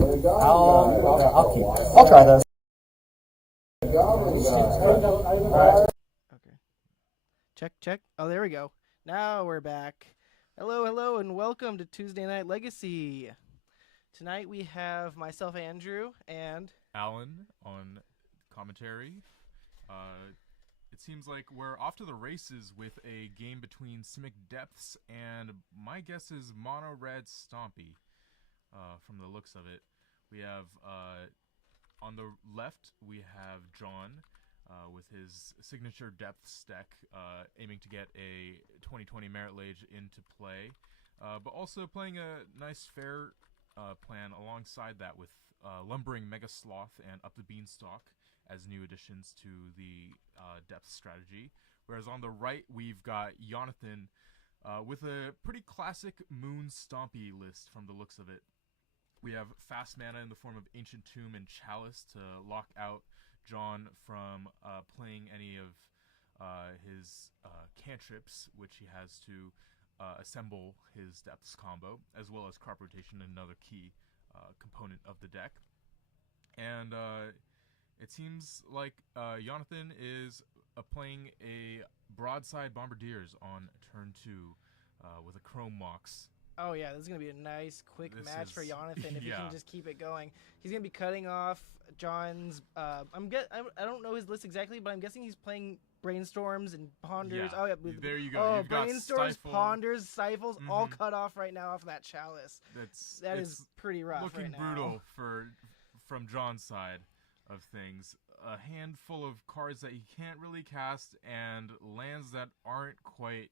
I'll try this. Okay. Check. Oh, there we go. Now we're back. Hello, and welcome to Tuesday Night Legacy. Tonight we have myself, Andrew, and Alan on commentary. It seems like we're off to the races with a game between Simic Depths and my guess is Mono Red Stompy. From the looks of it, we have on the left we have John with his signature Depths deck, aiming to get a 2020 Merit Lage into play, but also playing a nice fair plan alongside that with Lumbering Mega Sloth and Up the Beanstalk as new additions to the Depth strategy. Whereas on the right, we've got Jonathan with a pretty classic Moon Stompy list from the looks of it. We have fast mana in the form of Ancient Tomb and Chalice to lock out John from playing any of his cantrips, which he has to assemble his Depths combo, as well as Crop Rotation, another key component of the deck. And it seems like Jonathan is playing a Broadside Bombardiers on turn 2 with a Chrome Mox. oh yeah, this is gonna be a nice, quick match for Jonathan if he yeah. can just keep it going. He's gonna be cutting off John's. I don't know his list exactly, but I'm guessing he's playing Brainstorms and Ponders. Yeah. Oh yeah, There you go. Oh, You've got Brainstorms, Stifle. Ponders, Stifles, all cut off right now off of that Chalice. That is pretty rough looking right now. brutal from John's side of things. A handful of cards that he can't really cast and lands that aren't quite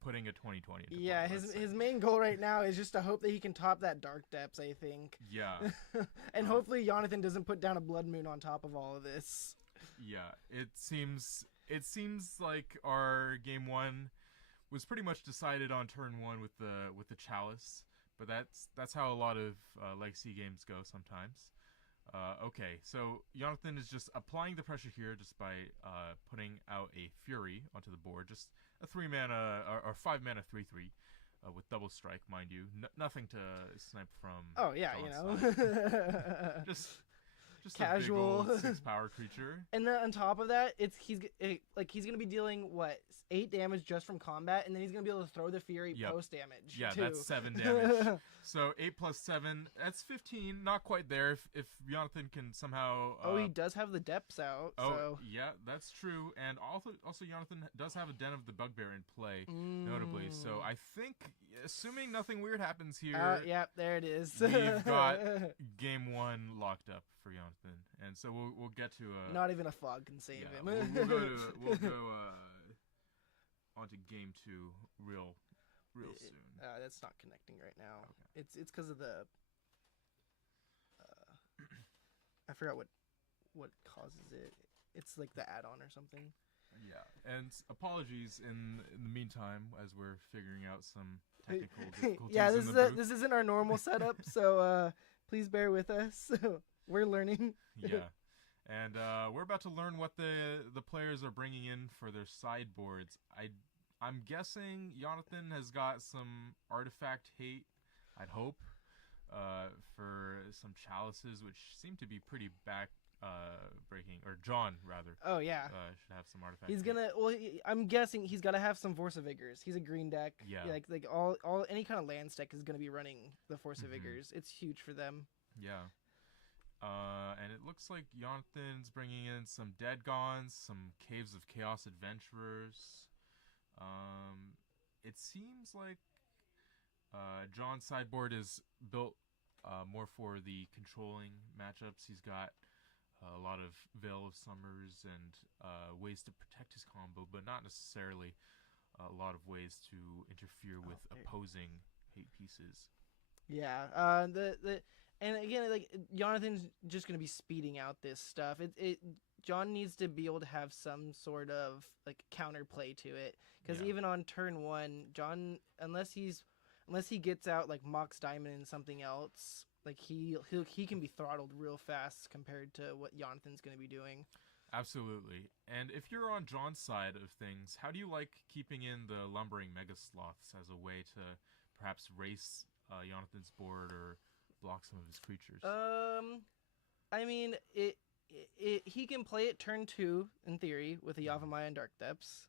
putting a 2020 into Yeah, play, his main goal right now is just to hope that he can top that Dark Depths, I think. Yeah. And hopefully Jonathan doesn't put down a Blood Moon on top of all of this. Yeah, it seems like our game 1 was pretty much decided on turn 1 with the Chalice, but that's how a lot of Legacy games go sometimes. Okay, so Jonathan is just applying the pressure here just by putting out a Fury onto the board, just a 3-mana or 5-mana 3/3 with double strike, mind you. nothing to snipe from. Oh yeah, John's you know. side. just Casual. a big old 6-power creature. And then on top of that, he's gonna be dealing 8 damage just from combat, and then he's gonna be able to throw the Fury post damage. Yeah, too. that's 7 damage. So 8 plus 7, that's 15. Not quite there. If Jonathan can somehow. He does have the depths out. Oh, so. yeah, that's true. And also Jonathan does have a Den of the Bugbear in play, notably. So I think, assuming nothing weird happens here. Yeah, there it is. We've got game 1 locked up for Jonathan, and so we'll get to. Not even a fog can save him. We'll go onto game 2 real soon. That's not connecting right now. Okay. It's because of the. I forgot what causes it. It's like the add-on or something. Yeah, and apologies in the meantime as we're figuring out some technical difficulties. Yeah, this isn't our normal setup, so please bear with us. We're learning. Yeah, and we're about to learn what the players are bringing in for their sideboards. I'm guessing Jonathan has got some artifact hate, I'd hope, for some chalices, which seem to be pretty breaking, or John rather. Oh yeah, should have some artifact. He's gonna. Well, I'm guessing he's gotta have some Force of Vigors. He's a green deck. Yeah. Like all any kind of land deck is gonna be running the Force of Vigors. It's huge for them. Yeah. And it looks like Jonathan's bringing in some Dead Gones, some Caves of Chaos Adventurers. It seems like John's sideboard is built more for the controlling matchups. He's got a lot of Veil of Summers and ways to protect his combo, but not necessarily a lot of ways to interfere with opposing hate pieces. Yeah. And again, like Jonathan's just gonna be speeding out this stuff. John needs to be able to have some sort of like counterplay to it, because even on turn 1, John, unless he gets out like Mox Diamond and something else, like he can be throttled real fast compared to what Jonathan's gonna be doing. Absolutely. And if you're on John's side of things, how do you like keeping in the Lumbering Mega Sloths as a way to perhaps race Jonathan's board or block some of his creatures. I mean, he can play it turn 2 in theory with the Yavimaya and Dark Depths.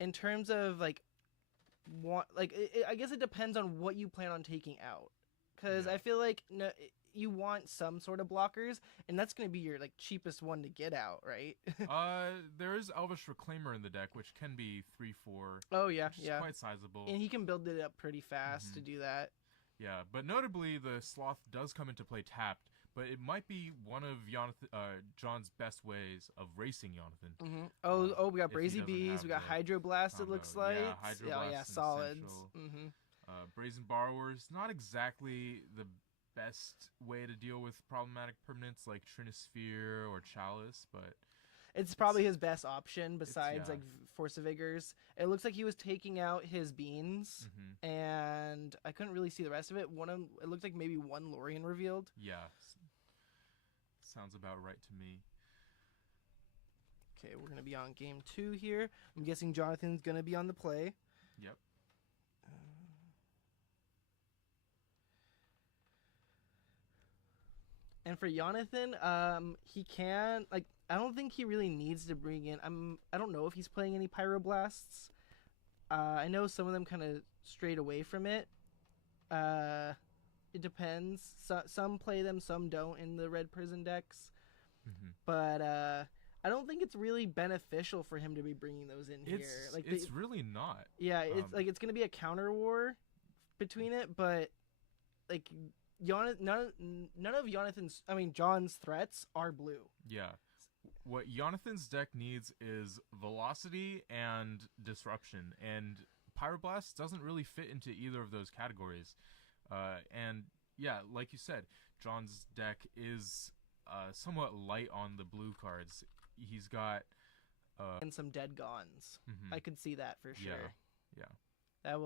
In terms of like, I guess it depends on what you plan on taking out, because I feel like you want some sort of blockers, and that's going to be your like cheapest one to get out, right? There is Elvish Reclaimer in the deck, which can be 3/4. Oh yeah, which is quite sizable, and he can build it up pretty fast to do that. Yeah, but notably, the Sloth does come into play tapped, but it might be one of John's best ways of racing Jonathan. Oh, we got Brazy Bees, we got Hydroblast. Combo. It looks like. Yeah, Hydroblast. Yeah, solids. Brazen Borrowers, not exactly the best way to deal with problematic permanents like Trinisphere or Chalice, but it's probably his best option besides like Force of Vigors. It looks like he was taking out his beans, and I couldn't really see the rest of it. It looked like maybe one Lorien revealed. Yeah, sounds about right to me. Okay, we're gonna be on game 2 here. I'm guessing Jonathan's gonna be on the play. Yep. And for Jonathan, he can like. I don't think he really needs to bring in. I don't know if he's playing any Pyroblasts. I know some of them kind of strayed away from it. It depends. Some play them, some don't in the Red Prison decks. But I don't think it's really beneficial for him to be bringing those in here. Like it's really not. Yeah, it's like it's gonna be a counter war between it, but like none of John's threats are blue. Yeah. What Jonathan's deck needs is velocity and disruption, and Pyroblast doesn't really fit into either of those categories. And yeah, like you said, John's deck is somewhat light on the blue cards. He's got and some dead gons. I could see that for sure. Yeah. I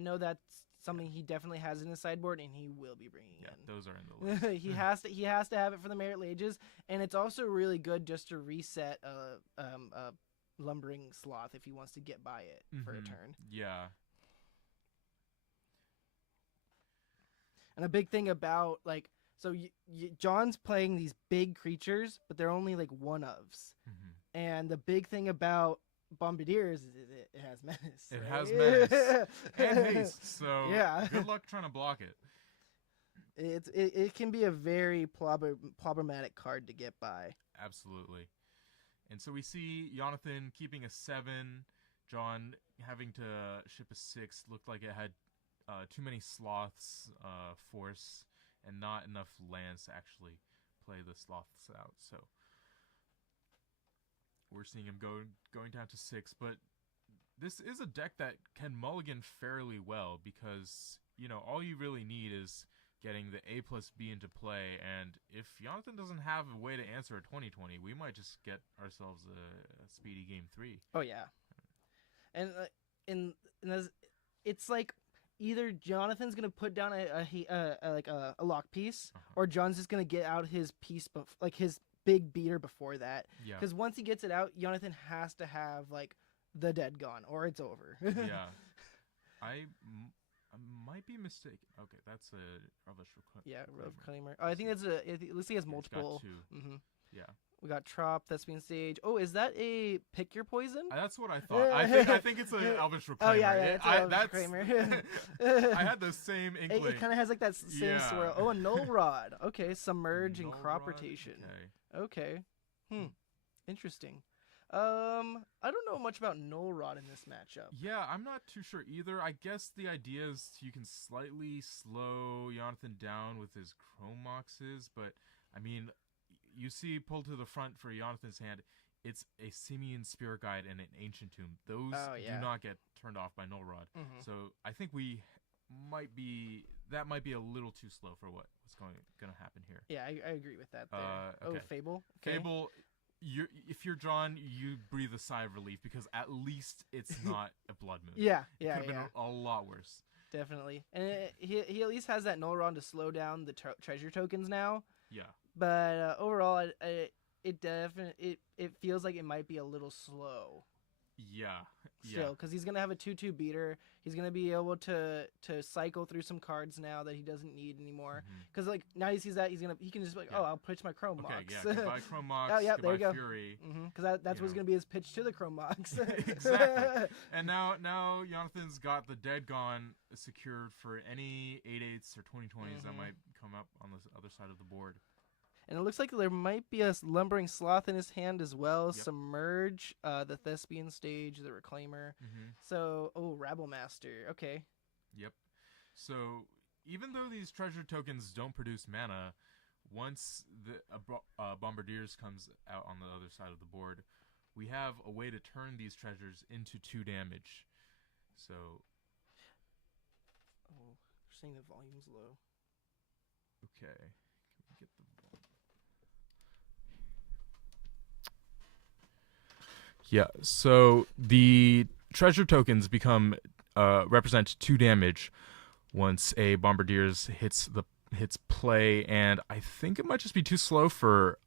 know that's something he definitely has in his sideboard, and he will be bringing in. Those are in the list. he has to have it for the Merit Lages, and it's also really good just to reset a Lumbering Sloth if he wants to get by it for a turn. Yeah. And a big thing about John's playing these big creatures, but they're only like one-ofs. And the big thing about Bombardiers is it has menace. It has menace and haste, so good luck trying to block it. It can be a very problematic card to get by. Absolutely. And so we see Jonathan keeping a 7, John having to ship a 6. Looked like it had too many sloths force and not enough lands to actually play the sloths out. So we're seeing him going down to 6, but this is a deck that can mulligan fairly well because, all you really need is getting the A+B into play, and if Jonathan doesn't have a way to answer a 20/20, we might just get ourselves a speedy game 3. Oh yeah. And it's like either Jonathan's gonna put down a lock piece, or John's just gonna get out his piece, his big beater before that. Yeah. Because once he gets it out, Jonathan has to have the dead gone, or it's over. Yeah. I might be mistaken. Okay, that's a Elvish Reclaimer. Yeah, Reclaimer. Oh, I think that's it looks like he has multiple. Got 2. Yeah. We got Trop, Thespian Sage. Oh, is that a pick your poison? That's what I thought. I think it's an Elvish Reclaimer. Oh yeah, it's an Elvish Reclaimer. I had the same inkling. It kind of has that same swirl. Oh, a Null Rod. Okay, Submerge and Crop Rotation. Okay. Interesting. I don't know much about Null Rod in this matchup. Yeah, I'm not too sure either. I guess the idea is you can slightly slow Jonathan down with his Chrome Moxes, but I mean, you see pulled to the front for Jonathan's hand, it's a Simian Spirit Guide and an Ancient Tomb. Those do not get turned off by Null Rod. So I think that might be a little too slow for what's going to happen here. Yeah, I agree with that there. Okay. Oh, Fable? Okay. Fable, if you're John, you breathe a sigh of relief because at least it's not a Blood Moon. Yeah. It could have been a lot worse. Definitely. And he at least has that Null Rod to slow down the treasure tokens now. Yeah. But overall, it feels like it might be a little slow. Yeah. still, because he's gonna have a 2/2 beater. He's gonna be able to cycle through some cards now that he doesn't need anymore. Because like now he sees that he can just be like, oh, I'll pitch my Chrome Mox. Okay, yeah, goodbye Chrome Mox, Oh, yeah, there goodbye you go. Fury. Because that's what's gonna be his pitch to the Chrome Mox. Exactly. And now Jonathan's got the Dead Gone secured for any 8/8s or 20/20s that might come up on the other side of the board. And it looks like there might be a Lumbering Sloth in his hand as well. Yep. Submerge, the Thespian Stage, the Reclaimer. So, Rabble Master. Okay. Yep. So even though these treasure tokens don't produce mana, once the Bombardiers comes out on the other side of the board, we have a way to turn these treasures into 2 damage. So. Oh, you're saying the volume's low. Okay. Can we get the volume? Yeah, so the treasure tokens represent 2 damage once a Bombardiers hits play, and I think it might just be too slow for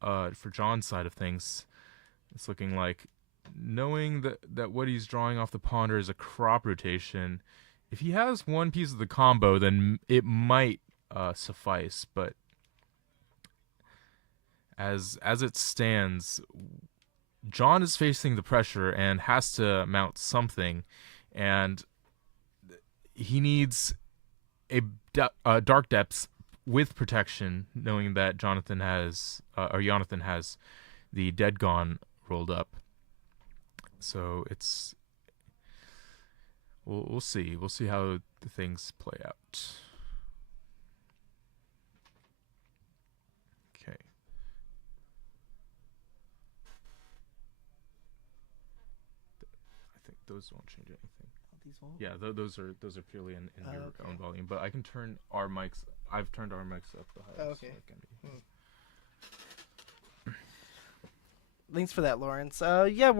John's side of things. It's looking like, knowing that what he's drawing off the ponder is a crop rotation. If he has one piece of the combo, then it might suffice, but as it stands, John is facing the pressure and has to mount something, and he needs a Dark Depths with protection, knowing that Jonathan has the Dead Gone rolled up. So we'll see how the things play out. Okay. I think those won't change anything. These won't? Yeah, those are purely in your own volume. But I can turn our mics. I've turned our mics up the highest. Oh, okay. Thanks for that, Lawrence. Yeah,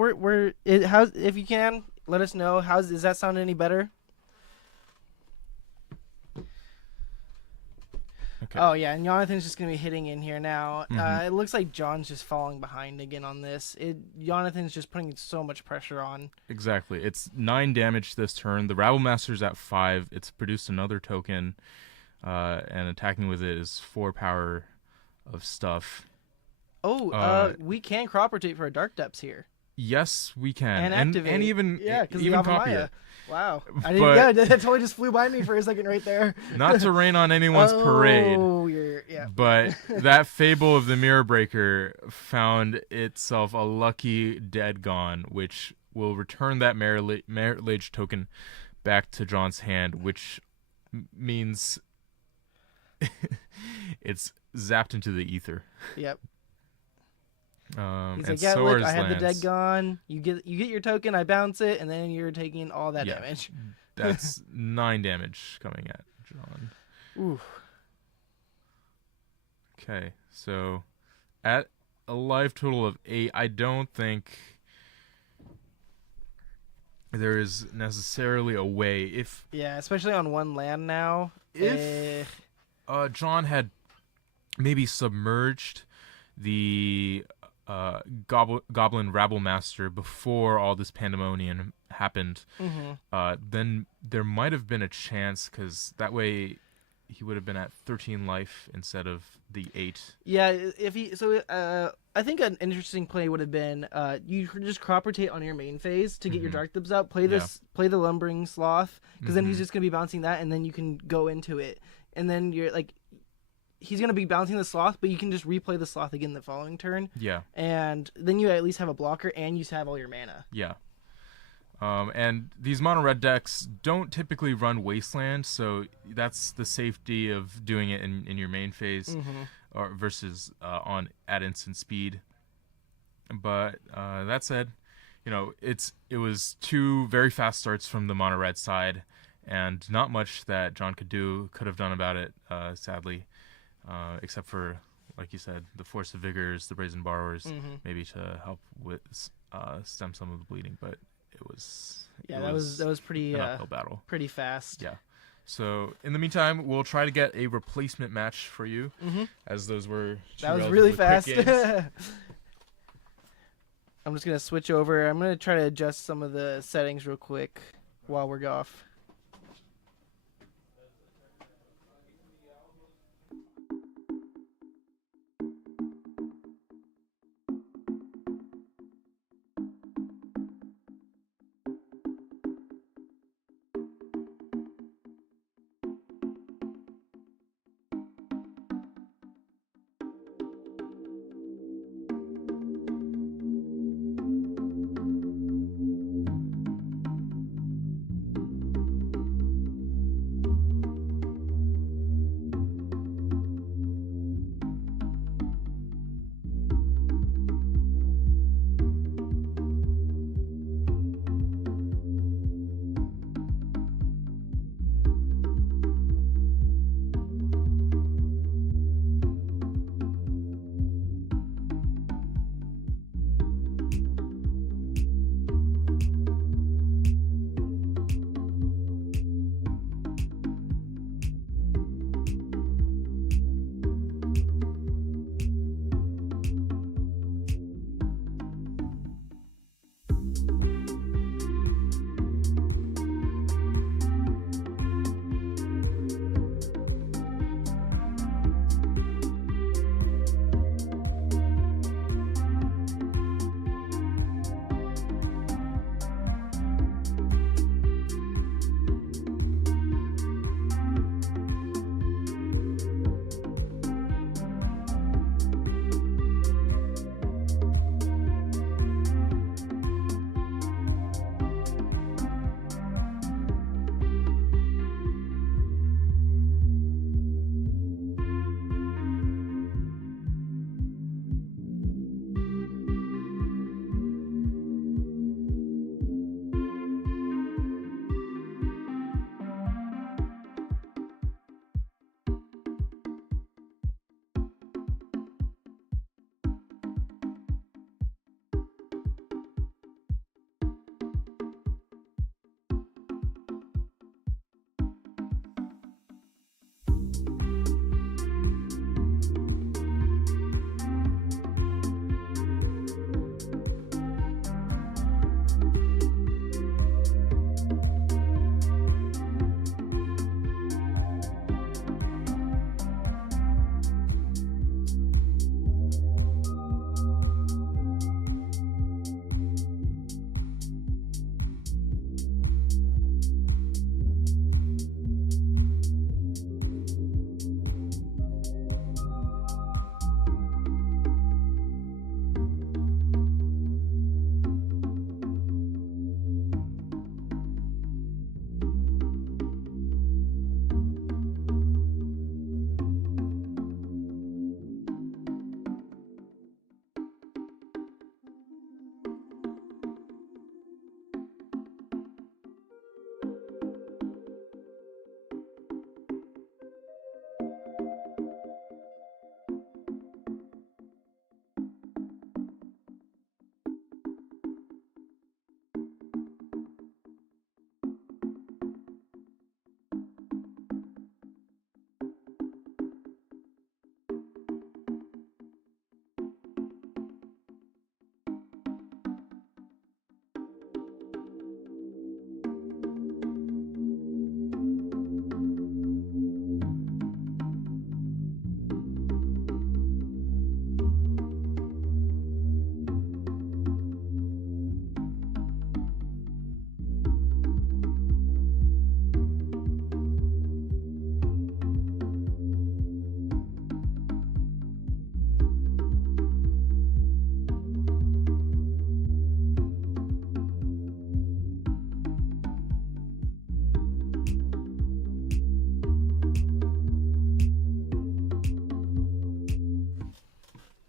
if you can let us know, does that sound any better? Okay. Oh yeah, and Jonathan's just gonna be hitting in here now. It looks like John's just falling behind again on this. Jonathan's just putting so much pressure on. Exactly. It's 9 damage this turn. The Rabble Master's at 5. It's produced another token, and attacking with it is 4 power of stuff. We can crop rotate for a Dark Depths here. Yes, we can, and activate, and even copy it. Wow, I didn't. That totally just flew by me for a second right there. Not to rain on anyone's parade. Yeah. But that Fable of the Mirror Breaker found itself a lucky Dead Gone, which will return that Merit Lage token back to John's hand, which means it's zapped into the ether. Yep. He's like, yeah, look, I have the Dead Gone. You get your token, I bounce it, and then you're taking all that damage. That's 9 damage coming at John. Ooh. Okay, so at a life total of 8, I don't think there is necessarily a way especially on one land now. If John had maybe submerged the Goblin Rabble Master before all this pandemonium happened, then there might have been a chance, because that way he would have been at 13 life instead of the 8. Yeah, I think an interesting play would have been you just crop rotate on your main phase to get your Dark Depths out. Play the Lumbering Sloth, because then he's just gonna be bouncing that, and then you can go into it, and then you're like, he's gonna be bouncing the Sloth, but you can just replay the Sloth again the following turn. Yeah, and then you at least have a blocker, and you have all your mana. Yeah. And these mono red decks don't typically run Wasteland, so that's the safety of doing it in your main phase, or versus at instant speed. But that said, it was 2 very fast starts from the mono red side, and not much that John could have done about it, sadly, except for, like you said, the Force of Vigors, the Brazen Borrowers, maybe to help with stem some of the bleeding, but. That was pretty an uphill battle. Pretty fast. Yeah. So in the meantime, we'll try to get a replacement match for you, as those were. That was really fast. I'm just gonna switch over. I'm gonna try to adjust some of the settings real quick while we're off.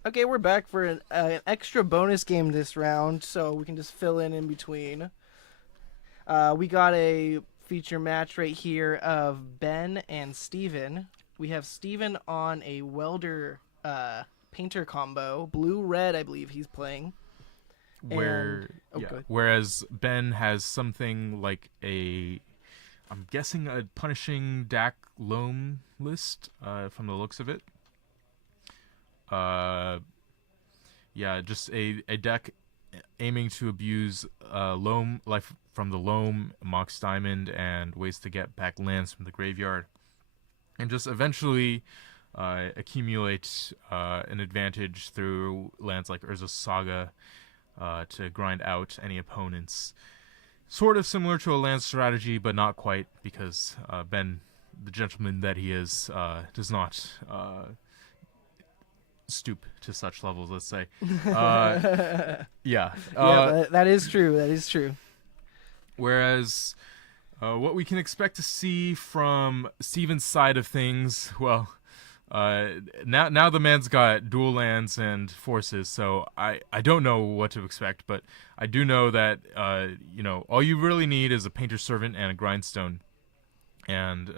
Okay, we're back for an extra bonus game this round, so we can just fill in between. We got a feature match right here of Ben and Steven. We have Steven on a welder painter combo. Blue-red, I believe he's playing. Whereas Ben has something like I'm guessing a punishing Dak Loam list from the looks of it. Just a deck aiming to abuse loam life from the loam, Mox Diamond, and ways to get back lands from the graveyard, and just eventually accumulate an advantage through lands like Urza's Saga to grind out any opponents. Sort of similar to a land strategy, but not quite, because Ben, the gentleman that he is, does not stoop to such levels, let's say. Yeah. That is true. That is true. Whereas what we can expect to see from Steven's side of things, well, now the man's got dual lands and forces, so I don't know what to expect, but I do know that all you really need is a Painter Servant and a Grindstone, and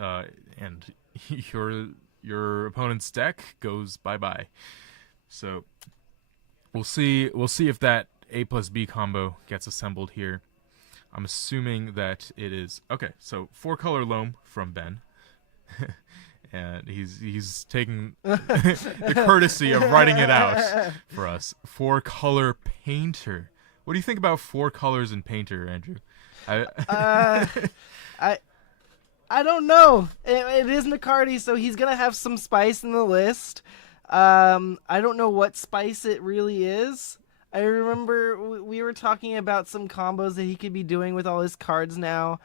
your opponent's deck goes bye-bye. So we'll see if that A plus B combo gets assembled here. I'm assuming that it is okay. So 4-color loam from Ben. And he's taking the courtesy of writing it out for us. 4-color Painter. What do you think about 4 colors in Painter, Andrew? I don't know. It is McCarty, so he's gonna have some spice in the list. I don't know what spice it really is. I remember we were talking about some combos that he could be doing with all his cards now.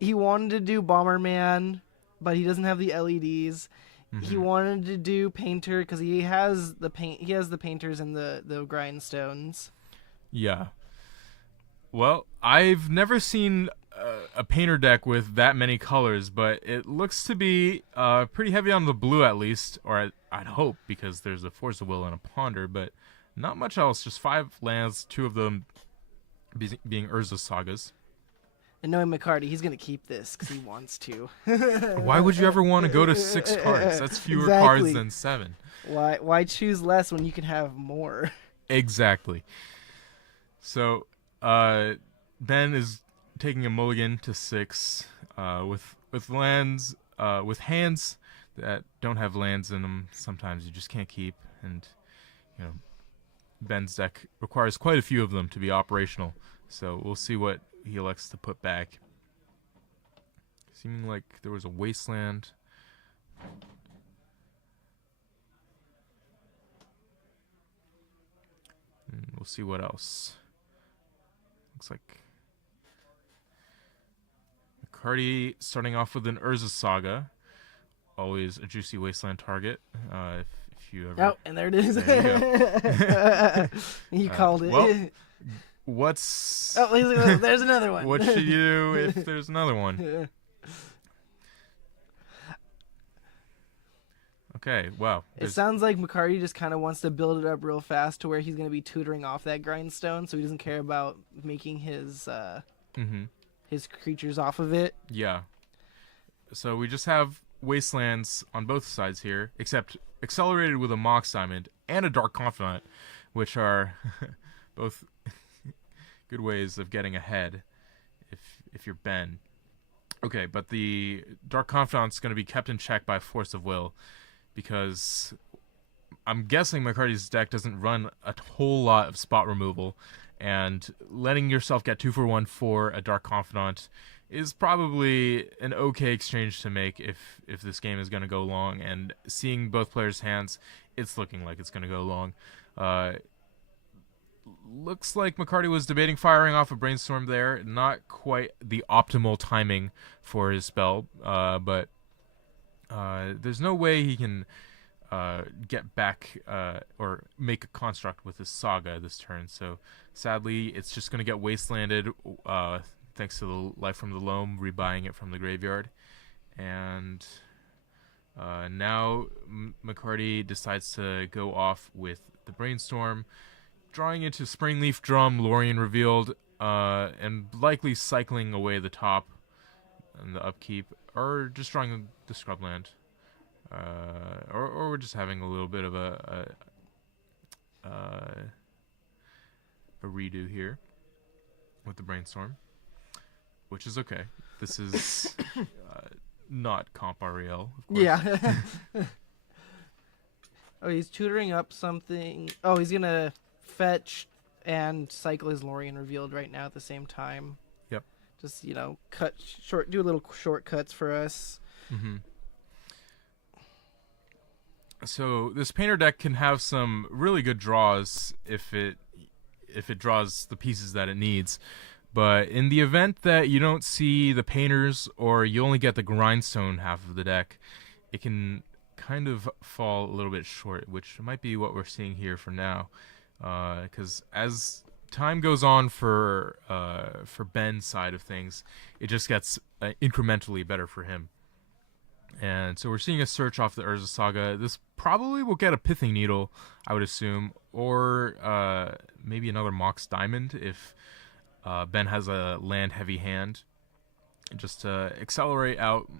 He wanted to do Bomberman, but he doesn't have the LEDs. Mm-hmm. He wanted to do Painter because he has the painters and the grindstones. Yeah. Well, I've never seen a Painter deck with that many colors, but it looks to be pretty heavy on the blue at least, or I'd hope, because there's a Force of Will and a Ponder, but not much else. Just 5 lands, 2 of them being Urza Sagas. And knowing McCarty, he's going to keep this because he wants to. Why would you ever want to go to 6 cards? That's fewer cards than 7. Why choose less when you can have more? Exactly. So Ben is taking a mulligan to 6 with lands with hands that don't have lands in them. Sometimes you just can't keep, and Ben's deck requires quite a few of them to be operational. So we'll see what he elects to put back. Seeming like there was a wasteland. And we'll see what else. Looks like McCarty starting off with an Urza Saga. Always a juicy wasteland target. If you ever... Oh, and there it is. There you You called it. Well, what's... Oh, there's another one. What should you do if there's another one? Okay, wow. It sounds like McCarty just kind of wants to build it up real fast to where he's going to be tutoring off that grindstone, so he doesn't care about making his creatures off of it. Yeah. So we just have wastelands on both sides here, except accelerated with a Mox Diamond and a Dark Confidant, which are both good ways of getting ahead if you're Ben. Okay, but the Dark Confidant's going to be kept in check by Force of Will, because I'm guessing McCarty's deck doesn't run a whole lot of spot removal, and letting yourself get 2-for-1 for a Dark Confidant is probably an okay exchange to make if this game is going to go long, and seeing both players' hands, it's looking like it's going to go long. Looks like McCarty was debating firing off a Brainstorm there. Not quite the optimal timing for his spell, but there's no way he can get back or make a construct with his Saga this turn. So sadly, it's just going to get wastelanded thanks to the Life from the Loam, rebuying it from the graveyard. And now McCarty decides to go off with the Brainstorm, drawing into Springleaf Drum, Lorien Revealed, and likely cycling away the top and the upkeep, or just drawing the Scrubland. Or we're just having a little bit of a redo here with the Brainstorm, which is okay. This is not Comp REL, of course. Yeah. Oh, he's tutoring up something. Oh, he's gonna fetch and cycle his Lorien revealed right now at the same time. Yep. Just do a little shortcuts for us. Mm-hmm. So this painter deck can have some really good draws if it draws the pieces that it needs. But in the event that you don't see the painters or you only get the grindstone half of the deck, it can kind of fall a little bit short, which might be what we're seeing here for now. Because as time goes on for Ben's side of things, it just gets incrementally better for him. And so we're seeing a search off the Urza Saga. This probably will get a Pithing Needle, I would assume, or maybe another Mox Diamond if Ben has a land-heavy hand, just to accelerate out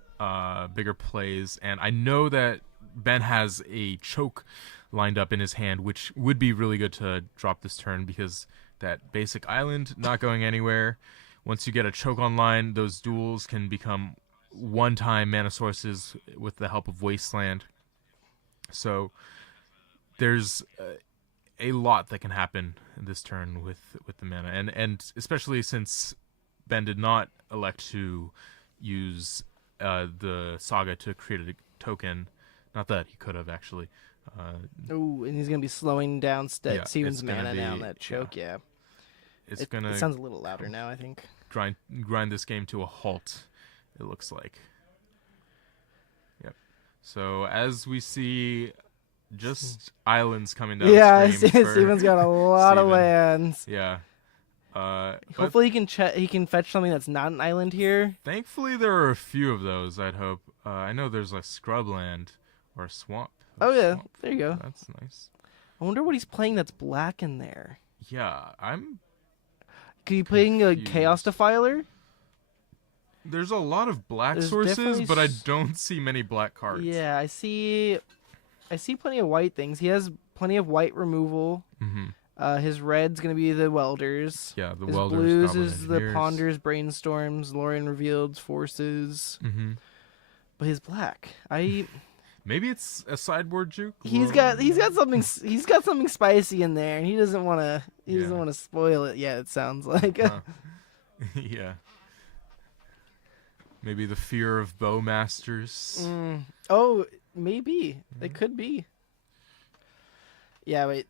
bigger plays. And I know that Ben has a choke lined up in his hand, which would be really good to drop this turn because that basic island not going anywhere. Once you get a choke online, those duels can become one-time mana sources with the help of Wasteland. So there's a lot that can happen this turn with the mana, and especially since Ben did not elect to use the Saga to create a token. Not that he could have actually. Oh, and he's gonna be slowing down Steven's it's gonna mana be- down that choke. Yeah, It's gonna it sounds a little louder now, I think. grind this game to a halt, it looks like. Yep. So as we see just islands coming down Yeah, the stream for Steven's got a lot of Steven. lands. Yeah. But Hopefully he can fetch something that's not an island here. thankfully there are a few of those, I'd hope. I know there's a scrubland or a swamp. Oh yeah, Swamp. there you go. That's nice. I wonder what he's playing that's black in there. Yeah, I'm Could he playing a confused. Chaos Defiler? There's a lot of black There's sources, definitely but I don't see many black cards. Yeah, I see plenty of white things. He has plenty of white removal. Mm-hmm. His red's gonna be the Welders. Yeah, the His welders, blues Goblin is the Engineers. Ponders, Brainstorms, Lorien Revealed, Forces. Mm-hmm. But his black, Maybe it's a sideboard juke. he's got something spicy in there, and he doesn't want to spoil it yet. It sounds like. Huh. Yeah. Maybe the fear of bowmasters. Oh, maybe it could be. Yeah, wait.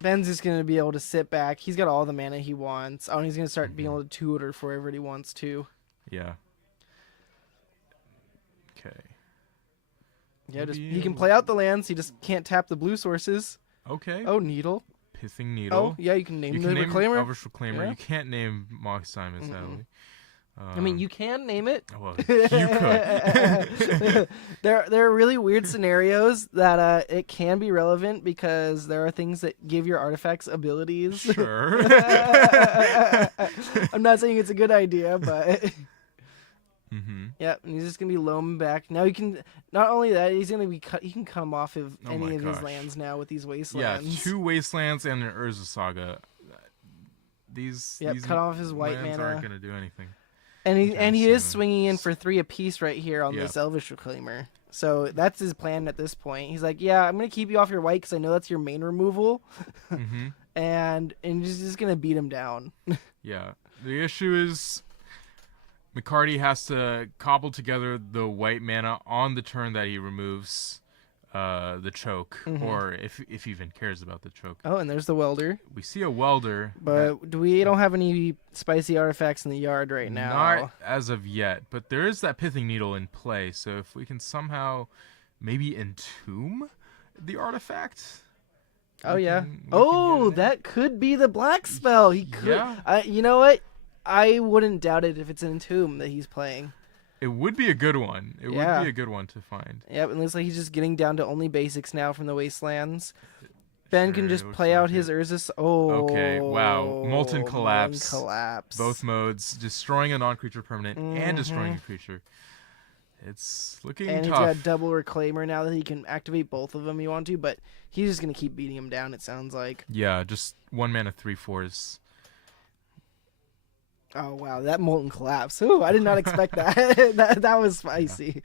Ben's just gonna be able to sit back. He's got all the mana he wants. Oh, and he's gonna start being able to tutor for whatever he wants to. Yeah. Okay. Yeah, just Maybe he can play out the lands. He just can't tap the blue sources. Okay. Oh, Needle. Pithing Needle. Oh, yeah, you can name You the can name Reclaimer. Elvish Reclaimer. Yeah. You can't name Mox Diamond, sadly. I mean, you can name it. Well, you could. There are really weird scenarios that it can be relevant because there are things that give your artifacts abilities. Sure. I'm not saying it's a good idea, but Mm-hmm. yeah, and he's just gonna be loam back. Now he can not only that, he's gonna be he can come off of Oh any my of his gosh. lands now with these Yeah, wastelands. 2 Wastelands and an Urza Saga. These cut off his white lands mana. aren't gonna do anything. And he Okay, is so- swinging in for 3 apiece right here on Yep. this Elvish Reclaimer. So that's his plan at this point. He's like, yeah, I'm gonna keep you off your white because I know that's your main removal, Mm-hmm. and he's just gonna beat him down. Yeah. The issue is McCarty has to cobble together the white mana on the turn that he removes the choke, or if he even cares about the choke. Oh, and there's the Welder. We see a welder, But we don't have any spicy artifacts in the yard right now. not as of yet, but there is that Pithing Needle in play. So if we can somehow maybe entomb the artifact. Oh we yeah. can Oh, get it. that could be the black spell. He could. Yeah. You know what? I wouldn't doubt it if it's an Entomb that he's playing. It would be a good one. It Yeah. would be a good one to find. Yep, it looks like he's just getting down to only basics now from the Wastelands. Ben can Sure, just it looks play out like his it. Urzus. Oh. Okay, wow. Molten Collapse. Collapse. Both modes, destroying a non-creature permanent and destroying Mhm. a creature. It's looking And he's tough. got double Reclaimer now that he can activate both of them if you want to, but he's just going to keep beating him down, it sounds like. Yeah, just 1 mana 3/4s. Oh, wow. That Molten Collapse. Ooh, I did not expect that. that was spicy.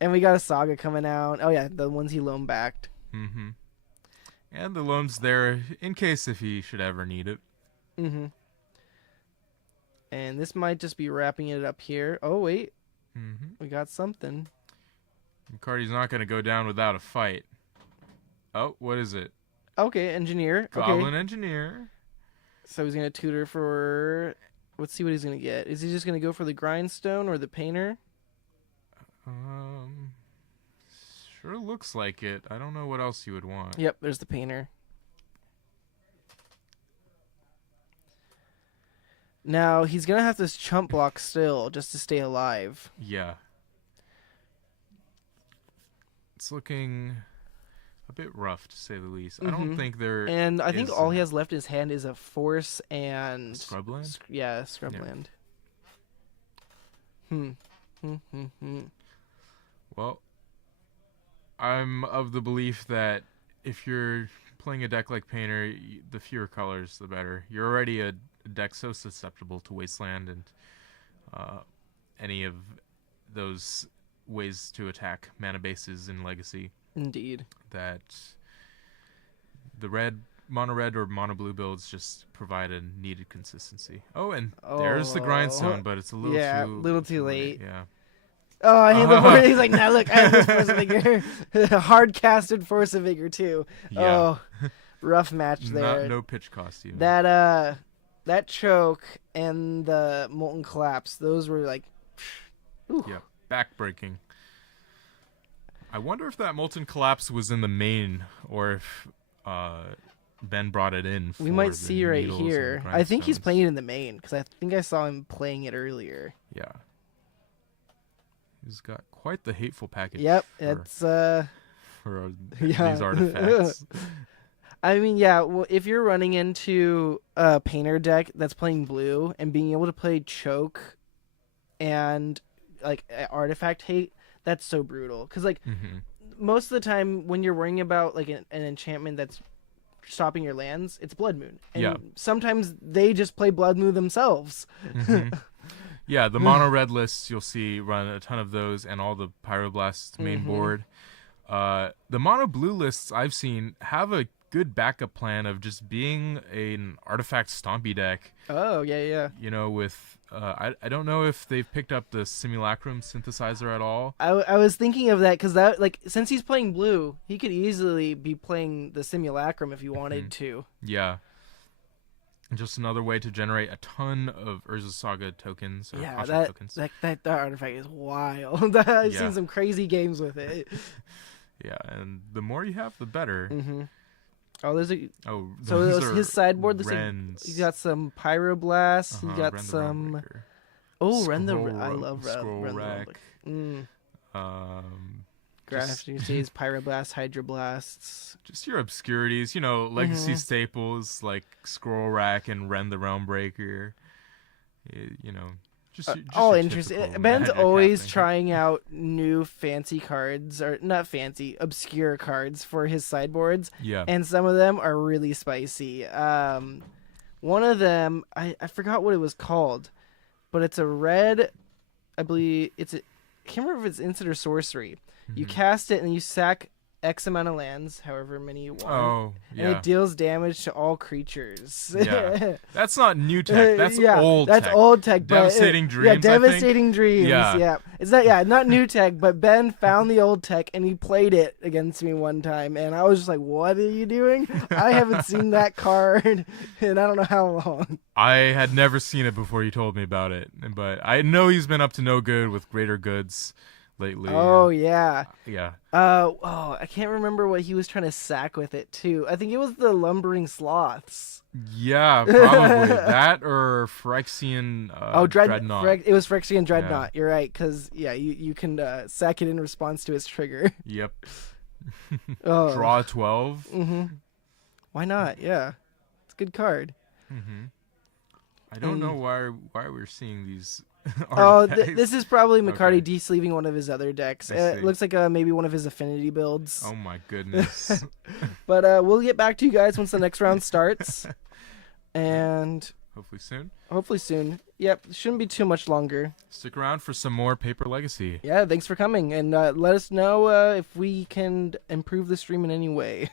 And we got a Saga coming out. Oh, yeah, the ones he loan backed. Mm-hmm. And the loan's there in case if he should ever need it. Mm-hmm. And this might just be wrapping it up here. Oh, wait. Mm-hmm. We got something. McCarty's not going to go down without a fight. Oh, what is it? Okay, engineer. Goblin Okay. Engineer. So he's going to tutor for... Let's see what he's going to get. Is he just going to go for the grindstone or the painter? Sure looks like it. I don't know what else you would want. Yep, there's the painter. Now, he's going to have this chump block still just to stay alive. Yeah. It's looking a bit rough, to say the least. I don't think there And I think is all he has left in his hand is a force and... Scrubland? Yeah, scrubland. Well, I'm of the belief that if you're playing a deck like Painter, the fewer colors, the better. You're already a deck so susceptible to Wasteland and any of those ways to attack mana bases in Legacy. Indeed. That the mono red or mono blue builds just provide a needed consistency. Oh, and there's the grindstone, but it's a little too late. Yeah. Oh, I hate the force. He's like, nah, look, I have this force of vigor. Hard casted force of vigor too. Yeah. Oh, rough match there. No pitch cost even. That choke and the molten collapse, those were like, ooh. Yeah, backbreaking. I wonder if that molten collapse was in the main or if Ben brought it in. We might see right here. I think he's playing it in the main because I think I saw him playing it earlier. Yeah. He's got quite the hateful package. Yep, for these artifacts. I mean, yeah, well, if you're running into a painter deck that's playing blue and being able to play choke and like artifact hate, that's so brutal. Because like most of the time when you're worrying about like an enchantment that's stopping your lands, it's Blood Moon. And sometimes they just play Blood Moon themselves. Yeah, the mono red lists you'll see run a ton of those and all the Pyroblast main board. The mono blue lists I've seen have a good backup plan of just being an artifact stompy deck. Oh, yeah. You know, with I don't know if they've picked up the Simulacrum synthesizer at all. I was thinking of that because that like since he's playing blue, he could easily be playing the Simulacrum if he wanted to. Yeah. Just another way to generate a ton of Urza Saga tokens. Or tokens. That artifact is wild. I've seen some crazy games with it. Yeah, and the more you have, the better. Oh, there's a. Oh, so his sideboard. He's got some Pyroblast. He got Ren some. Ren I love Ren. Graph, you see his Pyroblast, Hydroblasts. Just your obscurities, you know, legacy staples like Scroll Rack and Ren the Realmbreaker. You know, just all interesting. Ben's always trying out new fancy cards, or not fancy, obscure cards for his sideboards. Yeah. And some of them are really spicy. One of them, I forgot what it was called, but it's a red, I believe I can't remember if it's instant or sorcery. You cast it and you sack X amount of lands, however many you want. Oh, yeah. And it deals damage to all creatures. Yeah. That's not new tech. That's old tech. That's old tech. Devastating Dreams, Yeah, Devastating Dreams. Yeah. It's not new tech, but Ben found the old tech and he played it against me one time. And I was just like, what are you doing? I haven't seen that card in I don't know how long. I had never seen it before you told me about it. But I know he's been up to no good with Greater Goods lately. Oh, yeah. Yeah. I can't remember what he was trying to sack with it, too. I think it was the Lumbering Sloths. Yeah, probably. That or Phyrexian Dreadnought. It was Phyrexian Dreadnought. You're right, because, you can sack it in response to his trigger. Yep. Draw 12. Why not? Yeah. It's a good card. I don't know why we're seeing these this is probably McCarty de-sleeving one of his other decks. It looks like maybe one of his affinity builds. Oh my goodness. But we'll get back to you guys once the next round starts. And hopefully soon. Yep, shouldn't be too much longer. Stick around for some more Paper Legacy. Yeah, thanks for coming. And let us know if we can improve the stream in any way.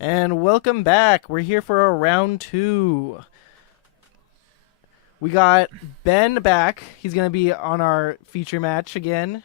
And welcome back. We're here for a round 2. We got Ben back. He's going to be on our feature match again.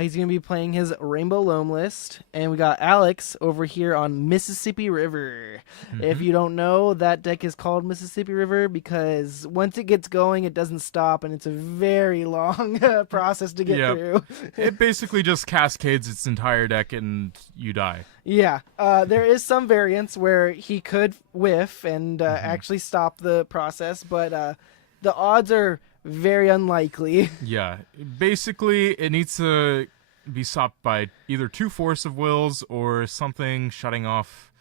He's going to be playing his Rainbow Loam list. And we got Alex over here on Mississippi River. If you don't know, that deck is called Mississippi River because once it gets going, it doesn't stop. And it's a very long process to get through. It basically just cascades its entire deck and you die. Yeah, there is some variance where he could whiff and actually stop the process, but the odds are very unlikely. Yeah, basically it needs to be stopped by either 2 Force of Wills or something shutting off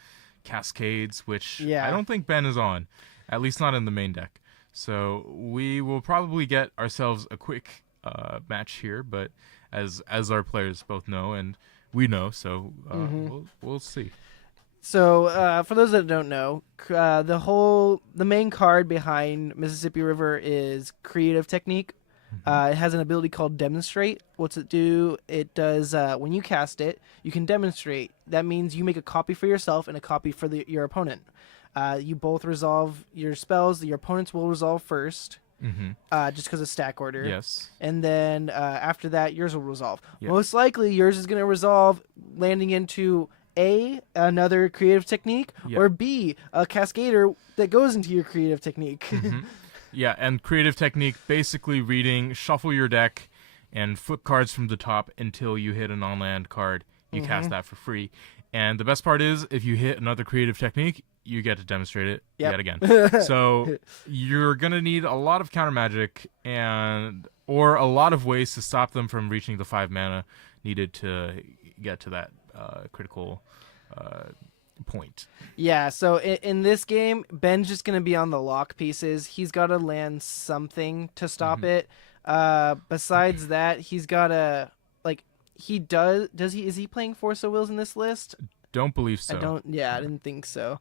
cascades, which I don't think Ben is on, at least not in the main deck. So we will probably get ourselves a quick match here, but as our players both know and we know, so we'll see. So for those that don't know, the main card behind Mississippi River is Creative Technique. It has an ability called Demonstrate. What's it do? It does when you cast it, you can demonstrate. That means you make a copy for yourself and a copy for your opponent. You both resolve your spells. Your opponents will resolve first. Just because of stack order. Yes. And then after that, yours will resolve. Yep. Most likely, yours is going to resolve landing into A, another Creative Technique, or B, a Cascader that goes into your Creative Technique. Yeah, and Creative Technique basically reading, shuffle your deck, and flip cards from the top until you hit a non-land card. You cast that for free. And the best part is, if you hit another Creative Technique, you get to demonstrate it yet again. So you're going to need a lot of counter magic or a lot of ways to stop them from reaching the 5 mana needed to get to that critical point. Yeah, so in this game, Ben's just going to be on the lock pieces. He's got to land something to stop it. Besides that, he's got to, is he playing Force of Wills in this list? Don't believe so. I didn't think so.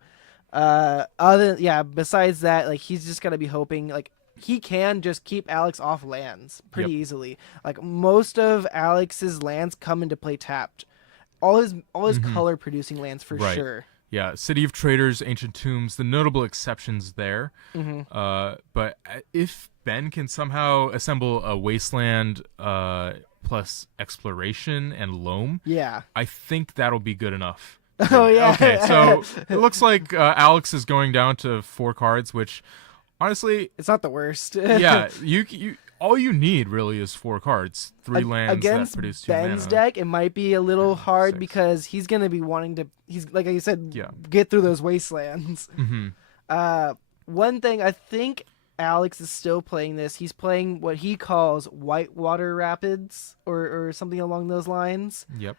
Besides that, he's just got to be hoping, he can just keep Alex off lands pretty easily. Most of Alex's lands come into play tapped. All his color producing lands for sure. Yeah, City of Traders, Ancient Tombs, the notable exceptions there. But if Ben can somehow assemble a Wasteland plus Exploration and Loam, I think that'll be good enough. Oh, yeah. Okay, so it looks like Alex is going down to 4 cards, which honestly, it's not the worst. Yeah, you all you need really is 4 cards, 3 lands against that produce 2 Ben's mana. deck. It might be a little hard 6. because he's gonna be wanting to. He's like I said, get through those wastelands. One thing I think Alex is still playing this. He's playing what he calls Whitewater Rapids or something along those lines. Yep.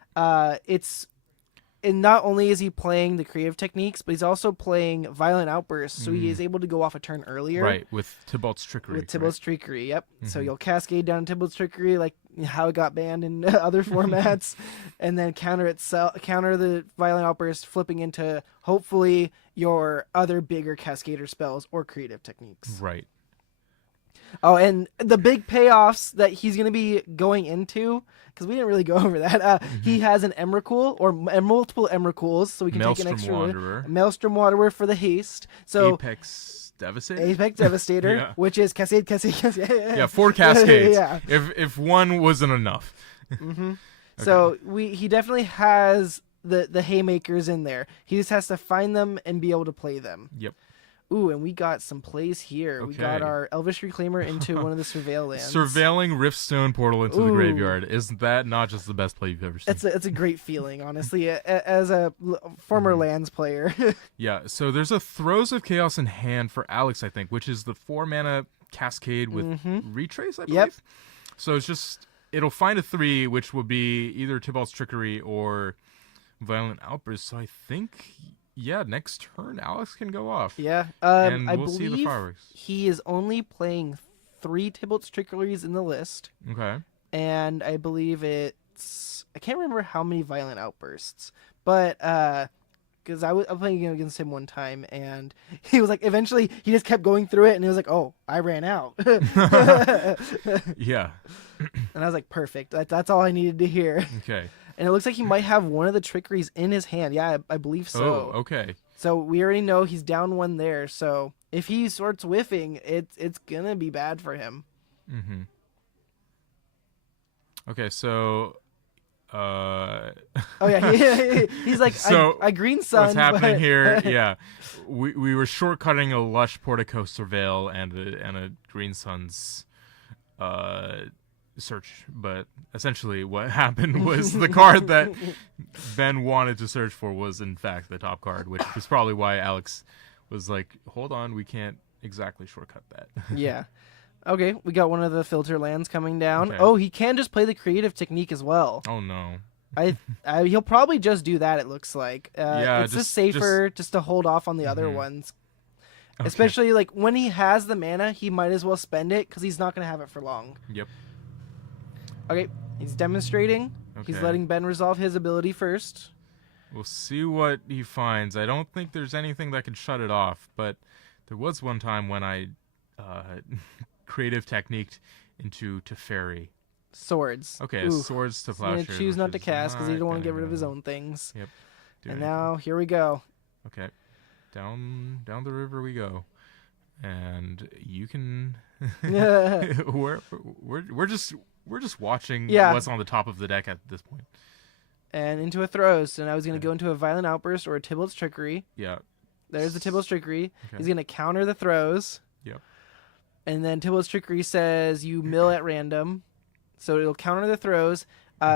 And not only is he playing the Creative Techniques, but he's also playing Violent Outbursts, so he is able to go off a turn earlier. Right, with Tybalt's Trickery. Trickery, yep. So you'll cascade down Tybalt's Trickery, like how it got banned in other formats, and then counter the Violent Outburst, flipping into, hopefully, your other bigger Cascader spells or Creative Techniques. Right. Oh, and the big payoffs that he's going to be going into, because we didn't really go over that, he has an Emrakul, or multiple Emrakuls, so we can take an extra Wanderer. Maelstrom Wanderer for the haste. So Apex Devastator? Devastator, which is Cascade. Yeah, 4 Cascades. If one wasn't enough. Okay. So he definitely has the haymakers in there. He just has to find them and be able to play them. Yep. Ooh, and we got some plays here. We got our Elvish Reclaimer into one of the Surveil lands. Surveilling Riftstone Portal into the graveyard. Isn't that not just the best play you've ever seen? It's a great feeling, honestly, as a former lands player. Yeah, so there's a Throes of Chaos in hand for Alex, I think, which is the 4 mana Cascade with Retrace, I believe. Yep. So it'll find a 3, which would be either Tybalt's Trickery or Violent Outburst. So I think... Yeah, next turn, Alex can go off. Yeah, and I we'll believe see the fireworks. He is only playing 3 Tybalt's Trickeries in the list. Okay. And I believe I can't remember how many Violent Outbursts, but because I was playing against him one time, and he was like, eventually he just kept going through it, and he was like, oh, I ran out. Yeah. And I was like, perfect. That's all I needed to hear. Okay. And it looks like he might have one of the trickeries in his hand. Yeah, I believe so. Oh, okay. So we already know he's down 1 there. So if he starts whiffing, it's gonna be bad for him. Mm-hmm. Okay, so Oh yeah, he's like, so I green sun. what's happening but... here? Yeah, we were shortcutting a lush Portico Surveil and a Green Sun's search, but essentially what happened was the card that Ben wanted to search for was in fact the top card, which was probably why Alex was like, hold on, we can't exactly shortcut that. Yeah. Okay, we got one of the filter lands coming down. Okay. Oh, he can just play the creative technique as well. Oh no. He'll probably just do that, it looks like. Yeah, it's just safer just to hold off on the other ones. Okay. Especially like when he has the mana, he might as well spend it because he's not going to have it for long. Yep. Okay, he's demonstrating. Okay. He's letting Ben resolve his ability first. We'll see what he finds. I don't think there's anything that can shut it off, but there was one time when I creative techniqued into Teferi. Swords. Okay, swords to He's going Plowshare. to choose not to cast because he don't want to get rid of his own things. Yep. And now, here we go. Okay. Down the river we go. And you can we're just watching what's on the top of the deck at this point. And into a throws. So now he's going to go into a Violent Outburst or a Tybalt's Trickery. Yeah. There's the Tybalt's Trickery. Okay. He's going to counter the throws. Yep. And then Tybalt's Trickery says you mill at random. So it'll counter the throws.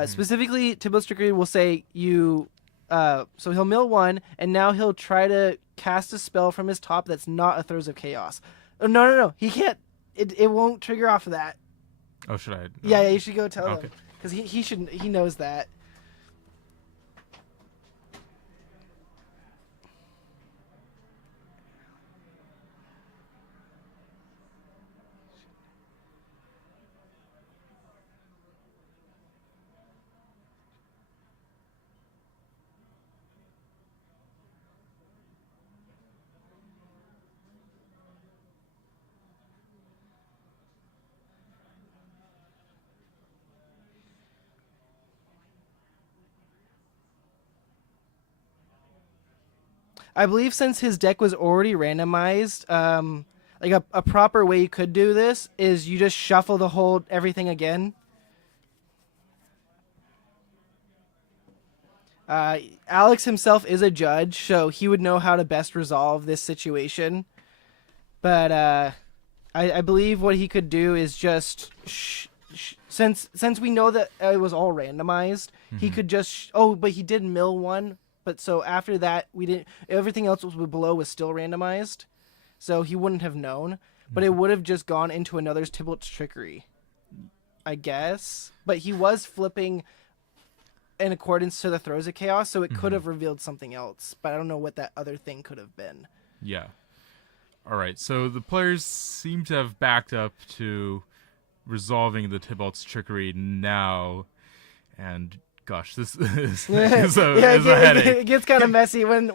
Specifically, Tybalt's Trickery will say you... so he'll mill 1, and now he'll try to cast a spell from his top that's not a Throes of Chaos. Oh, no. He can't. It won't trigger off of that. Oh, should I? Yeah, you should go tell him. Because he knows that. I believe since his deck was already randomized, like a proper way you could do this is you just shuffle everything again. Alex himself is a judge, so he would know how to best resolve this situation. But I believe what he could do is just since we know that it was all randomized, he could just but he did mill 1. But so after that, we didn't. Everything else was below was still randomized, so he wouldn't have known. But it would have just gone into another Tybalt's Trickery, I guess. But he was flipping in accordance to the Throes of Chaos, so it could have revealed something else. But I don't know what that other thing could have been. Yeah. All right. So the players seem to have backed up to resolving the Tybalt's Trickery now, and. Gosh, this is a headache. It gets kind of messy when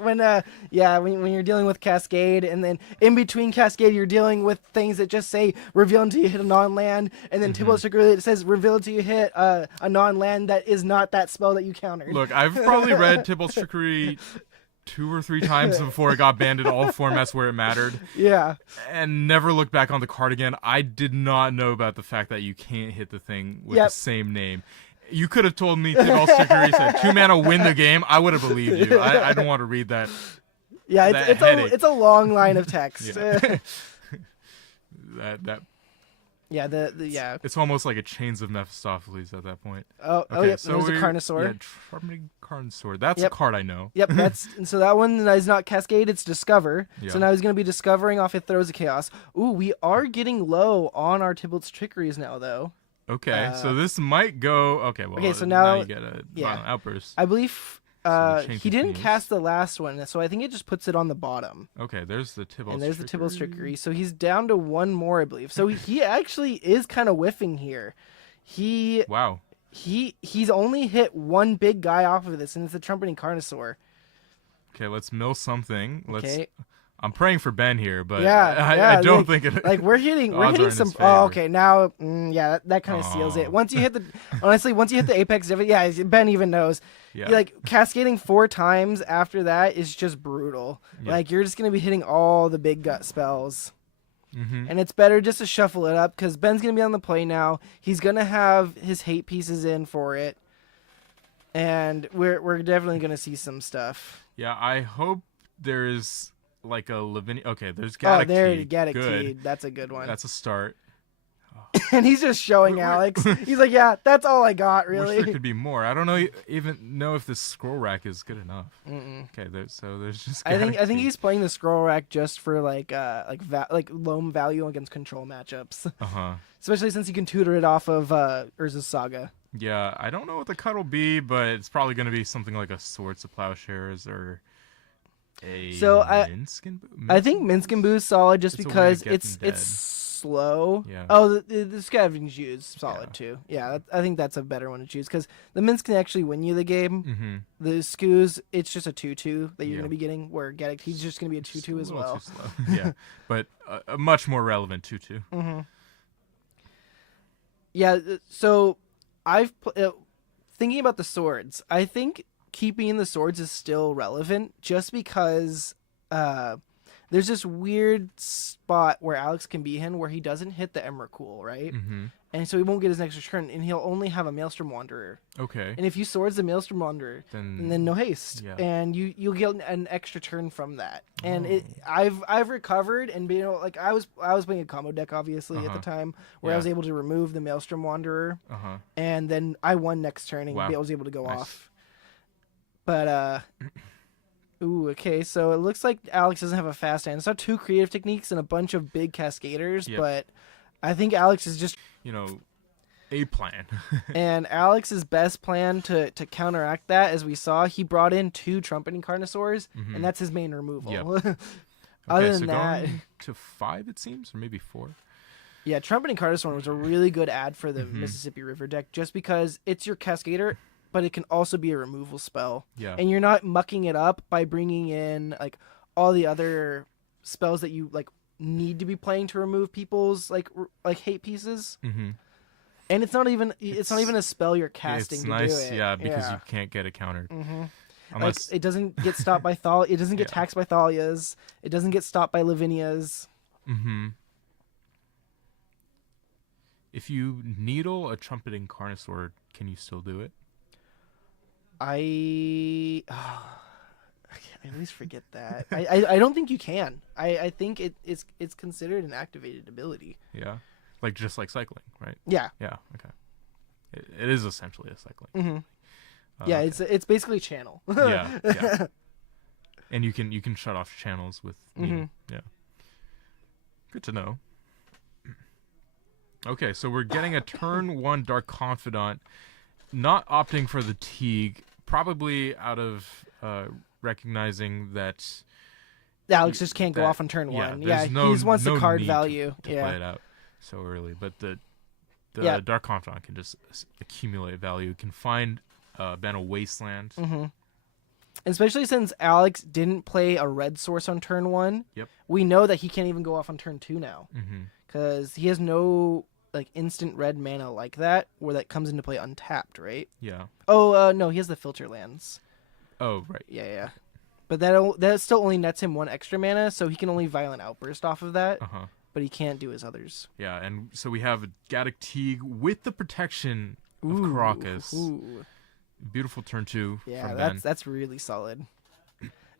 you're dealing with Cascade, and then in between Cascade you're dealing with things that just say reveal until you hit a non-land, and then Tybalt's Trickery that says reveal until you hit a non-land that is not that spell that you countered. Look, I've probably read Tybalt's Trickery 2 or 3 times before it got banned in all formats where it mattered. Yeah. And never looked back on the card again. I did not know about the fact that you can't hit the thing with the same name. You could have told me Tybalt's Trickery said 2 mana win the game. I would have believed you. I don't want to read that. Yeah, it's a long line of text. Yeah. It's almost like a Chains of Mephistopheles at that point. Yep. So there's a Carnosaur. Yeah, Charming Carnosaur. That's a card I know. Yep, so that one is not Cascade, it's Discover. Yeah. So now he's going to be discovering off of Throes of Chaos. Ooh, we are getting low on our Tybalt's Trickeries now, though. Okay, so this might go... Okay, well, so now you get a Violent Outburst. I believe he didn't continues. cast the last one, so I think it just puts it on the bottom. Okay, there's the Tybalt's And there's Trickery. the Tybalt's Trickery. So he's down to 1 more, I believe. So he actually is kind of whiffing here. Wow. He's only hit 1 big guy off of this, and it's the Trumpeting Carnosaur. Okay, let's mill something. Okay. I'm praying for Ben here, but Yeah, I don't like, think it. like we're hitting odds are in some. his Oh, favor. okay. Now, that kind of seals it. Once you hit the, honestly, once you hit the apex, Ben even knows. Yeah. Like cascading 4 times after that is just brutal. Yeah. Like you're just gonna be hitting all the big gut spells. Mm-hmm. And it's better just to shuffle it up because Ben's going to be on the play now. He's going to have his hate pieces in for it. And we're definitely going to see some stuff. Yeah, I hope there's like a Lavinia. Okay, there's Oh, Gaddock there, Teague. Gaddock Good. Teague. That's a good one. That's a start. And he's just showing Wait. Alex. He's like, yeah, that's all I got, Wish really. there could be more. I don't even know if this scroll rack is good enough. Mm-mm. Okay, there's just. I think Gaddock Teague. he's playing the scroll rack just for like loam value against control matchups. Especially since you can tutor it off of Urza's Saga. Yeah, I don't know what the cut will be, but it's probably going to be something like a Swords of Plowshares or a Minsk and Boo. I think Minsk and Boo is solid just It's a way to because get it's them dead. slow. Yeah. Oh, the scavenging shoe is solid Yeah. too. Yeah, I think that's a better one to choose because the Minsk can actually win you the game. Mm-hmm. The Scoos, it's just a 2-2 that you're Yeah. going to be getting, where Gaddock, he's just going to be a 2-2 as well. Too slow. Yeah, but a much more relevant 2-2. Mm-hmm. Yeah, so thinking about the swords, I think keeping the swords is still relevant just because there's this weird spot where Alex can be in where he doesn't hit the Emrakul, right? Mm-hmm. And so he won't get his extra turn, and he'll only have a Maelstrom Wanderer. Okay. And if you swords the Maelstrom Wanderer, then no haste, Yeah. and you'll get an extra turn from that. And Oh. I've recovered and been like I was playing a combo deck obviously at the time where I Yeah. was able to remove the Maelstrom Wanderer, Uh-huh. and then I won next turn and Wow. I was able to go Nice. off. But ooh, okay, so it looks like Alex doesn't have a fast hand. It's not 2 creative techniques and a bunch of big cascaders, Yep. but I think Alex is just A plan. and Alex's best plan to counteract that, as we saw, he brought in 2 trumpeting Carnosaurs, Mhm. and that's his main removal. Yep. Other Okay, than so that, going to 5 it seems, or maybe 4. yeah, trumpeting Carnosaur was a really good ad for the Mhm. Mississippi River deck, just because it's your Cascader, but it can also be a removal spell, Yeah. and you're not mucking it up by bringing in like all the other spells that you like need to be playing to remove people's like hate pieces. Mm-hmm. And it's not even a spell you're casting It's to nice, do it. yeah, because you can't get it countered. Mm-hmm. Unless Like, it doesn't get stopped by Thal. It doesn't get Yeah. taxed by Thalia's. It doesn't get stopped by Lavinia's. Mm-hmm. If you needle a trumpeting Carnosaur, can you still do it? I always forget that. I don't think you can. I think it's considered an activated ability. Yeah. Like just like cycling, right? Yeah. Yeah. Okay. It is essentially a cycling. Mm-hmm. Yeah. Okay. It's basically channel. Yeah. Yeah. And you can shut off channels with Mhm. Yeah. Good to know. Okay, so we're getting a turn 1 Dark Confidant, not opting for the Teague, probably out of recognizing that Alex just can't go that- off on turn yeah, 1. there's Yeah, no- he just wants no the card need value. to Yeah. play it out so early. But the Yeah. Dark Confidant can just accumulate value. Can find Ben a Wasteland. Mm-hmm. Especially since Alex didn't play a red source on turn 1. Yep. We know that he can't even go off on turn 2 now. Mm-hmm. Because he has no like instant red mana like that, where that comes into play untapped, right? Yeah. Oh, no, he has the filter lands. Oh, right. Yeah. But that still only nets him 1 extra mana, so he can only Violent Outburst off of that, Uh-huh. but he can't do his others. Yeah, and so we have Gaddock Teague with the protection of Ooh, Caracas. ooh. Beautiful turn 2 Yeah, from that's Ben. that's really solid.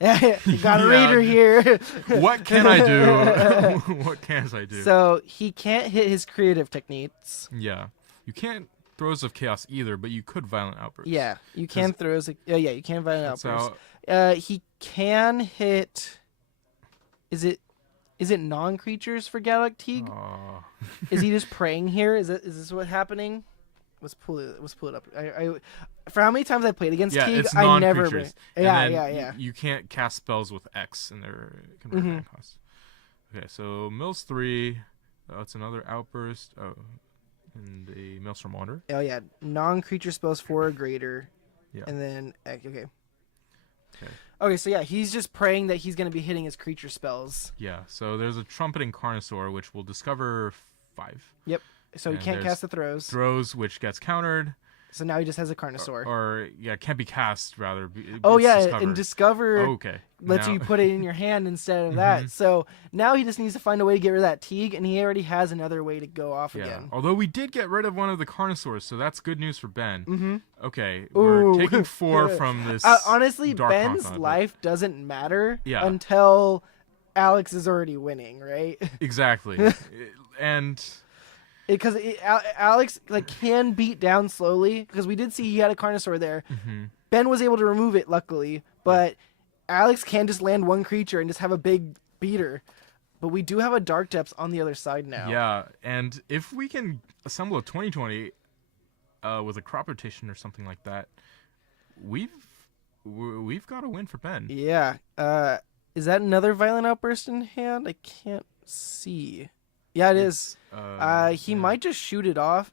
You got a Yeah. reader here. What can I do? What can I do? So he can't hit his creative techniques. Yeah. You can't Throws of Chaos either, but you could Violent Outburst. Yeah, you can throw as you can Violent That's Outburst. how, He can hit. Is it non-creatures for Gaddock Teague? Is he just praying here? Is this what happening? Let's pull it up. I for how many times I played against yeah, Teague, it's I never. non-creatures. Yeah, And then yeah. You can't cast spells with X in their converted mana cost. Okay, so Mills 3. Oh, it's another Outburst. Oh, and a Maelstrom Wanderer. Oh yeah, non-creature spells 4 or greater. Yeah. And then okay. Okay, so yeah, he's just praying that he's going to be hitting his creature spells. Yeah, so there's a Trumpeting Carnosaur, which we'll discover 5. Yep. So he And can't there's cast the throws. Throws, which gets countered. So now he just has a Carnosaur. Or can't be cast, rather. Oh, It's yeah, discovered. and Discover Okay. lets you put it in your hand instead of that. So now he just needs to find a way to get rid of that Teague, and he already has another way to go off again. Although we did get rid of one of the Carnosaurs, so that's good news for Ben. Mm-hmm. Okay, Ooh. we're taking 4 from this. Honestly, Dark Ben's Confidant, life doesn't matter Yeah. until Alex is already winning, right? Exactly. And Because Alex can beat down slowly, because we did see he had a Carnosaur there. Ben was able to remove it, luckily, but Alex can just land one creature and just have a big beater. But we do have a Dark Depths on the other side now. yeah, and if we can assemble a 2020 with a crop rotation or something like that, we've got a win for Ben. Yeah. Is that another Violent Outburst in hand? I can't see. Yeah, it is. He might just shoot it off.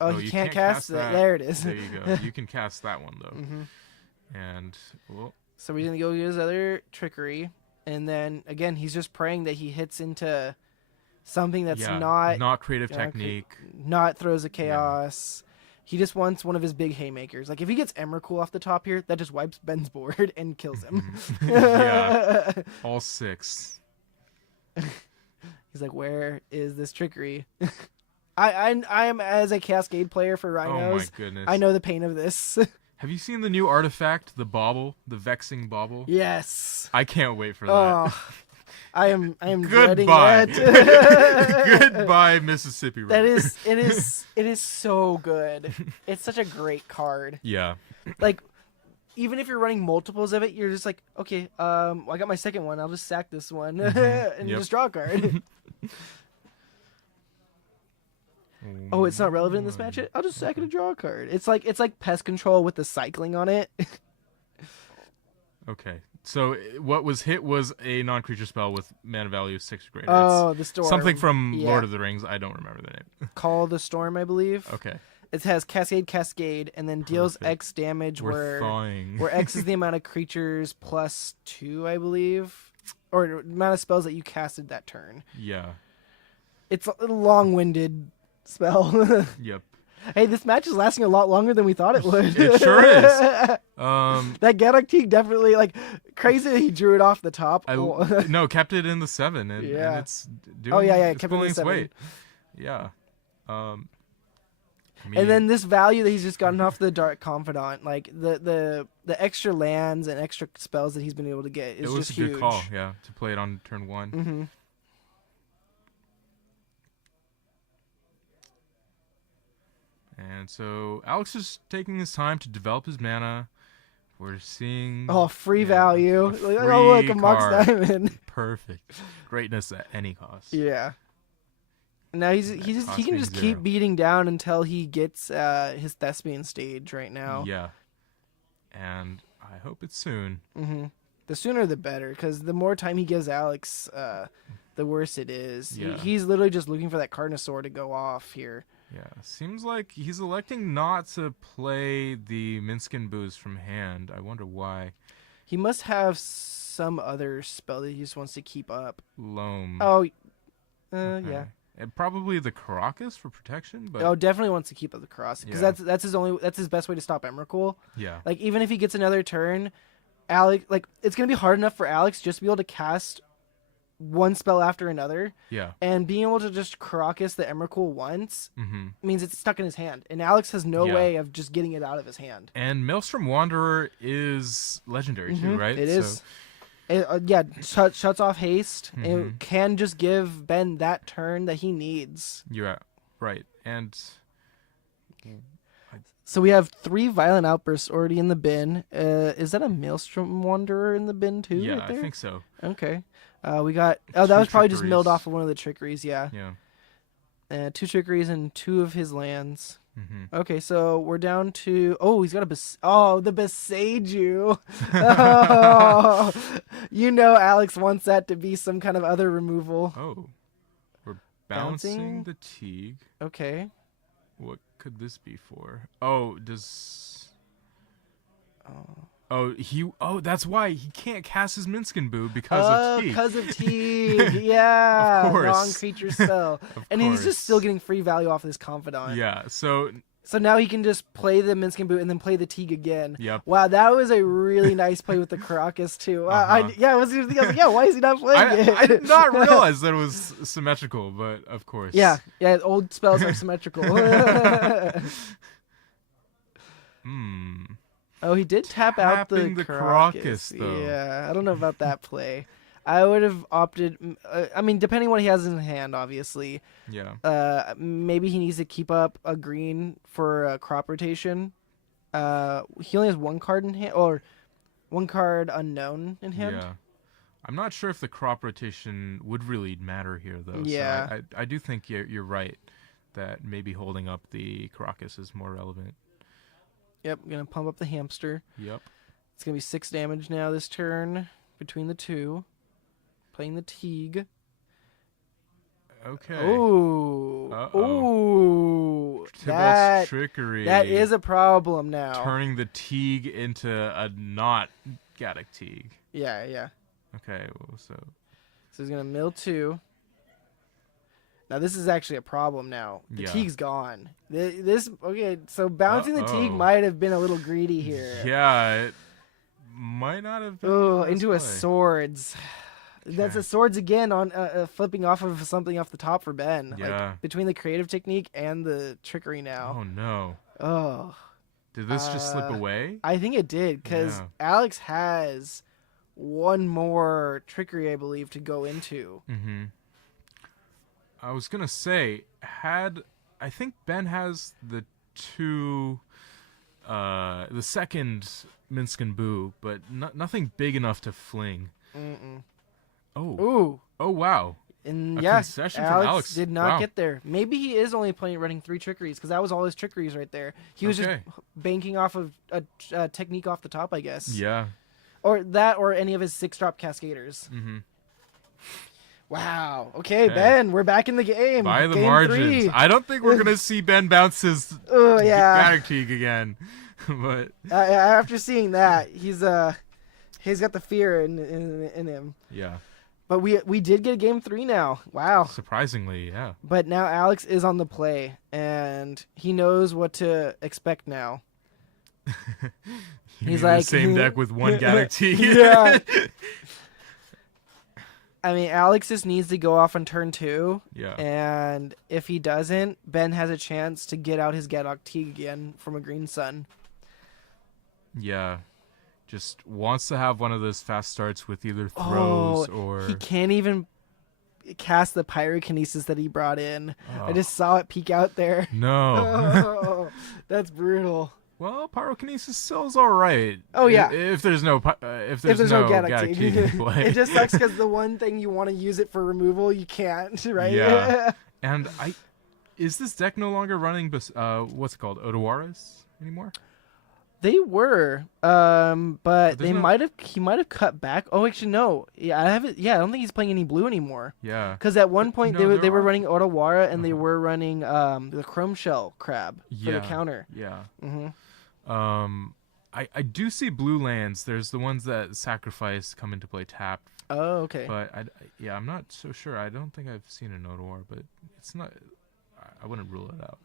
Oh, he you can't cast that. There it is. There you go. You can cast that one though. And well, so we're gonna go get his other trickery, and then again he's just praying that he hits into something that's not creative technique, not throws of chaos. He just wants one of his big haymakers. Like if he gets Emrakul off the top here, that just wipes Ben's board and kills him. Yeah, all 6. He's like, where is this trickery? I am, as a Cascade player for Rhinos, Oh my goodness. I know the pain of this. Have you seen the new artifact, the bauble, the vexing bauble? Yes. I can't wait for that. Oh, I am dreading Goodbye. that. Goodbye, Mississippi River. It is so good. It's such a great card. Yeah. Like, even if you're running multiples of it, you're just like, okay, I got my second one. I'll just sack this one and just draw a card. Oh, it's not relevant in this match yet? I'll just sack it and draw a card. It's like pest control with the cycling on it. Okay. So what was hit was a non-creature spell with mana value 6 or greater. Oh, It's the storm. something from Lord of the Rings. I don't remember the name. Call the Storm, I believe. Okay. It has Cascade, and then deals Perfect. X damage We're thawing. where X is the amount of creatures plus 2, I believe. Or the amount of spells that you casted that turn. Yeah. It's a long-winded spell. Yep. Hey, this match is lasting a lot longer than we thought it would. It sure is. That Galactic definitely, crazy that he drew it off the top. No, kept it in the 7, and it's doing. Oh yeah, it's kept it in pulling the its 7. weight. Yeah. And then this value that he's just gotten off the Dark Confidant, like the extra lands and extra spells that he's been able to get is just huge. It was a good call, yeah, to play it on turn 1. Mm-hmm. And so Alex is taking his time to develop his mana. We're seeing free value. Free Oh look, a Mox card. Diamond. Perfect. Greatness at any cost. Yeah. Now he can just keep beating down until he gets his Thespian stage right now. Yeah. And I hope it's soon. Mm-hmm. The sooner the better, because the more time he gives Alex, the worse it is. Yeah. He's literally just looking for that Carnosaur to go off here. Yeah, seems like he's electing not to play the Minskin Booze from hand. I wonder why. He must have some other spell that he just wants to keep up. Loam. Oh, Okay. yeah. And probably the Caracas for protection, but Definitely wants to keep up the cross, because that's his best way to stop Emrakul. yeah. Like, even if he gets another turn, Alex, it's gonna be hard enough for Alex just to be able to cast one spell after another. Yeah. And being able to just Caracas the Emrakul once Mm-hmm. means it's stuck in his hand, and Alex has no way of just getting it out of his hand. And Maelstrom Wanderer is legendary too, right? It is. It, shuts off haste. It can just give Ben that turn that he needs. You're right. And So we have 3 Violent Outbursts already in the bin. Is that a Maelstrom Wanderer in the bin too? yeah, right there? I think so. Okay. We got. Oh, that 2 was probably just milled trickeries. off of one of the trickeries. Yeah. Yeah. 2 trickeries and 2 of his lands. Mm-hmm. Okay, so we're down to. Oh, he's got a. The Beseiju. Oh, Alex wants that to be some kind of other removal. Oh, we're bouncing Bouncing? the Teague. Okay. What could this be for? Oh, does That's why he can't cast his Minskin Boo because of Teague. Because of Teague. Yeah. Of course. Non-creature spell. And he's just still getting free value off this Confidant. Yeah, so now he can just play the Minskin Boot and then play the Teague again. Yep. Wow, that was a really nice play with the Caracas too. I was like, why is he not playing it? I did not realize that it was symmetrical, but of course. Yeah, old spells are symmetrical. Oh, he did tap out the Caracas, though. Yeah, I don't know about that play. I would have opted. I mean, depending on what he has in hand, obviously. Yeah. Maybe he needs to keep up a green for crop rotation. He only has one card in hand, or one card unknown in hand. Yeah. I'm not sure if the crop rotation would really matter here, though. Yeah. So I do think you're right that maybe holding up the Caracas is more relevant. Yep, I'm gonna pump up the hamster. Yep. It's gonna be 6 damage now this turn between the two. Playing the Teague. Okay. Ooh. Uh-oh. Ooh. Tybalt's trickery. That is a problem now. Turning the Teague into a not Gaddock Teague. Yeah. Okay, so he's gonna mill 2. Now this is actually a problem now. The Teague's gone. Okay, so bouncing the Teague might have been a little greedy here. Yeah, it might not have been. Oh, into a swords. That's a swords again on flipping off of something off the top for Ben. Yeah. Like, between the creative technique and the trickery now. Oh no. Oh. Did this just slip away? I think it did, because Alex has one more trickery, I believe, to go into. Mm-hmm. I was gonna say, I think Ben has the second Minskin Boo, but nothing big enough to fling. Mm-mm. Oh. Ooh. Oh wow. And concession from Alex did not get there. Maybe he is only running 3 trickeries, because that was all his trickeries right there. He was just banking off of a technique off the top, I guess. Yeah. Or that, or any of his 6-drop Cascaders. Mm-hmm. Wow. Okay, Ben, we're back in the game. By the game margins. 3. I don't think we're gonna see Ben bounce his Gaddock Teague again. But after seeing that, he's got the fear in him. Yeah. But we did get a game 3 now. Wow. Surprisingly, yeah. But now Alex is on the play, and he knows what to expect now. He's like the same deck with one Gaddock Teague. Yeah. I mean, Alex just needs to go off on turn 2. Yeah. And if he doesn't, Ben has a chance to get out his Gaddock Teague again from a green sun. Yeah. Just wants to have one of those fast starts with either throws or... He can't even cast the pyrokinesis that he brought in. Oh. I just saw it peek out there. No. That's brutal. Well, pyrokinesis still is all right. Oh yeah. If there's no Gaddock Teague in play. It just sucks because the one thing you want to use it for removal, you can't, right? Yeah. And is this deck no longer running? What's it called? Odawaras anymore? They were, but he might have cut back. Oh, actually, no. Yeah, I don't think he's playing any blue anymore. Yeah. Because at one point they were running Otawara and they were running the Chrome Shell Crab for the counter. Yeah. Mm-hmm. I do see blue lands. There's the ones that sacrifice come into play tapped. Oh, okay. But I'm not so sure. I don't think I've seen an Otawara, but it's not. I wouldn't rule it out.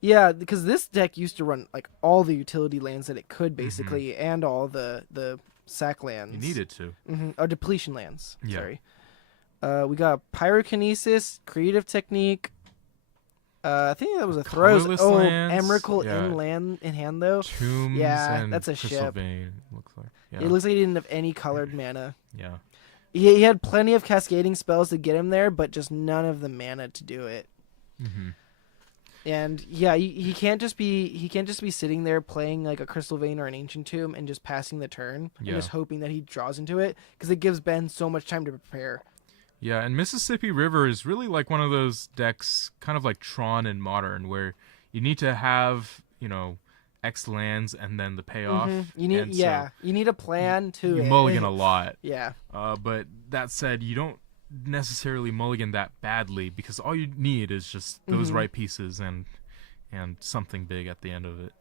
Yeah, because this deck used to run like all the utility lands that it could basically, and all the sack lands. You needed to. Mm-hmm. Or depletion lands. Yeah. Sorry. We got Pyrokinesis, Creative Technique. I think that was a throws. Emrakul in hand though. Tombs. Yeah, and that's a Crystal ship. Vein, looks like. Yeah. It looks like he didn't have any colored mana. Yeah. He had plenty of cascading spells to get him there, but just none of the mana to do it. Mm-hmm. And yeah, he can't just be sitting there playing like a Crystal Vein or an Ancient Tomb and just passing the turn and just hoping that he draws into it, because it gives Ben so much time to prepare. Yeah, and Mississippi River is really like one of those decks, kind of like Tron in Modern, where you need to have, X lands and then the payoff. Mm-hmm. You need a plan to you mulligan a lot. Yeah. But that said, you don't necessarily mulligan that badly, because all you need is just those right pieces and something big at the end of it.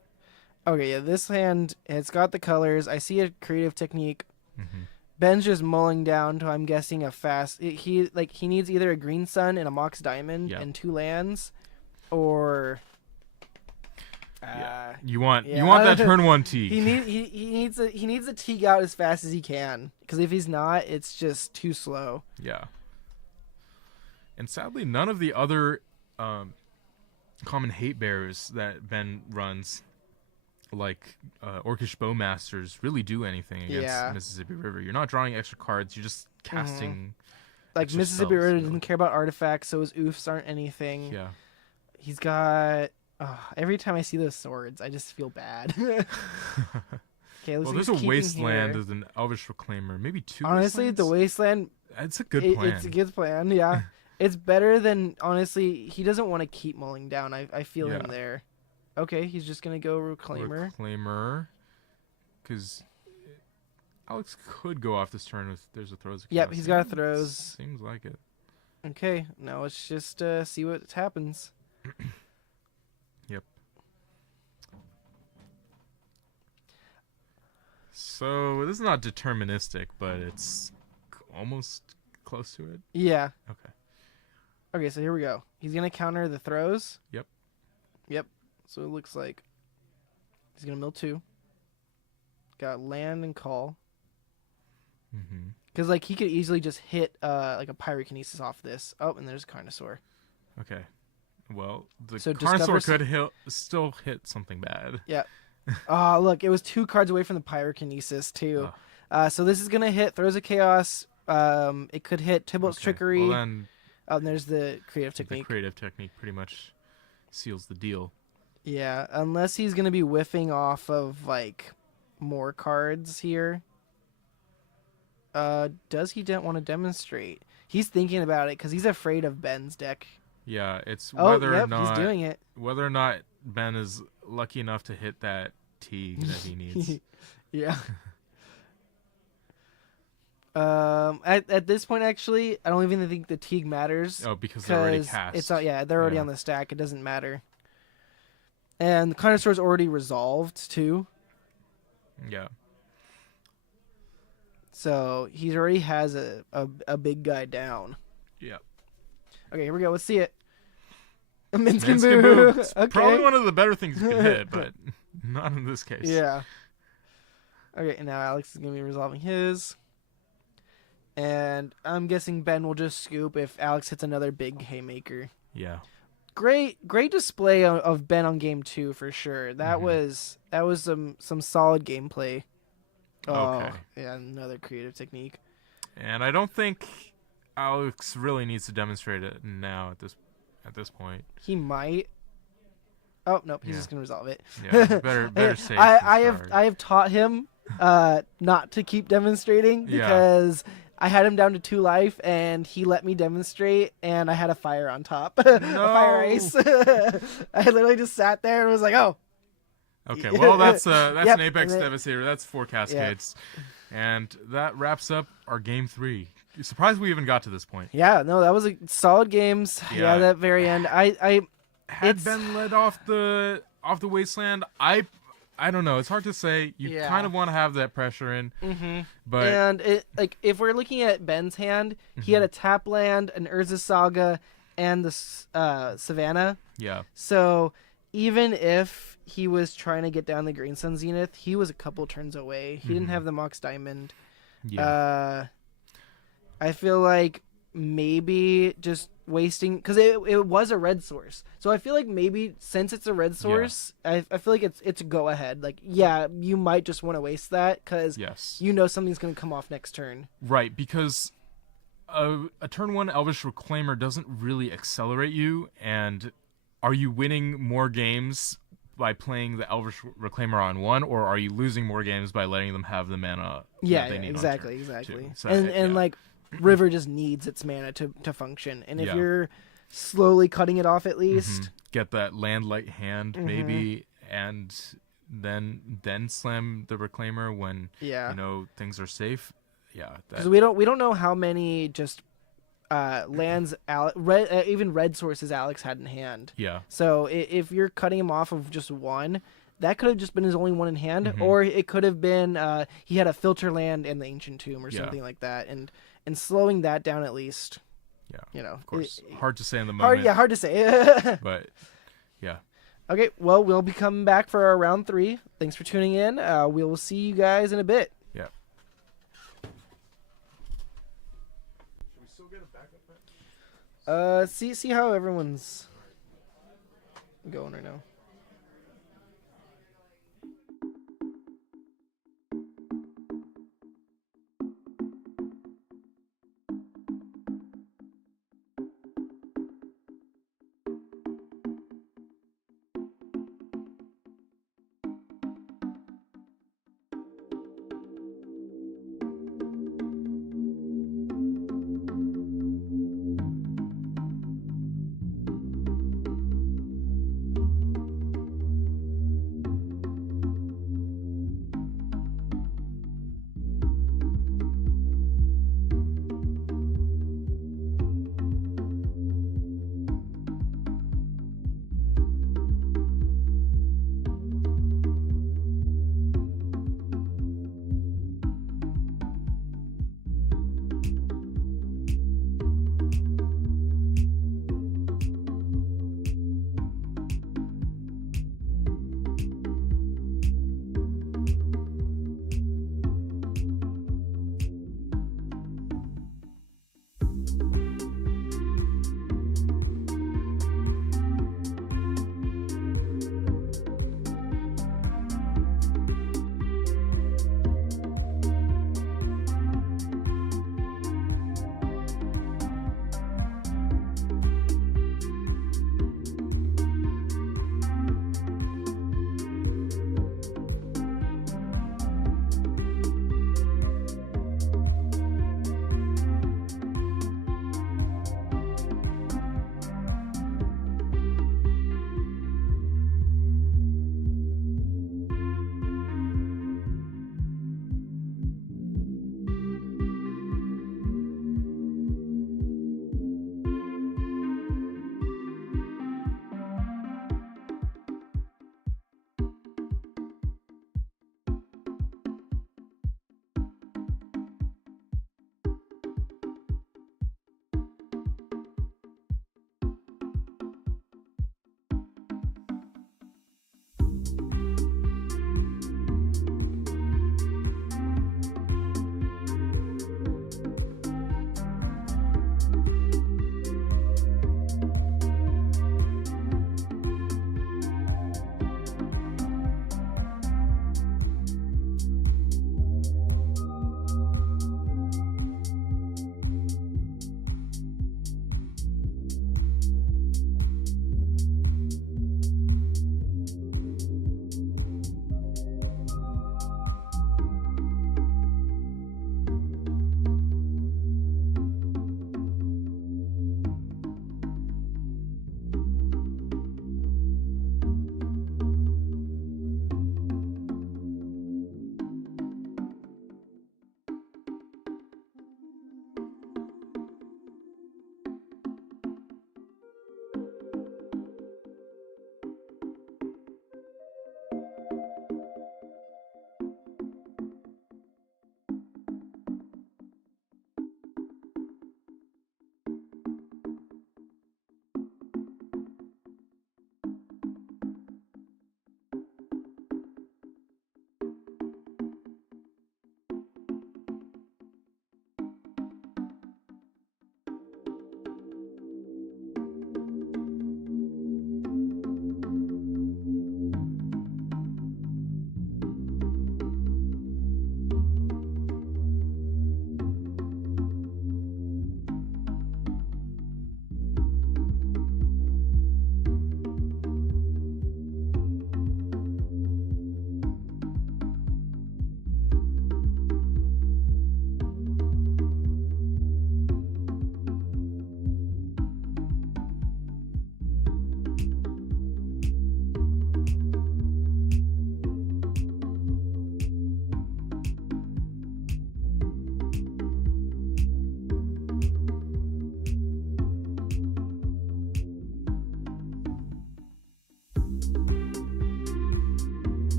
Okay, yeah, this hand, it's got the colors. I see a creative technique. Mm-hmm. Ben's just mulling down to, I'm guessing, a fast. He needs either a green sun and a Mox Diamond and 2 lands, or. You want that turn 1 Teague. He needs to Teague out as fast as he can, because if he's not, it's just too slow. Yeah. And sadly, none of the other common hate bearers that Ben runs, like Orcish Bowmasters, really do anything against Mississippi River. You're not drawing extra cards. You're just casting. Like Mississippi River doesn't care about artifacts, so his oofs aren't anything. Yeah. He's got. Every time I see those swords, I just feel bad. Okay, well, there's a wasteland as an Elvish Reclaimer, maybe 2. Honestly, the wasteland. It's a good plan. It's a good plan. Yeah, it's better than honestly. He doesn't want to keep mulling down. I feel him there. Okay, he's just gonna go Reclaimer. Because Alex could go off this turn with there's a throws. Yep, he's got a throws. Seems like it. Okay, now let's just see what happens. Yep. So this is not deterministic, but it's almost close to it. Yeah. Okay. Okay, so here we go. He's gonna counter the throws. Yep. So it looks like he's gonna mill 2. Got land and call. Mm-hmm. Because like he could easily just hit like a pyrokinesis off this. Oh, and there's Carnosaur. Okay. Well, the So Carnosaur could still hit something bad. Yeah. Oh, look, it was 2 cards away from the pyrokinesis too. So this is gonna hit Throws of Chaos. It could hit Tybalt's Trickery. Well, then and there's the creative technique. The creative technique pretty much seals the deal. Yeah, unless he's gonna be whiffing off of like more cards here. Does he want to demonstrate? He's thinking about it because he's afraid of Ben's deck. Yeah, it's whether or not he's doing it. Whether or not Ben is lucky enough to hit that Teague that he needs. Yeah. At this point, actually, I don't even think the Teague matters. Oh, because they're already cast. It's they're already on the stack. It doesn't matter. And the Carnosaur's already resolved too. Yeah. So he already has a big guy down. Yeah. Okay, here we go. Let's see it. Minskin Boo. Boo. It's Okay. probably one of the better things you can hit, but not in this case. Yeah. Okay, and now Alex is going to be resolving his. And I'm guessing Ben will just scoop if Alex hits another big haymaker. Yeah. Great display of Ben on game 2 for sure. That was some solid gameplay. Okay. Oh, yeah, another creative technique. And I don't think Alex really needs to demonstrate it now at this point. He might. Oh nope, he's just gonna resolve it. Yeah, better safe. I have taught him not to keep demonstrating because I had him down to 2 life and he let me demonstrate and I had a fire on top. No. A fire ice. I literally just sat there and was like, oh. Okay, well that's an Apex then, Devastator. That's 4 Cascades. Yeah. And that wraps up our game 3. Surprised we even got to this point. Yeah, no, that was a solid games. Yeah, that very end. I had been led off the wasteland. I don't know. It's hard to say. You kind of want to have that pressure in, but if we're looking at Ben's hand, he had a tap land, an Urza Saga, and the Savannah. Yeah. So even if he was trying to get down the Green Sun Zenith, he was a couple turns away. He didn't have the Mox Diamond. Yeah. I feel like maybe just wasting because it was a red source, so I feel like maybe since it's a red source, I feel like it's a go ahead. Like you might just want to waste that because you know something's gonna come off next turn. Right, because a turn 1 Elvish Reclaimer doesn't really accelerate you, and are you winning more games by playing the Elvish Reclaimer on 1, or are you losing more games by letting them have the mana? They need exactly. So, and like River just needs its mana to function, and if you're slowly cutting it off at least, get that land light hand maybe, and then slam the Reclaimer when you know things are safe. Yeah, because we don't know how many just lands even red sources Alex had in hand. Yeah. So if you're cutting him off of just 1, that could have just been his only one in hand, or it could have been he had a filter land and the ancient tomb or something like that, and slowing that down at least. Yeah, you know, of course, hard to say in the moment. Hard to say. But yeah. Okay, well, we'll be coming back for our round 3. Thanks for tuning in. We will see you guys in a bit. Yeah. Should we still get a backup bet? See how everyone's going right now.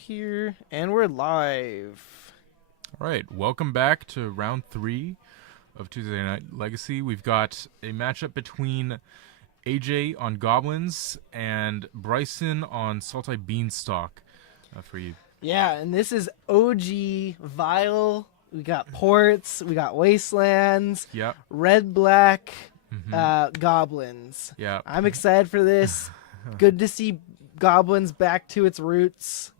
here, and we're live. All right, welcome back to round 3 of Tuesday Night Legacy. We've got a matchup between AJ on Goblins and Bryson on Salty Beanstalk for you. Yeah, and this is OG Vile. We got Ports, we got Wastelands, Yep. Red Black, Mm-hmm. Goblins. Yeah. I'm excited for this. Good to see Goblins back to its roots.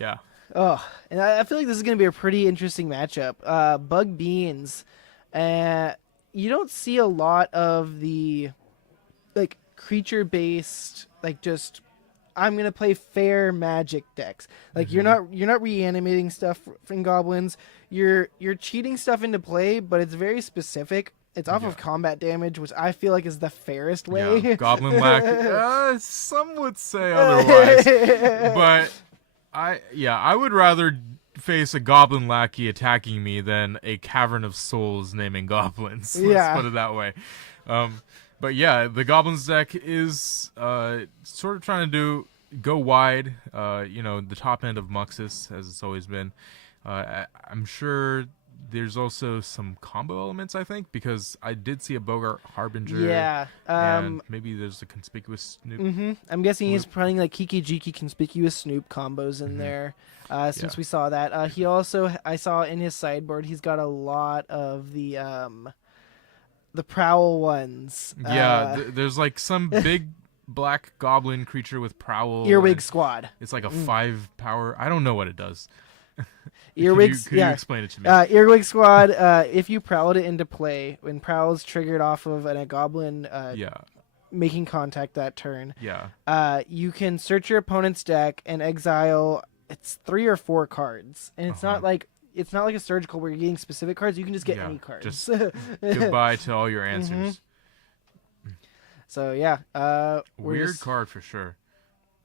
Yeah. Oh, and I feel like this is going to be a pretty interesting matchup. Bug Beans. You don't see a lot of the like creature-based, like just I'm gonna play fair magic decks. Like you're not reanimating stuff from Goblins. You're cheating stuff into play, but it's very specific. It's off of combat damage, which I feel like is the fairest way. Yeah. Goblin lack. Some would say otherwise, but I would rather face a Goblin lackey attacking me than a Cavern of Souls naming goblins. Let's put it that way. But yeah, the Goblins deck is sort of trying to go wide, the top end of Muxus, as it's always been. I'm sure there's also some combo elements, I think, because I did see a Bogart Harbinger. Yeah. And maybe there's a Conspicuous Snoop. I'm guessing he's playing like Kiki Jiki Conspicuous Snoop combos in there. Since we saw that. He also, I saw in his sideboard, he's got a lot of the Prowl ones. Yeah, there's like some big black goblin creature with Prowl. Earwig Squad. It's like a 5 power. I don't know what it does. Earwigs, could you explain it to me? Earwig Squad, if you prowled it into play, when Prowl's triggered off of a goblin making contact that turn, you can search your opponent's deck and exile, it's 3 or 4 cards. And it's not like a surgical where you're getting specific cards. You can just get any cards. Just goodbye to all your answers. So, yeah. Weird card for sure.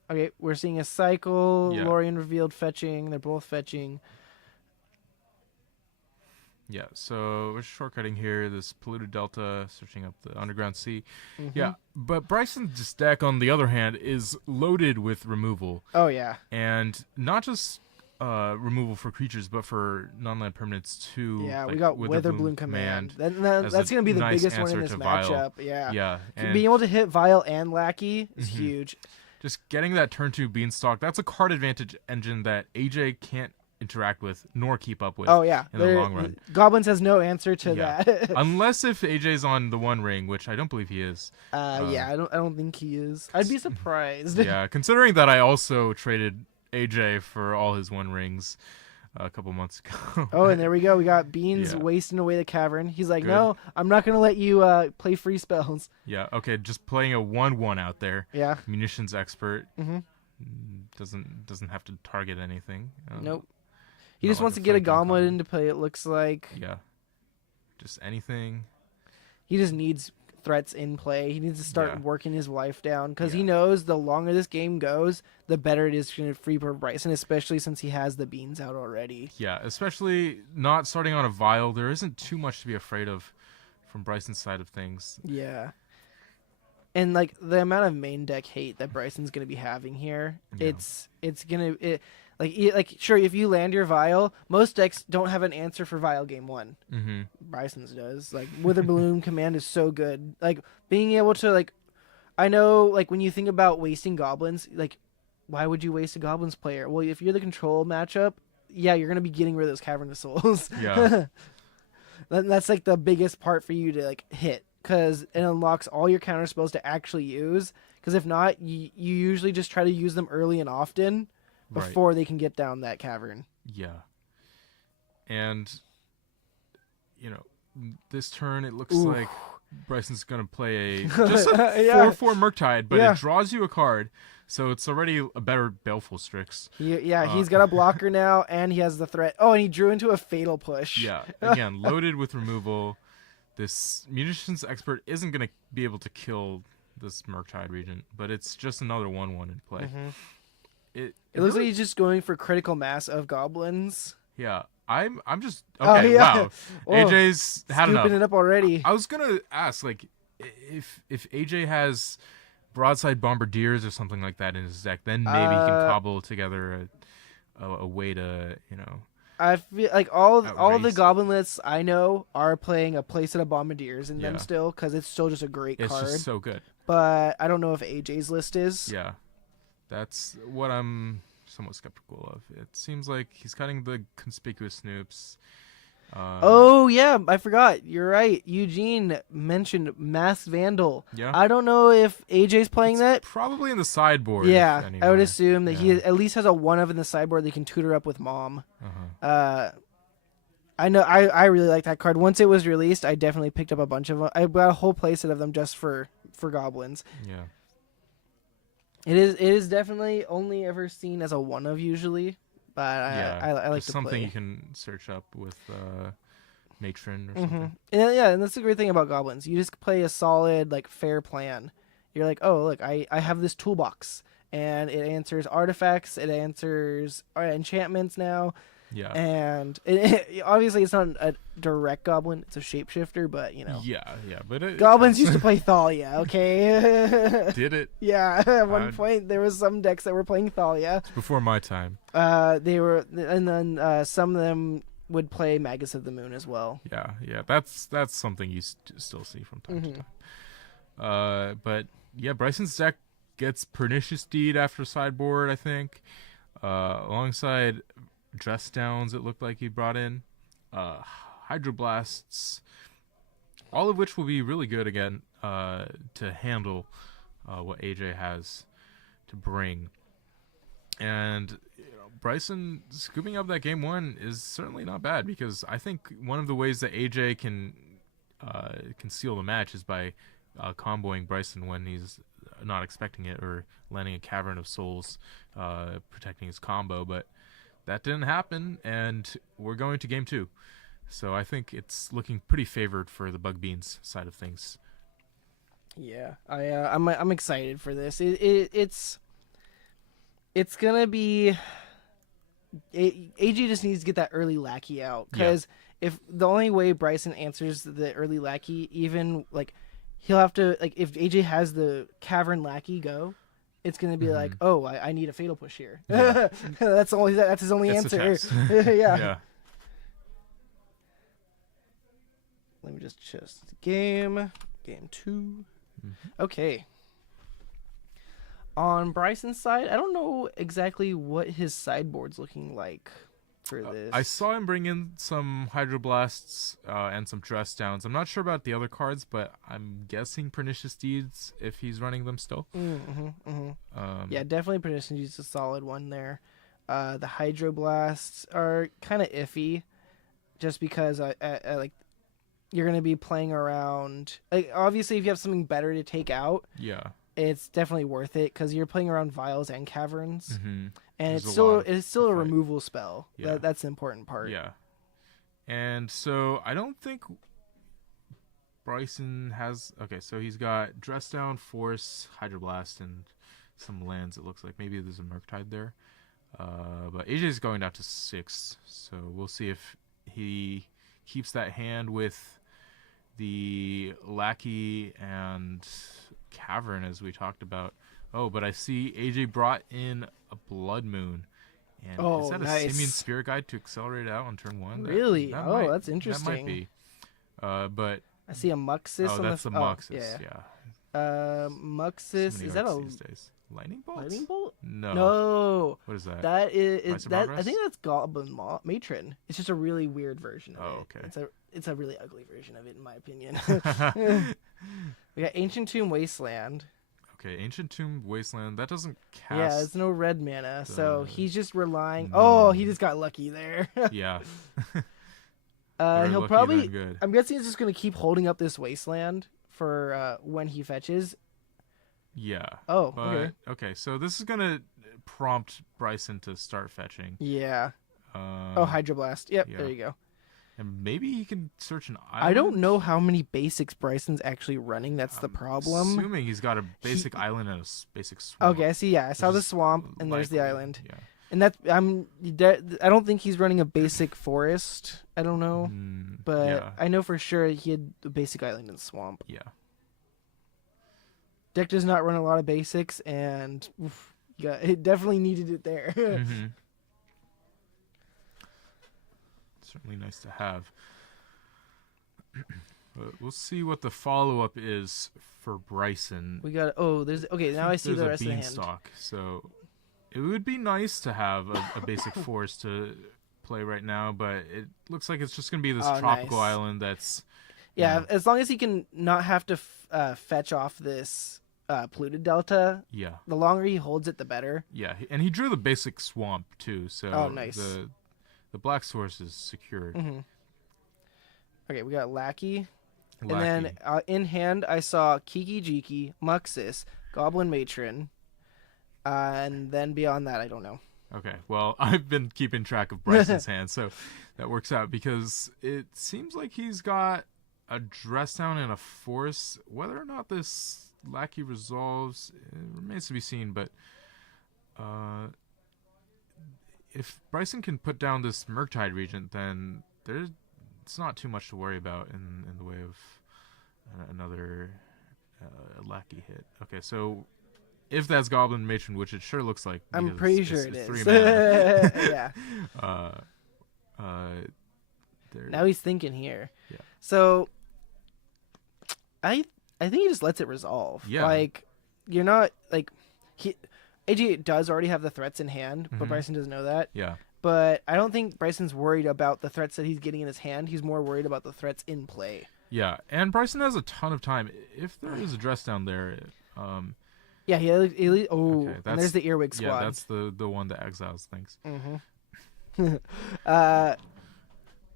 Okay, we're seeing a cycle. Lorien revealed fetching. They're both fetching. Yeah, so we're shortcutting here. This polluted delta, searching up the underground sea. Yeah, but Bryson's deck, on the other hand, is loaded with removal. Oh, yeah. And not just removal for creatures, but for non-land permanents too. Yeah, like we got Witherbloom Command. That's going to be the nice biggest one in this matchup. matchup. Yeah. Yeah. And being able to hit Vile and Lackey is huge. Just getting that turn 2 Beanstalk, that's a card advantage engine that AJ can't interact with nor keep up with. Oh yeah, in the long run. Goblins has no answer to that. Unless if AJ's on the One Ring, which I don't believe he is. I don't think he is. I'd be surprised. Yeah, considering that I also traded AJ for all his One Rings a couple months ago. Oh, and there we go. We got Beans wasting away the cavern. He's like, no, I'm not gonna let you play free spells. Yeah. Okay. Just playing a 1/1 out there. Yeah. Munitions expert. Doesn't have to target anything. Nope. He just wants to get a gauntlet into play, it looks like. Yeah. Just anything. He just needs threats in play. He needs to start working his life down because he knows the longer this game goes, the better it is going to free for Bryson, especially since he has the beans out already. Yeah, especially not starting on a Vile. There isn't too much to be afraid of from Bryson's side of things. Yeah. And like the amount of main deck hate that Bryson's going to be having here, it's going to... Like sure, if you land your Vile, most decks don't have an answer for Vile game 1. Bryson's does. Like Witherbloom Command is so good. Like being able to like, I know like when you think about wasting goblins, like why would you waste a goblins player? Well, if you're the control matchup, you're gonna be getting rid of those Cavern of Souls. Yeah, that's like the biggest part for you to like hit because it unlocks all your counter spells to actually use. Because if not, you usually just try to use them early and often. Before they can get down that cavern. Yeah. And, this turn it looks like Bryson's going to play just a 4/4 Murktide, but it draws you a card, so it's already a better Baleful Strix. He's got a blocker now, and he has the threat. Oh, and he drew into a Fatal Push. Yeah, again, loaded with removal. This Munitions Expert isn't going to be able to kill this Murktide Regent, but it's just another 1/1 in play. It looks like he's just going for critical mass of goblins. Yeah, I'm just okay. Wow, AJ's had enough. Scooping it up already. I was gonna ask, like, if AJ has Broadside Bombardiers or something like that in his deck, then maybe he can cobble together a way to, you know. I feel like all the Outrace. goblin lists I know are playing a playset of bombardiers in them Yeah. still, because it's still just a great It's card. just so good. But I don't know if AJ's list is. Yeah, that's what I'm somewhat skeptical of. It seems like he's cutting the conspicuous snoops. Oh yeah, I forgot. You're right. Eugene mentioned Masked Vandal. Yeah. I don't know if AJ's playing It's that. probably in the sideboard. Yeah, if I would anywhere. assume that he Yeah. at least has a 1-of in the sideboard that he can tutor up with Mom. Uh-huh. I know. I really like that card. Once it was released, I definitely picked up a bunch of them. I bought a whole playset of them just for goblins. Yeah. It is definitely only ever seen as a 1-of usually, but I like just to something play. you can search up with Matron or Mm-hmm. something. And that's the great thing about goblins. You just play a solid, like, fair plan. You're like, oh, look, I have this toolbox, and it answers artifacts, it answers enchantments now, Yeah. and obviously it's not a direct goblin, it's a shapeshifter, but, you know. Yeah, but it Goblins counts. used to play Thalia, okay? Did it? Yeah, at one I'd- point there was some decks that were playing Thalia. It's before my time. They were, and then some of them would play Magus of the Moon as well. Yeah. That's something you still see from time to time. But yeah, Bryson's deck gets Pernicious Deed after sideboard, I think. Alongside Dress Downs, it looked like he brought in. Hydroblasts, all of which will be really good again to handle what AJ has to bring. And Bryson scooping up that game 1 is certainly not bad, because I think one of the ways that AJ can seal the match is by comboing Bryson when he's not expecting it, or landing a Cavern of Souls, protecting his combo. But that didn't happen, and we're going to game 2. So I think it's looking pretty favored for the Bug Beans side of things. Yeah, I'm excited for this. It's gonna be. AJ just needs to get that early lackey out, because if the only way Bryson answers the early lackey, even like he'll have to, like, if AJ has the Cavern lackey go, it's gonna be like, oh, I need a fatal push here. Yeah. that's his only It's the answer. test. Yeah. Let me just game 2. Okay. On Bryson's side, I don't know exactly what his sideboard's looking like for this. I saw him bring in some Hydroblasts and some Dress Downs. I'm not sure about the other cards, but I'm guessing Pernicious Deeds if he's running them still. Yeah, definitely Pernicious Deeds is a solid one there. The Hydroblasts are kind of iffy, just because I like you're gonna be playing around. Like, obviously, if you have something better to take out, Yeah. it's definitely worth it, because you're playing around vials and caverns, and There's it's a lot still a fight. removal spell. Yeah. That's the important part. Yeah. And so I don't think Bryson has. Okay, so he's got Dress Down, Force, Hydroblast, and some lands. It looks like maybe there's a Murktide there. But AJ's going down to 6, so we'll see if he keeps that hand with the Lackey and Cavern, as we talked about. Oh, but I see AJ brought in a Blood Moon. And is that a nice. Simian Spirit Guide to accelerate it out on turn 1? Really? That Oh, might- that's interesting. That might be. But I see a Muxus. oh, on that's the the Muxus. yeah. Yeah. Muxus. So many Is that a arts these days. Lightning Bolt? lightning bolt? No. No. What is that? That is Vice that. I Progress? think that's Goblin Matron. It's just a really weird version of Oh, it. okay. It's a really ugly version of it, in my opinion. We got Ancient Tomb Wasteland. Okay, Ancient Tomb Wasteland. That doesn't cast. Yeah, it's no red mana, so the- he's just relying. No. Oh, he just got lucky there. Yeah. He'll Lucky probably. than good. I'm guessing he's just gonna keep holding up this Wasteland for when he fetches. Yeah. Oh, But, okay. okay, so this is going to prompt Bryson to start fetching. Yeah. Um, Oh, Hydroblast. Yep, yeah. there you go. And maybe he can search an island? I don't know how many basics Bryson's actually running. That's the I'm problem. Assuming he's got a basic island and a basic swamp. Okay, I see. Yeah, I saw which the is swamp and there's the likely, island, Yeah. and that's I don't think he's running a basic forest. I don't know, but yeah. I know for sure he had a basic island and swamp. Yeah. Deck does not run a lot of basics, and oof, yeah, it definitely needed it there. Mhm. certainly nice to have. But we'll see what the follow-up is for Bryson. We got okay. Now I see There's the a rest of the hand. beanstalk, so it would be nice to have a basic force to play right now, but it looks like it's just gonna be this tropical nice. island that's. Yeah, as long as he can not have to fetch off this polluted delta. Yeah. The longer he holds it, the better. Yeah, and he drew the basic swamp too, so nice. the black source is secured. Mm-hmm. Okay, we got Lackey. Lackey. And then in hand, I saw Kiki Jiki, Muxus, Goblin Matron, and then beyond that, I don't know. Okay, well, I've been keeping track of Bryson's hand, so that works out because it seems like he's got a dress down and a force. Whether or not this Lackey resolves, it remains to be seen, but if Bryson can put down this Murktide Regent, then it's not too much to worry about in the way of another Lackey hit. Okay, so if that's Goblin Matron, which it sure looks like, I'm pretty sure it it's is. 3 mana. Yeah. There. Now he's thinking here. Yeah. So I think he just lets it resolve. Yeah. Like you're not like AJ does already have the threats in hand, but Mhm. Bryson doesn't know that. Yeah. But I don't think Bryson's worried about the threats that he's getting in his hand. He's more worried about the threats in play. Yeah, and Bryson has a ton of time. If there is a dress down there, Yeah, he okay, and there's the Earwig squad. yeah, that's the one that exiles things. Mm-hmm.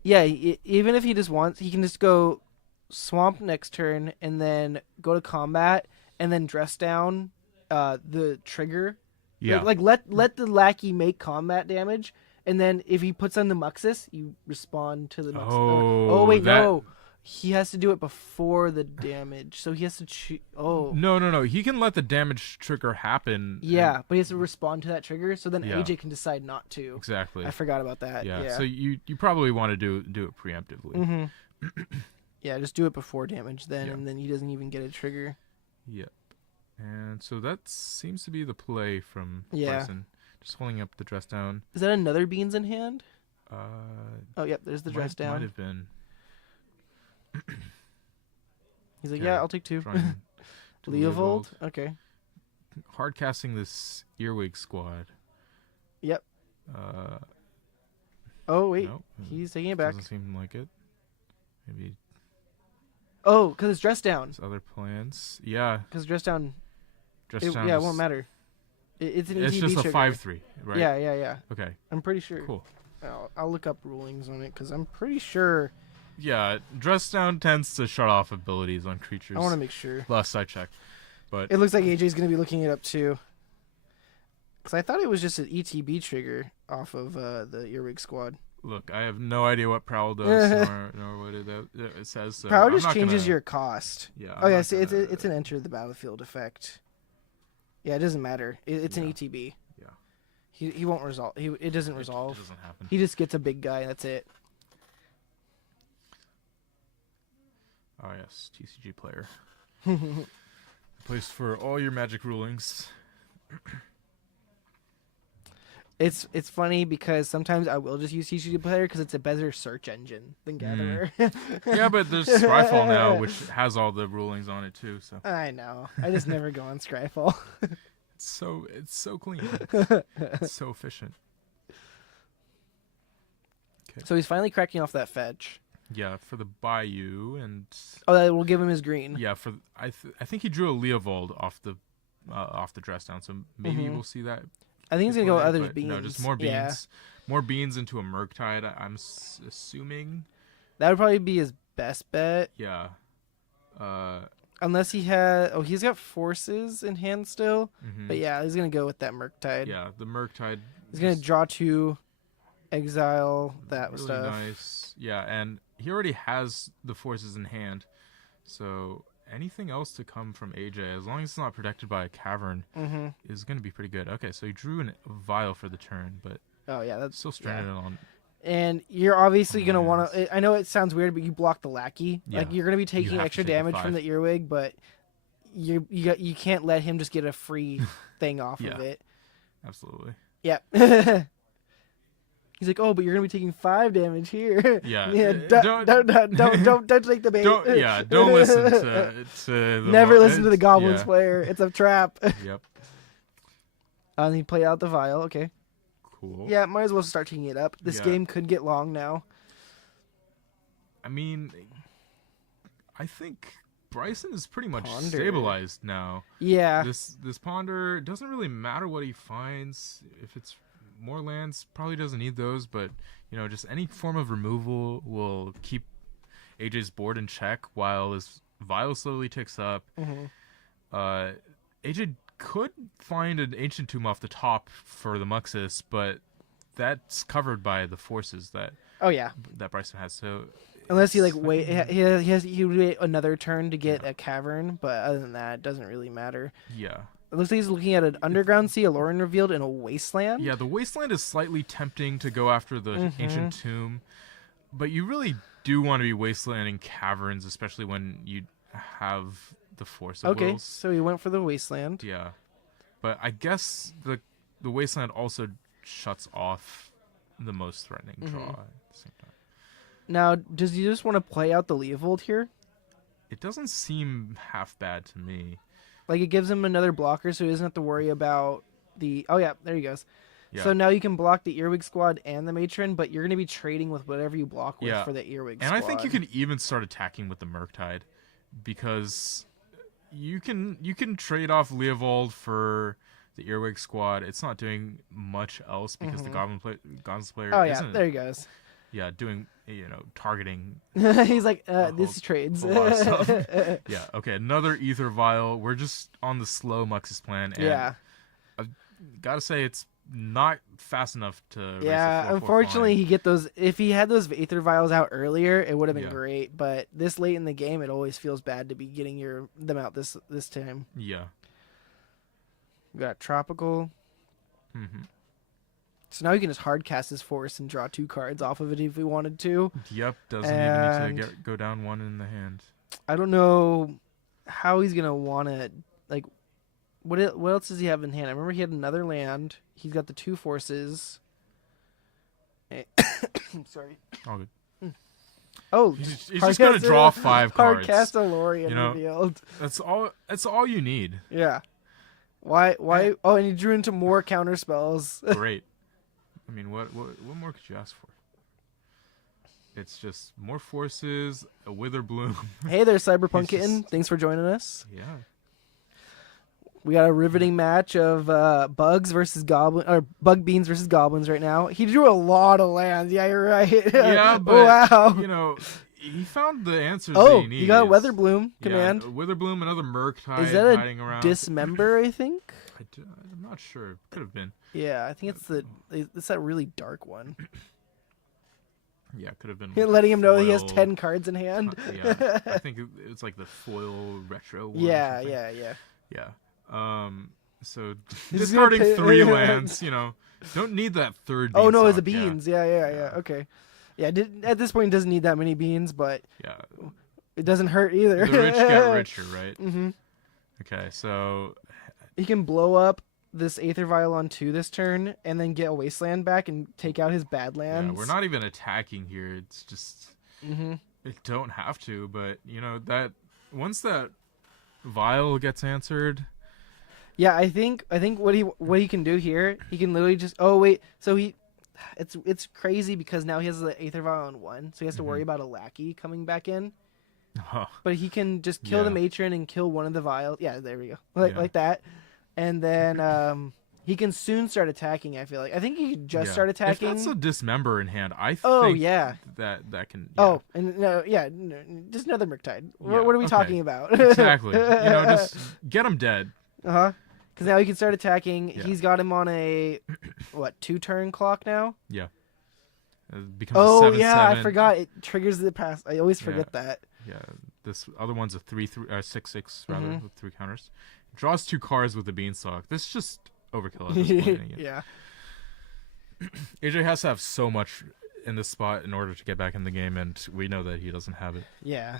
Yeah, even if he just wants, he can just go swamp next turn and then go to combat and then dress down the trigger. Yeah, Like let the Lackey make combat damage, and then if he puts on the Muxus, you respond to the Muxus. Oh, wait, that- no. He has to do it before the damage, so he has to No. He can let the damage trigger happen. Yeah, but he has to respond to that trigger, so then Yeah. AJ can decide not to. Exactly. I forgot about that. Yeah. So you probably want to do it preemptively. Mm-hmm. Yeah, just do it before damage then, Yeah. and then he doesn't even get a trigger. Yep. And so that seems to be the play from Yeah. Bryson. Just holding up the dress down. Is that another beans in hand? Uh, Oh, yep, there's the dress might down. have been. He's like, Okay, yeah, I'll take 2. Trying to Leovold? Okay. hard casting this Earwig squad. Yep. Uh, Oh, wait. no, He's taking it back. doesn't seem like it. Maybe Oh, because it's dress down. there's other plans. Yeah, Because dress down, dress it, down. yeah, it is- won't matter. It's an It's ETB just a trigger. 5/3, right? Yeah. Okay. I'm pretty sure. Cool. I'll look up rulings on it, because I'm pretty sure. Yeah, dress down tends to shut off abilities on creatures. I want to make sure. Last I checked, but It looks like AJ's going to be looking it up, too. Because I thought it was just an ETB trigger off of the Earwig squad. look, I have no idea what Prowl does nor what it says. So Prowl I'm just not changes gonna- your cost. Yeah. Oh I'm yeah, not see, gonna- it's an enter the battlefield effect. Yeah, it doesn't matter. It's an Yeah. ETB. Yeah. He won't resolve. It doesn't resolve. It doesn't happen. He just gets a big guy. That's it. Oh yes, TCG player. Place for all your Magic rulings. It's funny because sometimes I will just use TCG Player because it's a better search engine than Gatherer. Yeah, but there's Scryfall now, which has all the rulings on it too. So I know. I just never go on Scryfall. it's so clean. It's so efficient. So he's finally cracking off that fetch. Yeah, for the Bayou and Oh, that will give him his green. yeah, for I think he drew a Leovold off the dress down, so maybe Mhm. we'll see that. I think he's gonna go with play, other but beans. No, just more beans. Yeah. More beans into a Murktide. I'm assuming. That would probably be his best bet. Yeah. Unless he had... Oh, he's got forces in hand still. Mhm. But yeah, he's going to go with that Murktide. Yeah, the Murktide. He's going to is draw 2, exile, that really stuff. nice. Yeah, and he already has the forces in hand. So anything else to come from AJ, as long as it's not protected by a cavern, Mm-hmm. is going to be pretty good. Okay, so he drew a vial for the turn, but Oh, yeah, that's... still stranded on. And you're obviously going to Yes. want to... I know it sounds weird, but you block the Lackey. Yeah. Like, you're going to be taking have to extra take the damage from 5. the Earwig, but you can't let him just get a free thing off Yeah. of it. Absolutely. Yeah. He's like, oh, but you're gonna be taking 5 damage here. Yeah. Yeah. Don't- Don't take the bait. Don't listen to the Never listen to the Goblins yeah. player. It's a trap. Yep. And he played out the vial. Okay. Cool. Yeah, might as well start taking it up. This Yeah. game could get long now. I mean, I think Bryson is pretty much Ponder. stabilized now. Yeah. This Ponder, it doesn't really matter what he finds. If it's more lands, probably doesn't need those, but just any form of removal will keep AJ's board in check while his vial slowly ticks up. Mm-hmm. AJ could find an Ancient Tomb off the top for the Muxus, but that's covered by the forces that Oh yeah. Bryson has. So Unless he it's- wait, he would wait another turn to get a cavern, but other than that, it doesn't really matter. Yeah. It looks like he's looking at an underground sea, a Lauren revealed, in a wasteland. Yeah, the Wasteland is slightly tempting to go after the Ancient Tomb, but you really do want to be wastelanding caverns, especially when you have the Force of Okay, Wills. so he went for the wasteland. Yeah, but I guess the Wasteland also shuts off the most threatening draw at the same time. Now, does he just want to play out the Leovold here? It doesn't seem half bad to me. Like, it gives him another blocker, so he doesn't have to worry about the... Oh, yeah, there he goes. Yeah. So now you can block the Earwig Squad and the Matron, but you're going to be trading with whatever you block with Yeah. for the Earwig And Squad. I think you can even start attacking with the Murktide, because you can trade off Leovold for the Earwig Squad. It's not doing much else because the Goblins player Oh, yeah, isn't there he goes. doing targeting He's like, whole- this trades. a lot of stuff. Yeah, okay, another Ether Vial. We're just on the slow Muxus plan, and Yeah. I've gotta say it's not fast enough to raise the Yeah, 4/4 unfortunately, fine. he get those. If he had those Aether Vials out earlier, it would have been Yeah. great. But this late in the game, it always feels bad to be getting them out this time. Yeah. We got Tropical. Mm-hmm. So now he can just hard cast his Force and draw 2 cards off of it if we wanted to. Yep, doesn't even And- need to go down one in the hand. I don't know how he's gonna want to like. What else does he have in hand? I remember he had another land. He's got the 2 forces. Sorry. All good. Oh, He's hard just gonna cast draw a- 5 hard cards. cast a Lorien You know, revealed. That's all you need. Yeah. Why? Oh, and he drew into more counter spells. Great. I mean, what more could you ask for? It's just more forces, a Wither Bloom. Hey there, Cyberpunk He's Kitten. just- Thanks for joining us. Yeah. We got a riveting match of Bugs versus Goblin, or Bug Beans versus Goblins right now. He drew a lot of lands. Yeah, you're right. Yeah, but wow. He found the answers Oh, that he needs. you got a Weather Bloom command. Yeah, Wither Bloom, another Murktide Is that hiding a around. Dismember? I think. I'm not sure. Could have been. Yeah, I think it's that really dark one. Yeah, could have been. Letting him know he has foil. 10 cards in hand. Yeah, I think it's like the foil retro one. or Yeah, something. yeah. Yeah. So He's discarding gonna pay- 3 lands, don't need that third. Oh no, it's a beanstalk, beans. Yeah. Okay. Yeah, at this point, it doesn't need that many beans, but Yeah. it doesn't hurt either. The rich get richer, right? Mm-hmm. Okay, so He can blow up this Aether Vial on 2 this turn, and then get a Wasteland back and take out his bad yeah, lands. we're not even attacking here. It's just Mm-hmm. it don't have to, but that once that vial gets answered. Yeah, I think what he can do here, he can literally just. Oh wait, so it's crazy because now he has the Aether Vial on 1, so he has to worry about a lackey coming back in. Huh. But he can just kill the Yeah. Matron and kill one of the vials. Yeah, there we go. Yeah. Like that. And then he can soon start attacking, I feel like. I think he could just start attacking. If that's a dismember in hand, I think Oh, yeah. that can. Yeah. Oh, and no, just another Murktide. Yeah, What are we okay. talking about? Exactly. Just get him dead. Uh-huh. Because now he can start attacking. Yeah. He's got him on a, 2-turn clock now? Yeah. It becomes Oh, a 7/7. yeah, I forgot. It triggers the pass. I always forget that. Yeah, this other one's a 6/6 rather Mhm. with 3 counters. Draws 2 cards with the beanstalk. This is just overkill at this point. Yeah. AJ has to have so much in this spot in order to get back in the game, and we know that he doesn't have it. Yeah.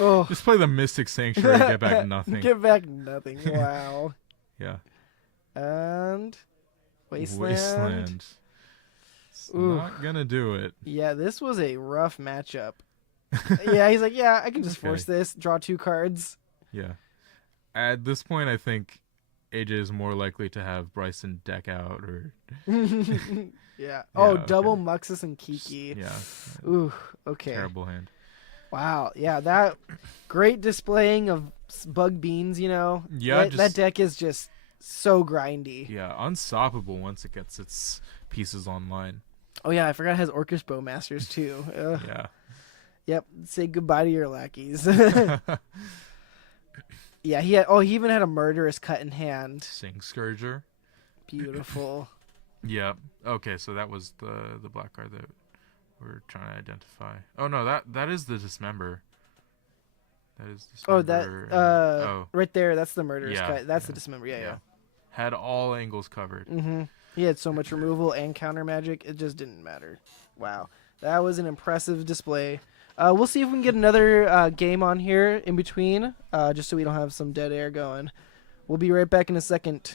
Oh. Just play the Mystic Sanctuary, get back nothing. Get back nothing. Wow. Yeah. And Wasteland. It's Ooh. not gonna do it. Yeah, this was a rough matchup. Yeah, he's like, yeah, I can just force this, draw 2 cards. Yeah. At this point, I think AJ is more likely to have Bryson deck out or. Yeah. Oh, okay. double Muxus and Kiki. Yeah. Ooh, okay. Terrible hand. Wow. Yeah, that great displaying of bug beans, you know. Yeah, that deck is just so grindy. Yeah, unstoppable once it gets its pieces online. Oh yeah, I forgot it has Orcish Bowmasters too. Yeah. Yep. Say goodbye to your lackeys. Yeah, he even had a murderous cut in hand. Sing Scourger. Beautiful. Yeah. Okay, so that was the black card that we're trying to identify. Oh no, that is the Dismember. That is Dismember. Oh, that right there, that's the murderous cut. That's the Dismember. Yeah. Had all angles covered. Mm-hmm. He had so much removal and counter magic, it just didn't matter. Wow. That was an impressive display. We'll see if we can get another game on here in between, just so we don't have some dead air going. We'll be right back in a second.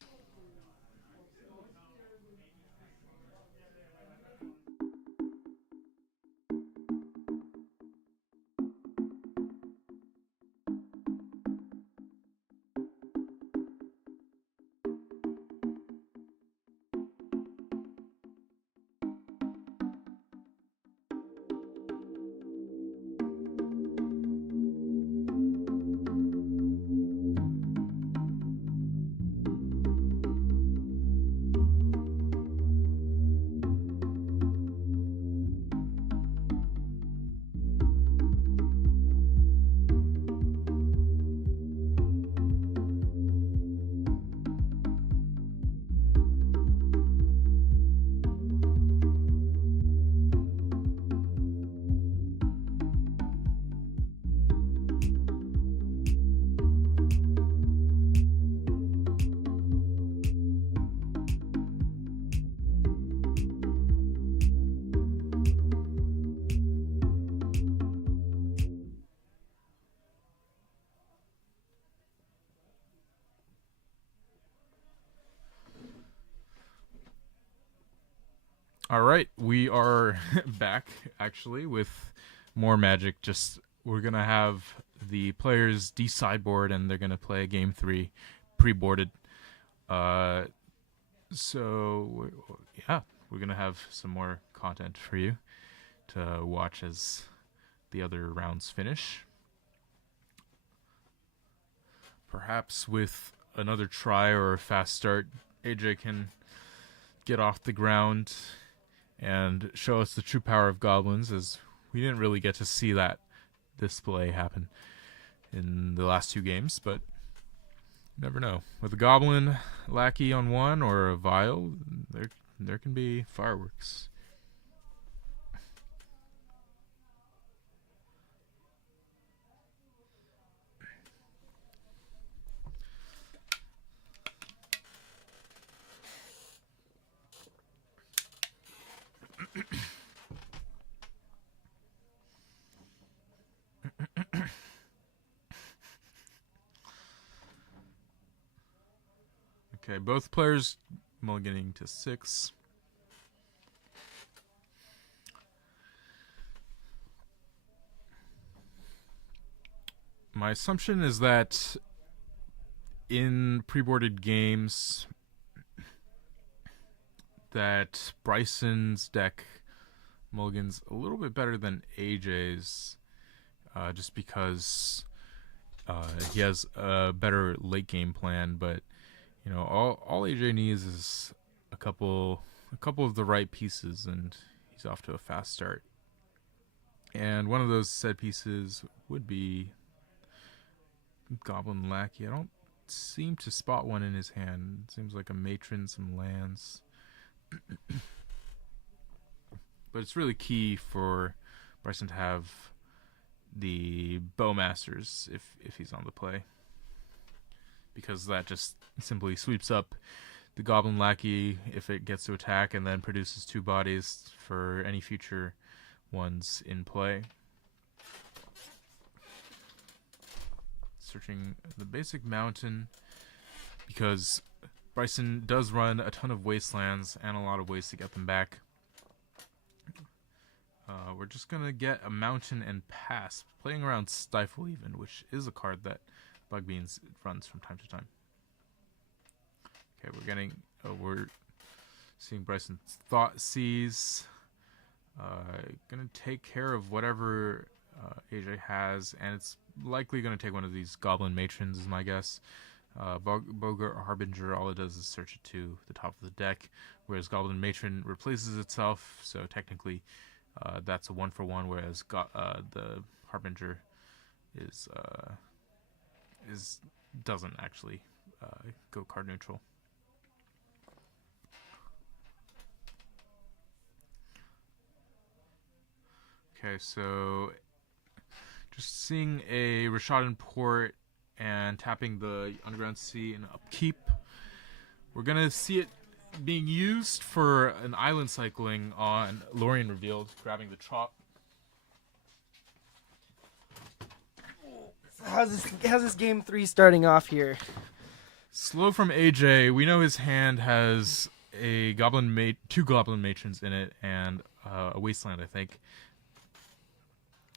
All right, we are back actually with more Magic. Just we're gonna have the players de-sideboard and they're gonna play game 3 pre-boarded. So yeah, we're gonna have some more content for you to watch as the other rounds finish. Perhaps with another try or a fast start, AJ can get off the ground and show us the true power of goblins, as we didn't really get to see that display happen in the last 2 games, but you never know. With a goblin lackey on one or a vial, there can be fireworks. Okay, both players mulliganing to 6. My assumption is that in pre-boarded games that Bryson's deck mulligans a little bit better than AJ's, just because he has a better late game plan, but you know, all AJ needs is a couple of the right pieces, and he's off to a fast start. And one of those said pieces would be Goblin Lackey. I don't seem to spot one in his hand. It seems like a matron, some lands. But it's really key for Bryson to have the Bowmasters if he's on the play, because that just simply sweeps up the Goblin Lackey if it gets to attack, and then produces 2 bodies for any future ones in play. Searching the basic mountain, because Bryson does run a ton of wastelands and a lot of ways to get them back. We're just going to get a mountain and pass, playing around Stifle even, which is a card that Bugbeans runs from time to time. Okay, we're seeing Bryson's Thought Seize. Gonna take care of whatever AJ has, and it's likely gonna take one of these Goblin Matrons, is my guess. Bogart Harbinger, all it does is search it to the top of the deck, whereas Goblin Matron replaces itself, so technically that's a 1-for-1, whereas the Harbinger doesn't actually go card neutral. Okay, so just seeing a Rashadan Port and tapping the Underground Sea and upkeep. We're going to see it being used for an island cycling on Lorien Revealed, grabbing the Trop. How's this game 3 starting off here? Slow from AJ. We know his hand has a two Goblin Matrons in it and a Wasteland, I think.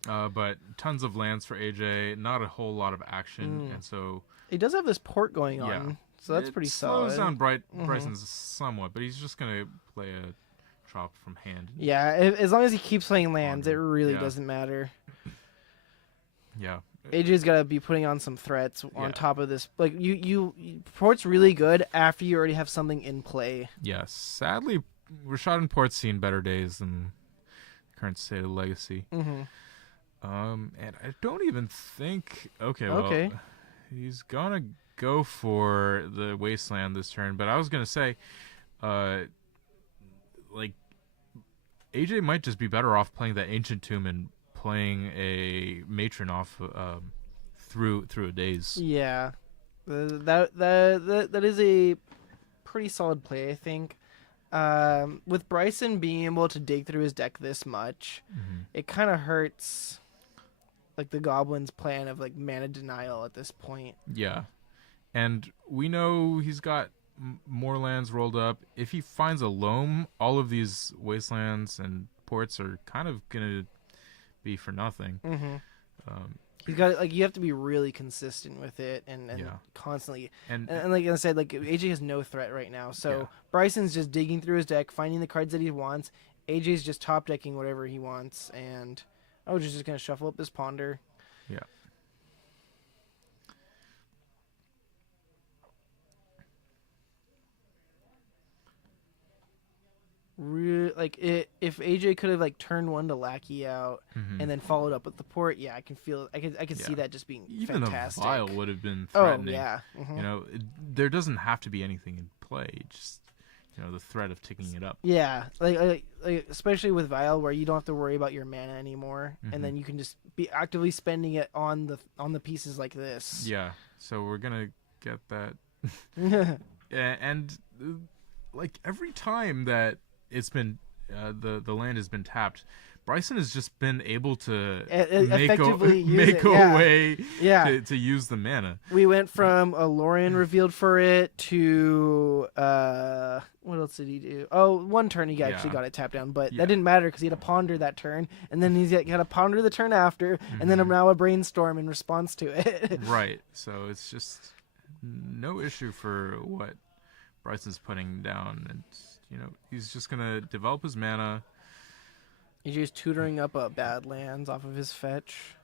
But tons of lands for AJ, not a whole lot of action, and so he does have this port going on, so that's pretty solid. Slows down Bryson's somewhat, but he's just gonna play a Trop from hand. Yeah, as long as he keeps playing lands, it really doesn't matter. Yeah, AJ's got to be putting on some threats on top of this. Like port's really good after you already have something in play. Yeah, sadly, Rashadan Port's seen better days than the current state of Legacy. Mm-hmm. And I don't even think. Okay. He's gonna go for the Wasteland this turn, but I was gonna say, like, AJ might just be better off playing that Ancient Tomb and playing a Matron off through a daze. Yeah, that is a pretty solid play, I think. With Bryson being able to dig through his deck this much, it kind of hurts, like, the Goblin's plan of, like, mana denial at this point. Yeah, and we know he's got more lands rolled up. If he finds a Loam, all of these Wastelands and ports are kind of gonna be for nothing. He's got, like, you have to be really consistent with it and constantly. And like I said, like, AJ has no threat right now. So Bryson's just digging through his deck, finding the cards that he wants. AJ's just top decking whatever he wants, and just gonna shuffle up his Ponder. Yeah. If AJ could have, like, turned one to Lackey out and then followed up with the port, I can see that just being even fantastic. A Vial would have been threatening. Oh yeah. You know, there doesn't have to be anything in play. Just, the threat of ticking it up. Yeah, like especially with Vial, where you don't have to worry about your mana anymore, and then you can just be actively spending it on the pieces like this. Yeah. So we're gonna get that, and like every time that it's been the land has been tapped, Bryson has just been able to make a way to use the mana. We went from a Lorien Revealed for it to what else did he do? Oh, one turn he actually got it tapped down, but that didn't matter because he had to Ponder that turn, and then he's got to Ponder the turn after, and then now a Brainstorm in response to it. Right. So it's just no issue for what Bryson's putting down, and he's just gonna develop his mana. He's just tutoring up Badlands off of his fetch.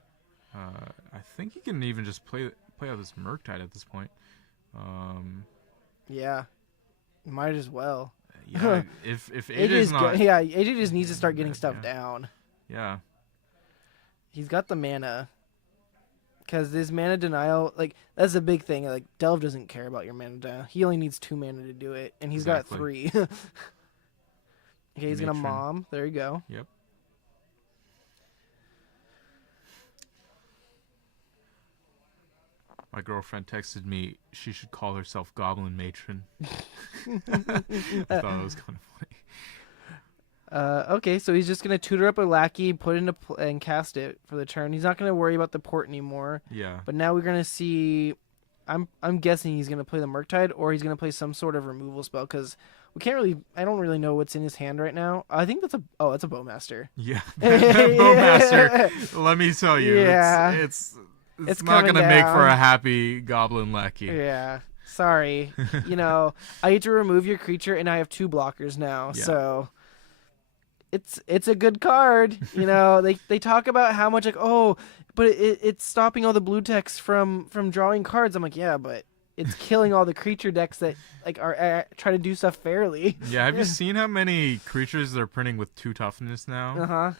I think he can even just play out this Murktide at this point. Yeah, might as well. Yeah, if AJ's not, AJ just needs to start getting stuff down. Yeah, he's got the mana. Because this mana denial, like, that's a big thing. Like, Delve doesn't care about your mana denial. He only needs 2 mana to do it, and he's got 3. Okay, he's gonna Mom. There you go. Yep. My girlfriend texted me she should call herself Goblin Matron. I thought it was kind of funny. Okay, so he's just gonna tutor up a Lackey, put it into and cast it for the turn. He's not gonna worry about the port anymore. Yeah. But now we're gonna see I'm guessing he's gonna play the Murktide, or he's gonna play some sort of removal spell, because we can't really. I don't really know what's in his hand right now. I think that's a Bowmaster. Yeah, that Bowmaster. Let me tell you, Yeah. it's not coming gonna make for down. a happy Goblin Lackey. Yeah. Sorry. I get to remove your creature, and I have 2 blockers now. Yeah. So it's a good card. They talk about how much but it's stopping all the blue text from drawing cards. I'm like, yeah, but it's killing all the creature decks that are try to do stuff fairly. Yeah, have you seen how many creatures they're printing with 2 toughness now? Uh-huh.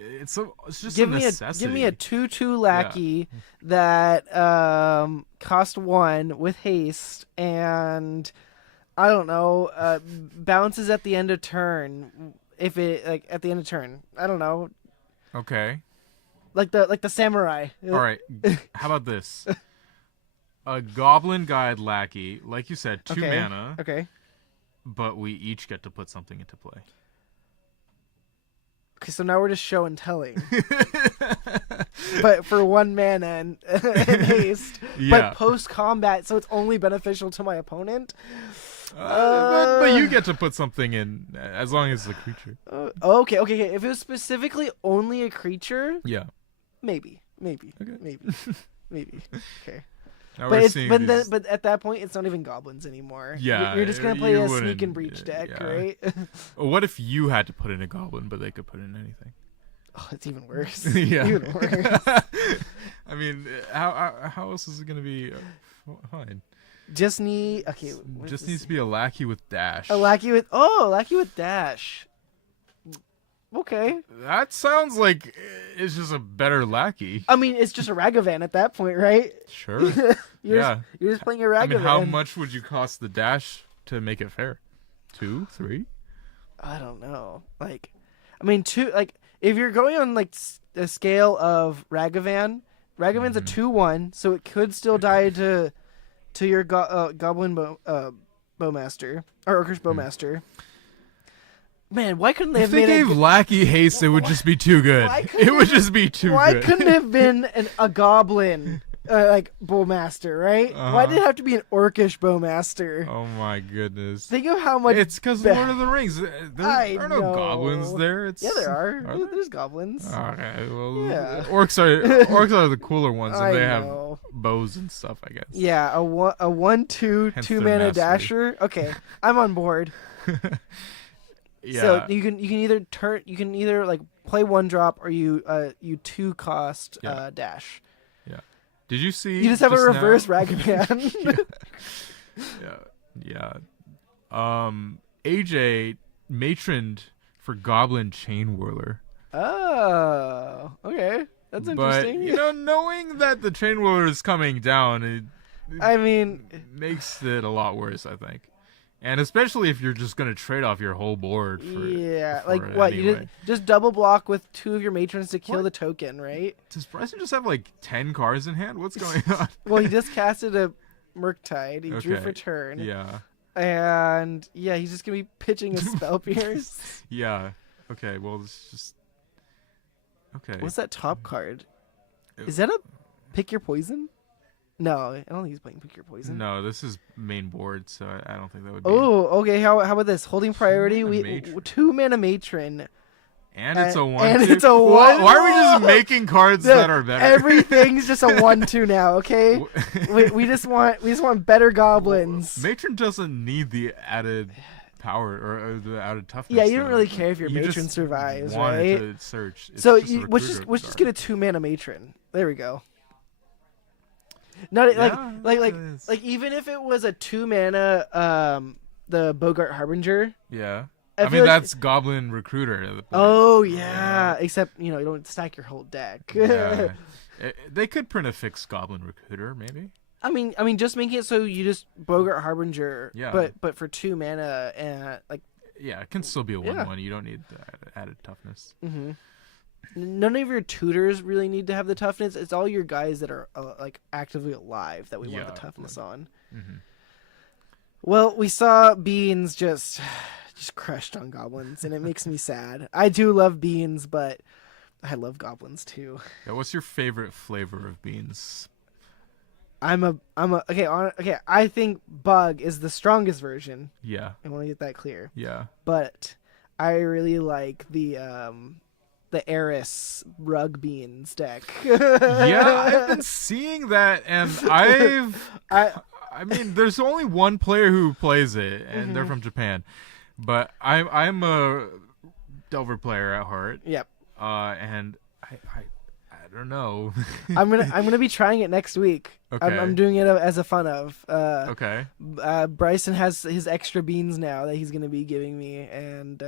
It's just Give a me necessity. give me a 2/2 lackey that cost 1 with haste, and I don't know, bounces at the end of turn. If it at the end of turn, I don't know, Okay. like the samurai. All right. How about this? A Goblin Guide Lackey, like you said, 2 Okay. mana, Okay. but we each get to put something into play. Okay, so now we're just show and telling, but for 1 mana and haste. Yeah. But post combat, so it's only beneficial to my opponent. But you get to put something in as long as it's a creature. Okay. If it was specifically only a creature, Yeah. maybe. Okay. Maybe. Okay. Now But we're seeing these- but at that point, it's not even goblins anymore. Yeah, You're just gonna play you a sneak wouldn't- and breach deck, yeah. right? What if you had to put in a goblin, but they could put in anything? Oh, it's even worse. Yeah. Even worse. I mean, how else is it gonna be fine? Just need okay. Just needs to be a lackey with dash. a lackey with dash. Okay. That sounds like it's just a better lackey. I mean, it's just a Ragavan at that point, right? Sure. you're Yeah. you're just playing a Ragavan. I mean, how much would you cost the dash to make it fair? 2, 3? I don't know. If you're going on a scale of Ragavan, Ragavan's a 2/1, so it could still die to your Goblin Bowmaster or Orcish Bowmaster. Man, why couldn't they If have they made gave lackey haste, it would just be too good. why It couldn't would it- just be too why good. couldn't it have been a Goblin Bowmaster, right? Why Uh-huh. did it have to be an Orcish Bowmaster? Oh my goodness. Think of how much. It's because ba- Lord of the Rings. There I are no goblins know. there. It's, Yeah, there are. there? There's goblins. Okay, well, Yeah. orcs are the cooler ones, and I they have know. bows and stuff, I guess. Yeah, a 1/2 Hence 2 their mana mastery. dasher. Okay, I'm on board. Yeah. So you can either play 1 drop, or you 2 cost Yeah. dash. Did you see? You just have a now- reverse Ragavan. Yeah. AJ matroned for Goblin Chain Whirler. Oh, okay, that's But interesting. knowing that the Chain Whirler is coming down, it I mean, makes it a lot worse, I think. And especially if you're just gonna trade off your whole board for yeah, for like it what anyway. you just double block with 2 of your matrons to kill What? the token, right? Does Bryson just have like 10 cards in hand? What's going on? Well, he just casted a Murktide. He drew Okay. for turn. Yeah. And yeah, he's just gonna be pitching a Spell Pierce. Yeah. Okay. Well, it's just. Okay. What's that top card? Is that a Pick Your Poison? No, I don't think he's playing Pick Your Poison. No, this is main board, so I don't think that would be. Oh, okay. How about this? Holding priority. mana We matron. 2 mana matron. And it's a one. and two. it's a Why one- are we just making cards The- that are better? Everything's just a 1/2 now. Okay. we just want better goblins. Matron doesn't need the added power or the added toughness. Yeah, you don't though. really care if your You matron just survives, want right? it to search. It's So just a let's recruiter just card. get a 2 mana matron. There we go. Not like Yeah, it's- even if it was a 2 mana the Bogart Harbinger. Yeah. I I feel mean, like- that's Goblin Recruiter. At the point. Oh yeah, except you don't stack your whole deck. Yeah. They could print a fixed Goblin Recruiter, maybe. I mean, just making it so you just Bogart Harbinger. Yeah. But for 2 mana and Yeah, it can still be a Yeah. 1/1. You don't need the added toughness. none of your tutors really need to have the toughness. It's all your guys that are actively alive that we want Yeah, the toughness on. Mm-hmm. Well, we saw Beans just crushed on goblins, and it makes me sad. I do love Beans, but I love goblins too. Yeah, what's your favorite flavor of beans? okay. I think Bug is the strongest version. Yeah. I want to get that clear. Yeah. But I really like the Eris Rug Beans deck. Yeah, I've been seeing that, and I mean, there's only one player who plays it, and they're from Japan. But I'm a Delver player at heart. Yep. And I don't know. I'm gonna be trying it next week. Okay. I'm doing it as a fun of. Okay. Bryson has his extra beans now that he's gonna be giving me, and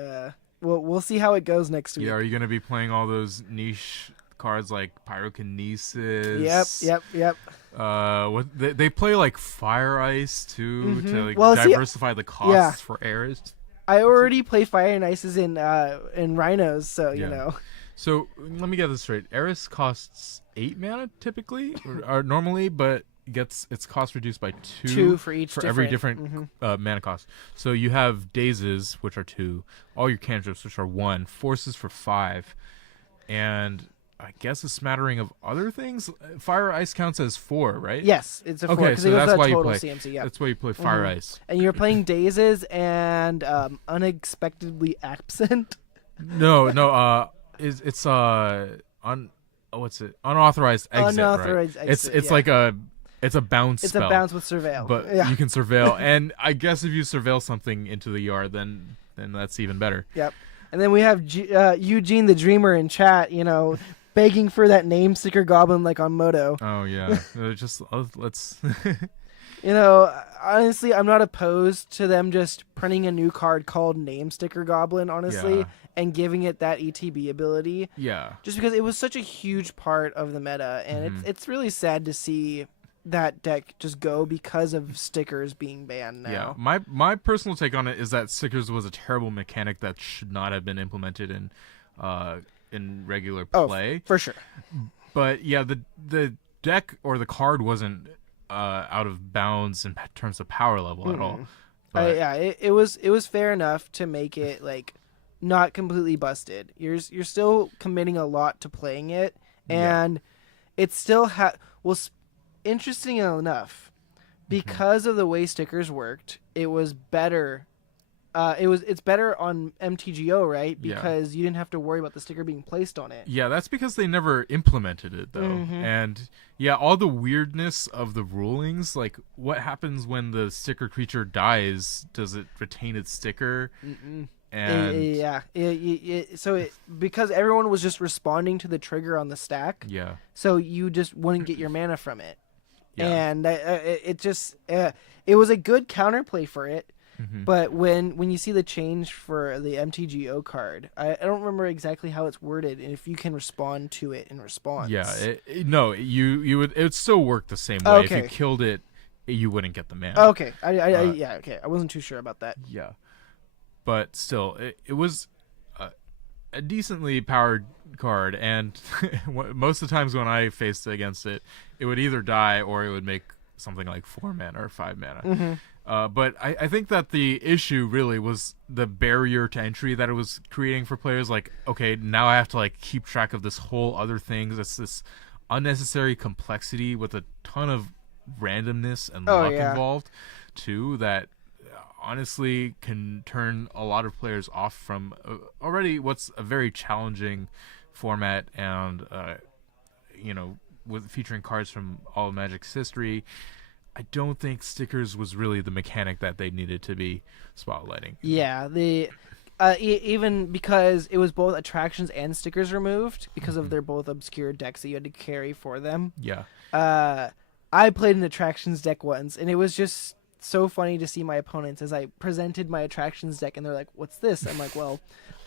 we'll see how it goes next week. Yeah, are you gonna be playing all those niche cards like Pyrokinesis? Yep. What they play like Fire Ice too to like Well, diversify the costs for Eris. I already play Fire and Ices in Rhinos, so you know. So let me get this straight. Eris costs 8 mana typically, or normally, but gets its cost reduced by 2 for each every different mana cost. So you have Dazes, which are 2, all your cantrips, which are 1, Forces for 5, and I guess a smattering of other things. Fire Ice counts as 4, right? Yes, it's a 4 because so it goes that's to why you total play. CMC. Yeah, That's why you play Fire Ice. And you're playing Dazes and Unexpectedly Absent. No. It's what's it? Unauthorized exit. Unauthorized right? exit. It's like a bounce It's spell. a bounce with surveil, But you can surveil, and I guess if you surveil something into the yard, then that's even better. Yep. And then we have Eugene the Dreamer in chat, begging for that name sticker goblin like on Moto. Oh yeah, let's. Honestly, I'm not opposed to them just printing a new card called Name Sticker Goblin, honestly, and giving it that ETB ability. Yeah. Just because it was such a huge part of the meta, and it's really sad to see that deck just go because of stickers being banned now. Yeah. My personal take on it is that stickers was a terrible mechanic that should not have been implemented in regular play. For sure. But yeah, the deck or the card wasn't out of bounds in terms of power level at all. But it was fair enough to make it like not completely busted. You're still committing a lot to playing it, and it still interesting enough, because of the way stickers worked, it was better. It's better on MTGO, right? Because you didn't have to worry about the sticker being placed on it. Yeah, that's because they never implemented it though. And yeah, all the weirdness of the rulings, like what happens when the sticker creature dies? Does it retain its sticker? And because everyone was just responding to the trigger on the stack. Yeah. So you just wouldn't get your mana from it. Yeah. And it was a good counterplay for it. But when you see the change for the MTGO card, I don't remember exactly how it's worded, and if you can respond to it in response. Yeah, it would still work the same way. Okay. If you killed it, you wouldn't get the mana. Okay, okay. I wasn't too sure about that. Yeah, but still, it was a decently powered card, and most of the times when I faced against it, it would either die or it would make something like 4 mana or 5 mana. But I think that the issue really was the barrier to entry that it was creating for players. Like, okay, now I have to like keep track of this whole other things. It's this unnecessary complexity with a ton of randomness and luck involved too, that honestly can turn a lot of players off from already what's a very challenging format, and with featuring cards from all of Magic's history. I don't think stickers was really the mechanic that they needed to be spotlighting. Yeah, even because it was both attractions and stickers removed because of their both obscure decks that you had to carry for them. Yeah. I played an attractions deck once, and it was just so funny to see my opponents as I presented my attractions deck, and they're like, "What's this?" I'm like, "Well,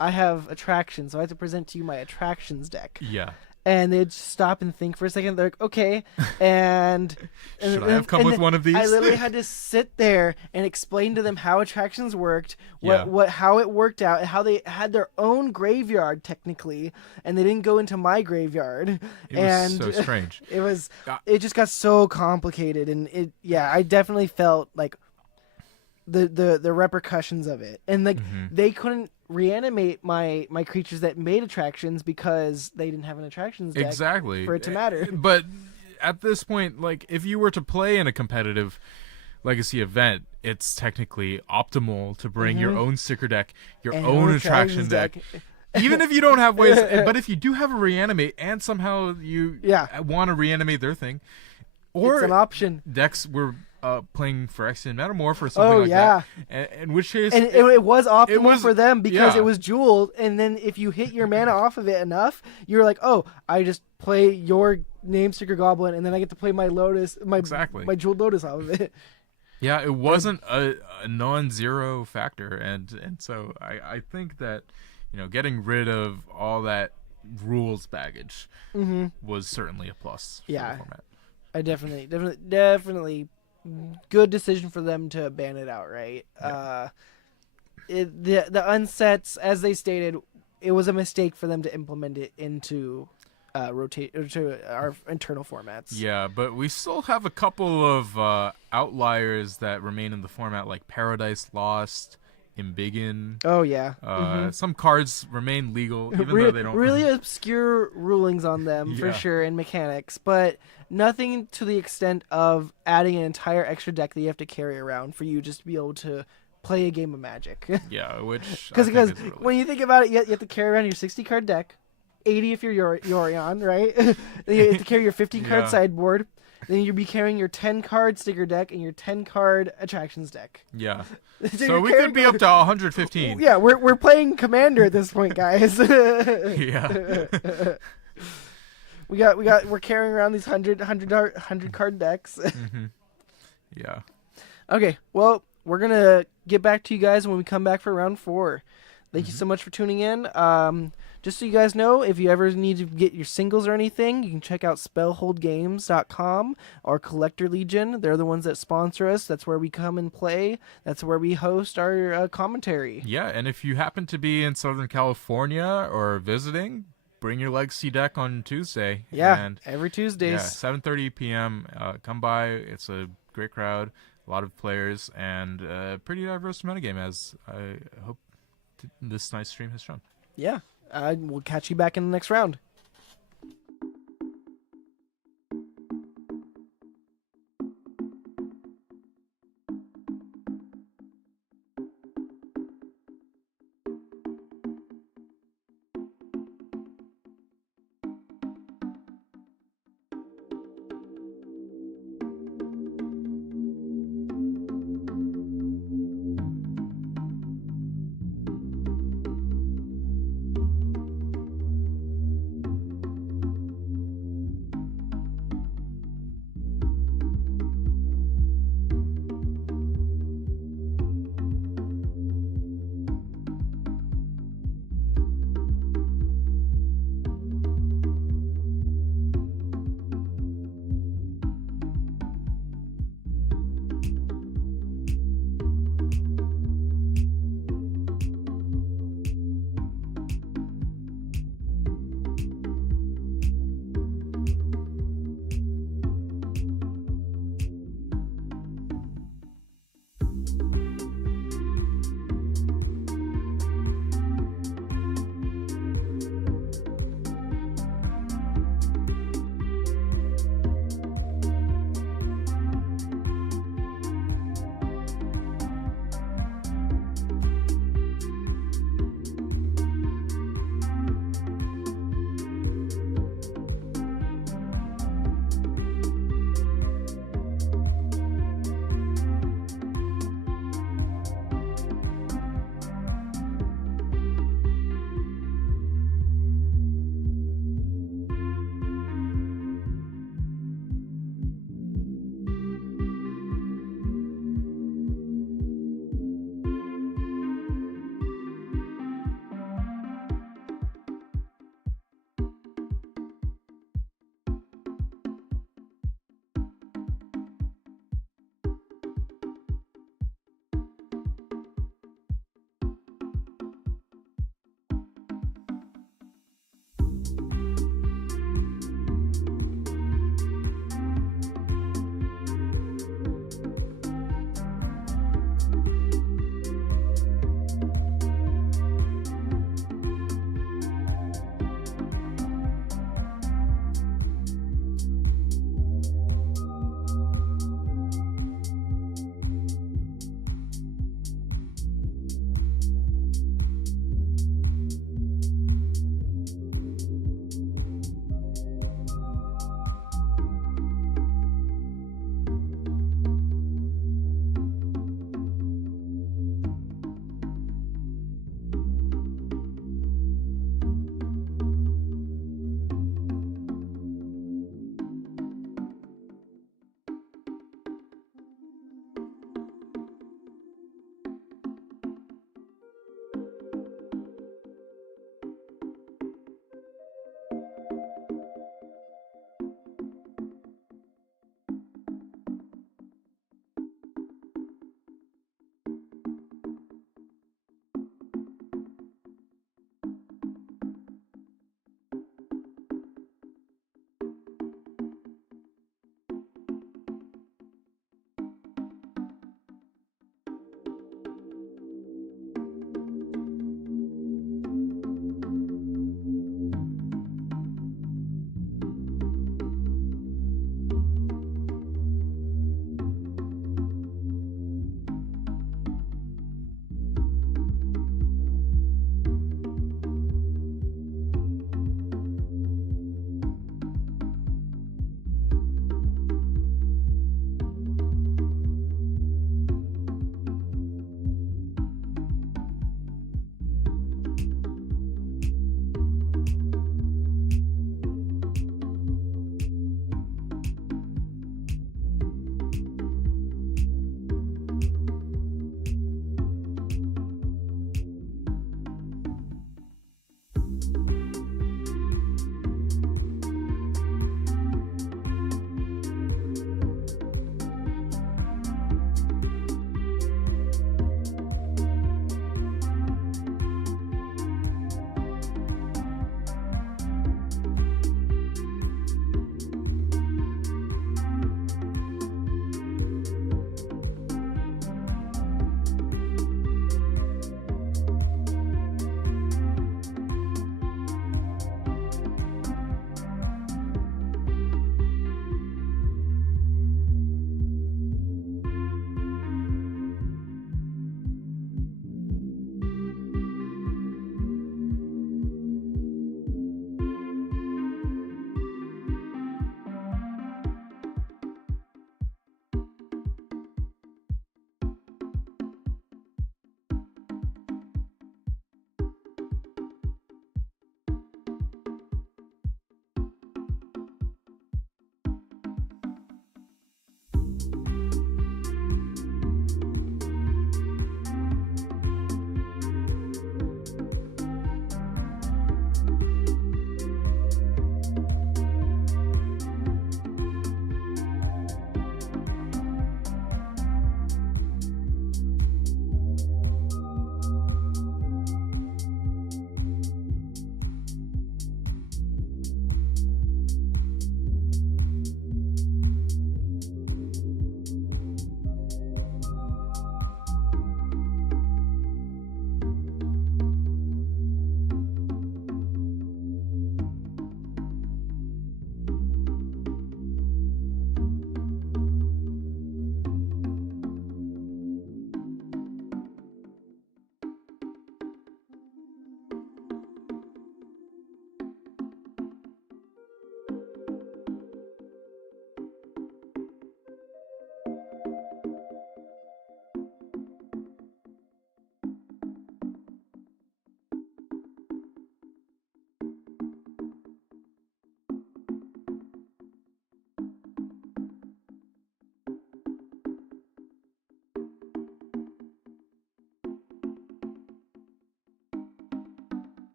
I have attractions, so I have to present to you my attractions deck." Yeah. And they'd stop and think for a second. They're like, "Okay," and should I have come with one of these? I literally had to sit there and explain to them how attractions worked, how it worked out, how they had their own graveyard technically, and they didn't go into my graveyard. It was so strange. It just got so complicated, and I definitely felt like the repercussions of it, and like they couldn't reanimate my creatures that made attractions because they didn't have an attractions deck exactly for it to matter. But at this point, like if you were to play in a competitive Legacy event, it's technically optimal to bring your own sticker deck, your And own attraction deck. Even if you don't have ways, but if you do have a reanimate and somehow you want to reanimate their thing, or it's an option. decks were playing Phyrexian Metamorph or something that. In which case, and it was optimal for them because it was jeweled, and then if you hit your mana off of it enough, you're like, oh, I just play your name sticker goblin, and then I get to play my Lotus, my jeweled Lotus off of it. Yeah, it wasn't a non-zero factor, and so I think that getting rid of all that rules baggage was certainly a plus for the format. I definitely good decision for them to ban it outright. The unsets, as they stated, it was a mistake for them to implement it into to our internal formats. Yeah, but we still have a couple of outliers that remain in the format, like Paradise Lost, Embiggen. Oh yeah. Some cards remain legal, even though they don't. Really obscure rulings on them for sure in mechanics, but nothing to the extent of adding an entire extra deck that you have to carry around for you just to be able to play a game of Magic. Yeah, which because when you think about it, you have to carry around your 60-card deck, 80 if you're Yorion, right? Then you have to carry your 15-card sideboard. Then you'll be carrying your 10-card sticker deck and your 10-card attractions deck. Yeah. So we could be up to 115. Yeah, we're playing Commander at this point, guys. Yeah. We're carrying around these 100 card decks. Yeah. Okay, well, we're gonna get back to you guys when we come back for round 4. Thank you so much for tuning in. Just so you guys know, if you ever need to get your singles or anything, you can check out spellholdgames.com or Collector Legion. They're the ones that sponsor us. That's where we come and play. That's where we host our commentary. Yeah, and if you happen to be in Southern California or visiting, bring your Legacy deck on Tuesday. Yeah, every Tuesdays. Yeah, 7:30 p.m. Come by. It's a great crowd, a lot of players, and a pretty diverse metagame, as I hope this nice stream has shown. Yeah. We'll catch you back in the next round.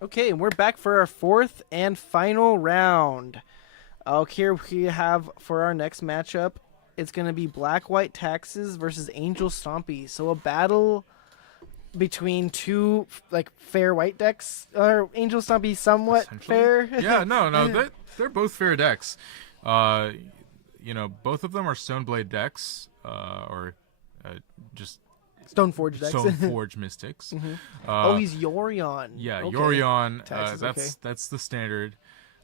Okay, and we're back for our fourth and final round. Here we have for our next matchup. It's going to be Black White Taxes versus Angel Stompy. So a battle between two like fair white decks. Or Angel Stompy somewhat fair. Yeah, no, they're both fair decks. Both of them are Stoneblade decks, or just Stoneforge decks. Stoneforge Mystics. He's Yorion. Yeah, okay. Yorion. Taxes, that's the standard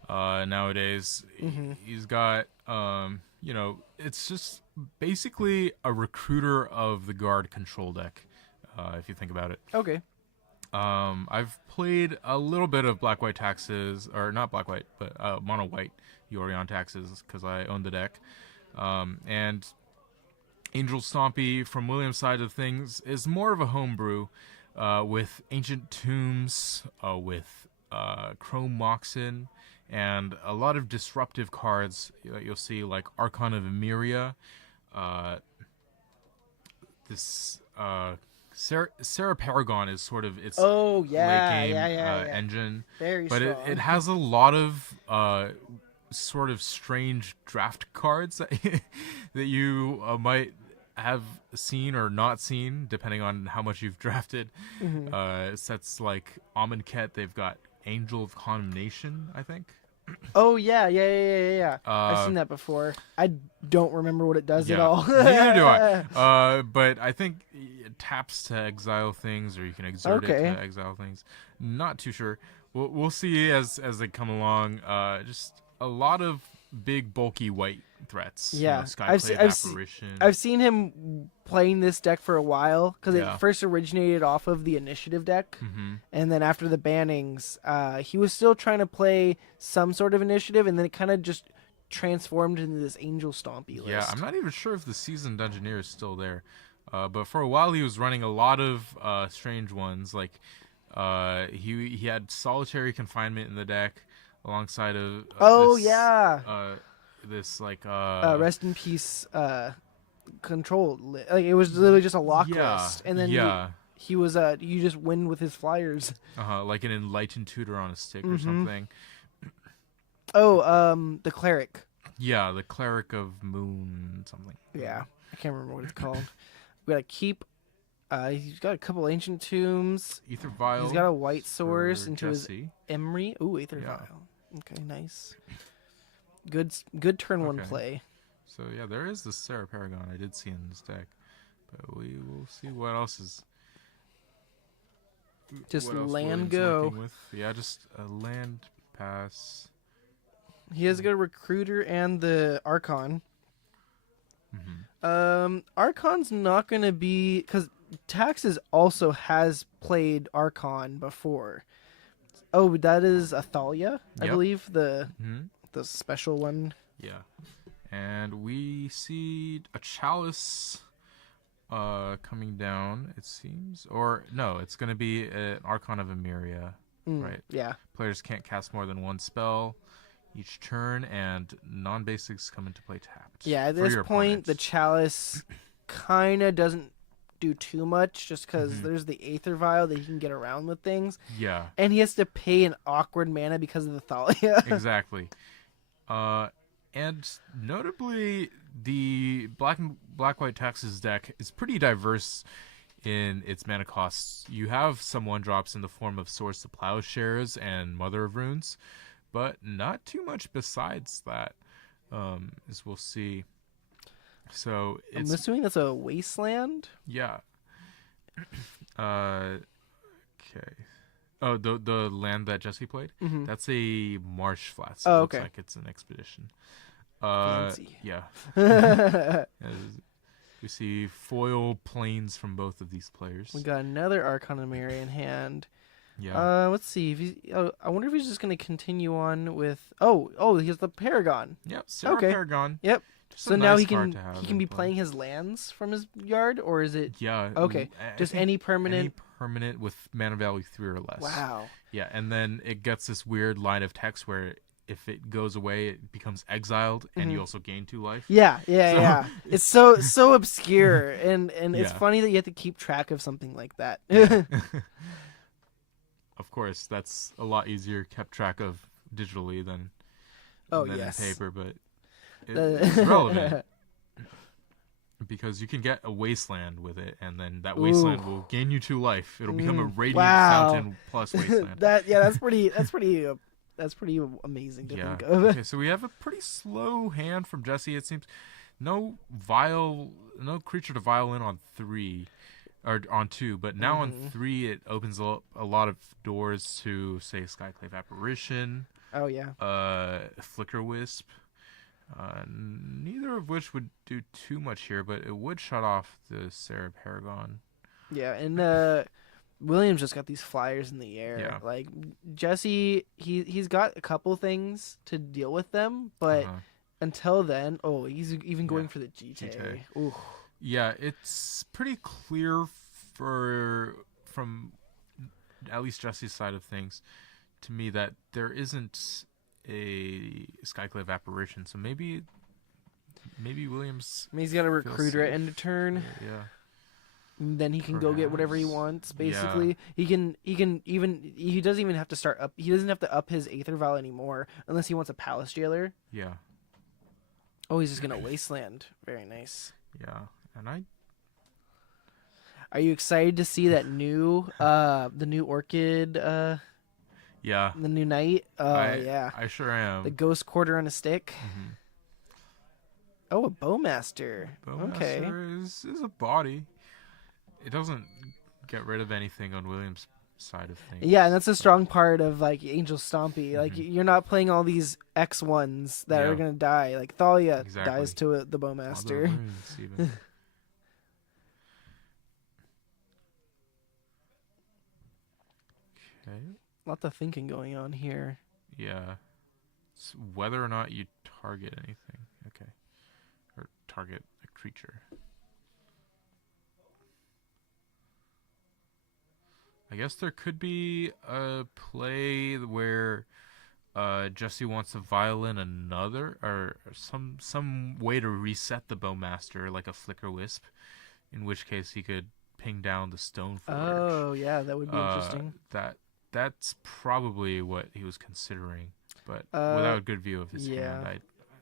nowadays. He's got it's just basically a recruiter of the guard control deck, if you think about it. Okay. I've played a little bit of Black White Taxes, or not Black White, but Mono White Yorion Taxes because I own the deck, and Angel Stompy from William's side of things is more of a homebrew, with Ancient Tombs, with Chrome Moxen, and a lot of disruptive cards that you'll see, like Archon of Emeria, Sarah Paragon is sort of its late game engine, Very but strong. it has a lot of sort of strange draft cards that you might have seen or not seen depending on how much you've drafted. Sets like Amonkhet, they've got Angel of Condemnation, I think. Oh yeah. I've seen that before. I don't remember what it does at all. Neither do I. But I think it taps to exile things, or you can exert it to exile things. Not too sure. We'll see as they come along. Just a lot of big, bulky white threats. Yeah, Skyclave Apparition. I've seen him playing this deck for a while because it first originated off of the initiative deck, and then after the bannings, he was still trying to play some sort of initiative, and then it kind of just transformed into this Angel Stompy list. Yeah, I'm not even sure if the Seasoned Dungeoneer is still there, but for a while he was running a lot of strange ones. Like he had Solitary Confinement in the deck alongside of this like Rest in Peace control like it was literally just a lock list, and then he was you just win with his flyers, like an Enlightened Tutor on a stick or something. The Cleric. Yeah, the Cleric of Moon something. Yeah, I can't remember what it's called. We gotta keep. He's got a couple Ancient Tombs. Aether Vial. He's got a White Source into Jesse. his Emery. Ooh, Aether Vial. Okay, nice. Good turn one play. So yeah, there is the Sarah Paragon I did see in this deck, but we will see what else is. Just what else land William's go. working with. Yeah, just a land pass. He has got a Recruiter and the Archon. Archon's not gonna be because Taxes also has played Archon before. Oh, that is Athalia, I believe, the special one. Yeah. And we see a Chalice coming down, it seems. Or, no, it's going to be an Archon of Emeria, right? Yeah. Players can't cast more than one spell. each turn, and non-basics come into play tapped. Yeah, at for this your point, the opponent. Chalice kind of doesn't do too much just because Mhm. there's the Aether Vial that he can get around with things. Yeah, And he has to pay an awkward mana because of the Thalia. exactly. And notably, the black-white Taxes deck is pretty diverse in its mana costs. You have some 1-drops in the form of Swords to Plowshares and Mother of Runes, but not too much besides that, as we'll see. So I'm it's assuming that's a Wasteland? yeah. Okay. Oh, the land that Jesse played? Mm-hmm. That's a marsh flats. Oh, It looks okay. like it's an expedition. Fancy. Yeah. As we see foil planes from both of these players. We got another Arcana Mirror in hand. Yeah. Let's see. If he's, I wonder if he's just going to continue on with... Oh, he has the Paragon. Yep. Sarah Okay. Paragon. Yep. Just So a now nice he card can to have he can in be play. playing his lands from his yard, or is it Yeah. okay? I Just think any permanent. Any permanent with mana value 3 or less. Wow. Yeah, and then it gets this weird line of text where if it goes away, it becomes exiled, and you Mhm. also gain 2 life. Yeah. So- It's so obscure, and it's Yeah. funny that you have to keep track of something like that. Yeah. Of course, that's a lot easier kept track of digitally than yes. in paper, but The- it's relevant because you can get a wasteland with it, and then that wasteland Ooh. will gain you 2 life. It'll become a radiant Wow. fountain plus wasteland. That's pretty amazing to Yeah. think of. Okay, so we have a pretty slow hand from Jesse. It seems no creature to vial in on 3 or on 2, but now on Mhm. 3 it opens up a lot of doors to say Skyclave Apparition, Oh yeah. Flicker Wisp. Neither of which would do too much here, but it would shut off the Sarah Paragon. Yeah, and Williams just got these flyers in the air. Yeah. Like Jesse, he's got a couple things to deal with them, but Uh-huh. until then, he's even going Yeah. for the GT. GT. Ooh. Yeah, it's pretty clear from at least Jesse's side of things to me that there isn't a Skyclave Apparition, so maybe Williams. I mean, he's got a feels recruiter at safe. end of turn. Yeah. And then he can go get whatever he Perhaps. wants. Yeah. Basically, he doesn't even have to start up. He doesn't have to up his Aether Vial anymore unless he wants a Palace Jailer. Yeah. Oh, he's just gonna Wasteland. Very nice. Yeah. And Are you excited to see that new the new Orchid yeah, the new Knight? Yeah. I sure am. The Ghost Quarter on a stick. Mhm. Oh, a Bowmaster. Okay. Bowmaster is a body. It doesn't get rid of anything on Williams' side of things. Yeah, and that's a strong part of like Angel Stompy. Like Mhm. you're not playing all these X ones that are Yeah. gonna die. Like Thalia Exactly. dies to the Mother Bowmaster. of Runes, even. Okay. Lots of thinking going on here. Yeah. It's whether or not you target anything. Okay. Or target a creature. I guess there could be a play where Jesse wants to violin another or some way to reset the Bowmaster, like a Flicker Wisp, in which case he could ping down the Stoneforge. Oh yeah, that would be interesting. That's probably what he was considering, but Uh, without a good view of his yeah. hand,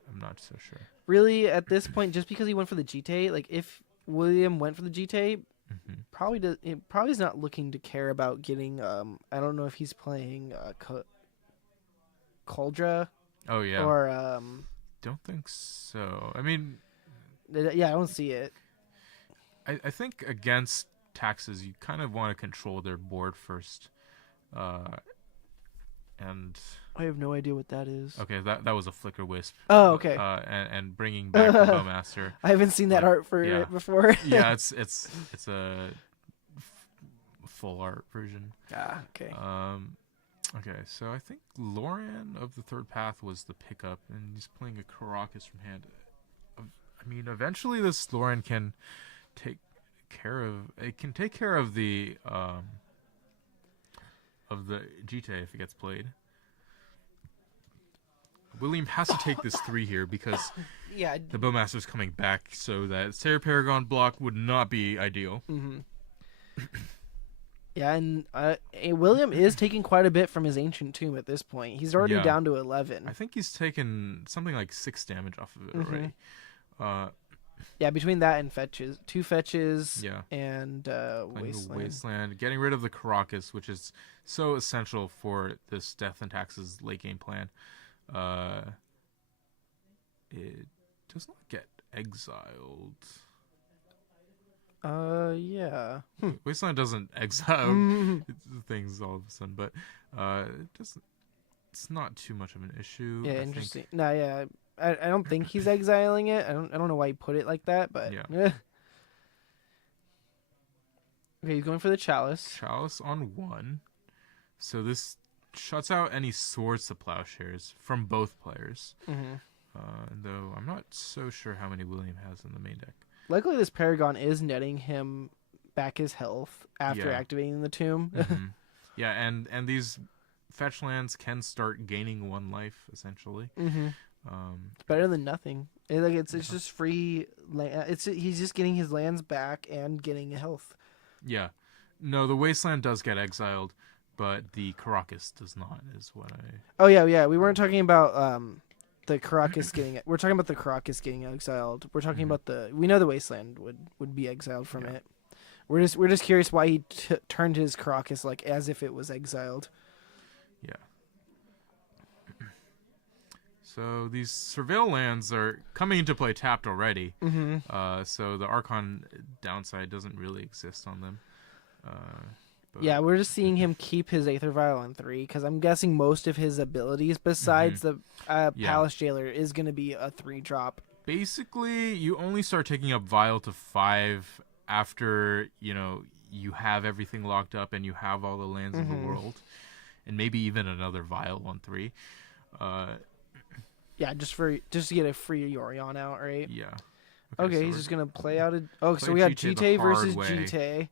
I'm not so sure. Really, at this point, just because he went for the GT, like if William went for the GT, Hmm. probably is not looking to care about getting. I don't know if he's playing Cauldra Oh yeah, or don't think so. I mean, yeah, I don't see it. I think against taxes, you kind of want to control their board first. And I have no idea what that is. okay, that was a Flicker Wisp. Oh, okay. And bringing back the Bowmaster. I haven't seen that Like, art for yeah. it before. Yeah, it's a full art version. Okay. Okay, so I think Loran of the Third Path was the pickup, and he's playing a Caracas from hand. I mean, eventually this Loran can take care of the GT if it gets played. William has to take this 3 here because Yeah. the Bowmaster's coming back, so that Sarah Paragon block would not be ideal. Yeah, and William is taking quite a bit from his Ancient Tomb at this point. He's already down to 11. I think he's taken something like 6 damage off of it already. Yeah, between that and fetches, 2 fetches, Yeah. and Wasteland. Getting rid of the Caracas, which is so essential for this Death and Taxes late game plan. It does not get exiled. Yeah. Wasteland doesn't exile things all of a sudden, but it doesn't. It's not too much of an issue. Yeah, I interesting. think. No, yeah. I don't think he's exiling it. I don't know why he put it like that, but Yeah. Okay, he's going for the Chalice. Chalice on 1, so this shuts out any Swords to Plowshares from both players. Though I'm not so sure how many William has in the main deck. Luckily, this Paragon is netting him back his health after activating the tomb. Yeah, and these fetch lands can start gaining 1 life essentially. It's better than nothing. It's just free. He's just getting his lands back and getting health. Yeah, no, the Wasteland does get exiled, but the Caracas does not. Is what I. Oh yeah. We weren't talking about the Caracas getting. We're talking about the Caracas getting exiled. We're talking about we know the Wasteland would be exiled from it. We're just curious why he turned his Caracas like as if it was exiled. Yeah. So these Surveil lands are coming into play tapped already. So the Archon downside doesn't really exist on them. Yeah, we're just seeing him keep his Aether Vial on 3 because I'm guessing most of his abilities besides the Palace Jailer is going to be a 3-drop. Basically, you only start taking up Vial to 5 after, you have everything locked up and you have all the lands in the world. And maybe even another Vial on 3. Yeah, just to get a free Yorion out, right? Yeah. Okay, so he's just gonna play out a. Oh, so play we got GTA the GTA versus hard way. GTA.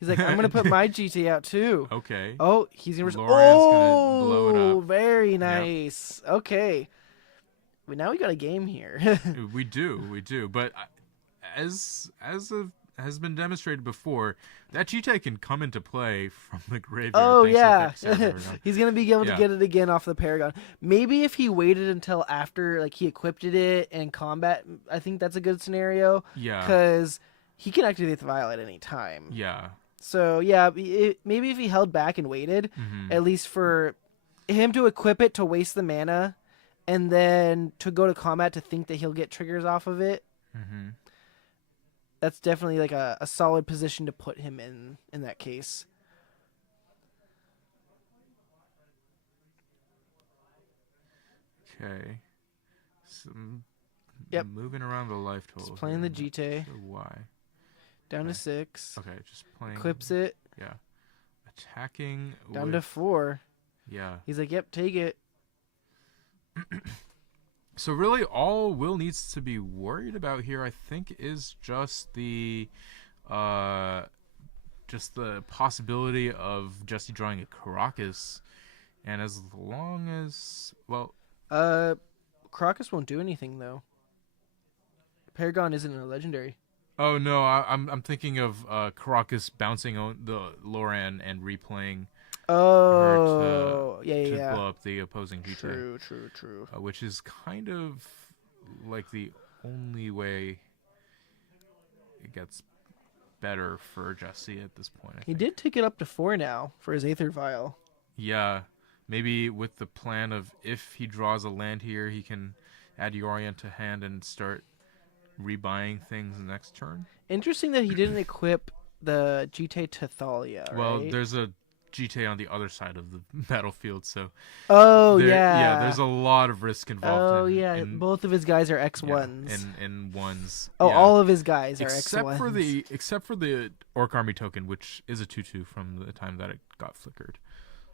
He's like, I'm gonna put my GTA out too. Okay. Oh, he's gonna. Lorian's gonna blow it up. Very nice. Yep. Okay. But now we got a game here. we do. But as has been demonstrated before, that GTA can come into play from the graveyard. Oh yeah, to he's gonna be able to get it again off the Paragon. Maybe if he waited until after, like he equipped it in combat, I think that's a good scenario. Yeah, because he can activate the Vial at any time. Yeah. So yeah, maybe if he held back and waited, at least for him to equip it to waste the mana, and then to go to combat to think that he'll get triggers off of it. That's definitely like a solid position to put him in that case. Okay. Yep. Moving around the life total. Just playing the here. GTA. Not sure why? Down to 6. Okay, just playing. Equips it. Yeah. Attacking. Down with, to 4. Yeah. He's like, yep, take it. So really, all Will needs to be worried about here, I think, is just the possibility of Jesse drawing a Caracas, and as long as Caracas won't do anything though. Paragon isn't a legendary. Oh no, I'm thinking of Caracas bouncing on the Loran and replaying. Oh, to blow up the opposing GTA. True. Which is kind of like the only way it gets better for Jesse at this point. He did take it up to 4 now for his Aether Vial. Yeah, maybe with the plan of if he draws a land here, he can add Yorion to hand and start rebuying things next turn. Interesting that he didn't equip the GTA to Thalia, right? Well, there's a GTA on the other side of the battlefield, so there's a lot of risk involved. Both of his guys are X1s. Yeah, in ones. Oh, all of his guys are except X1s. Except for the Orc Army token, which is a 2/2 from the time that it got flickered.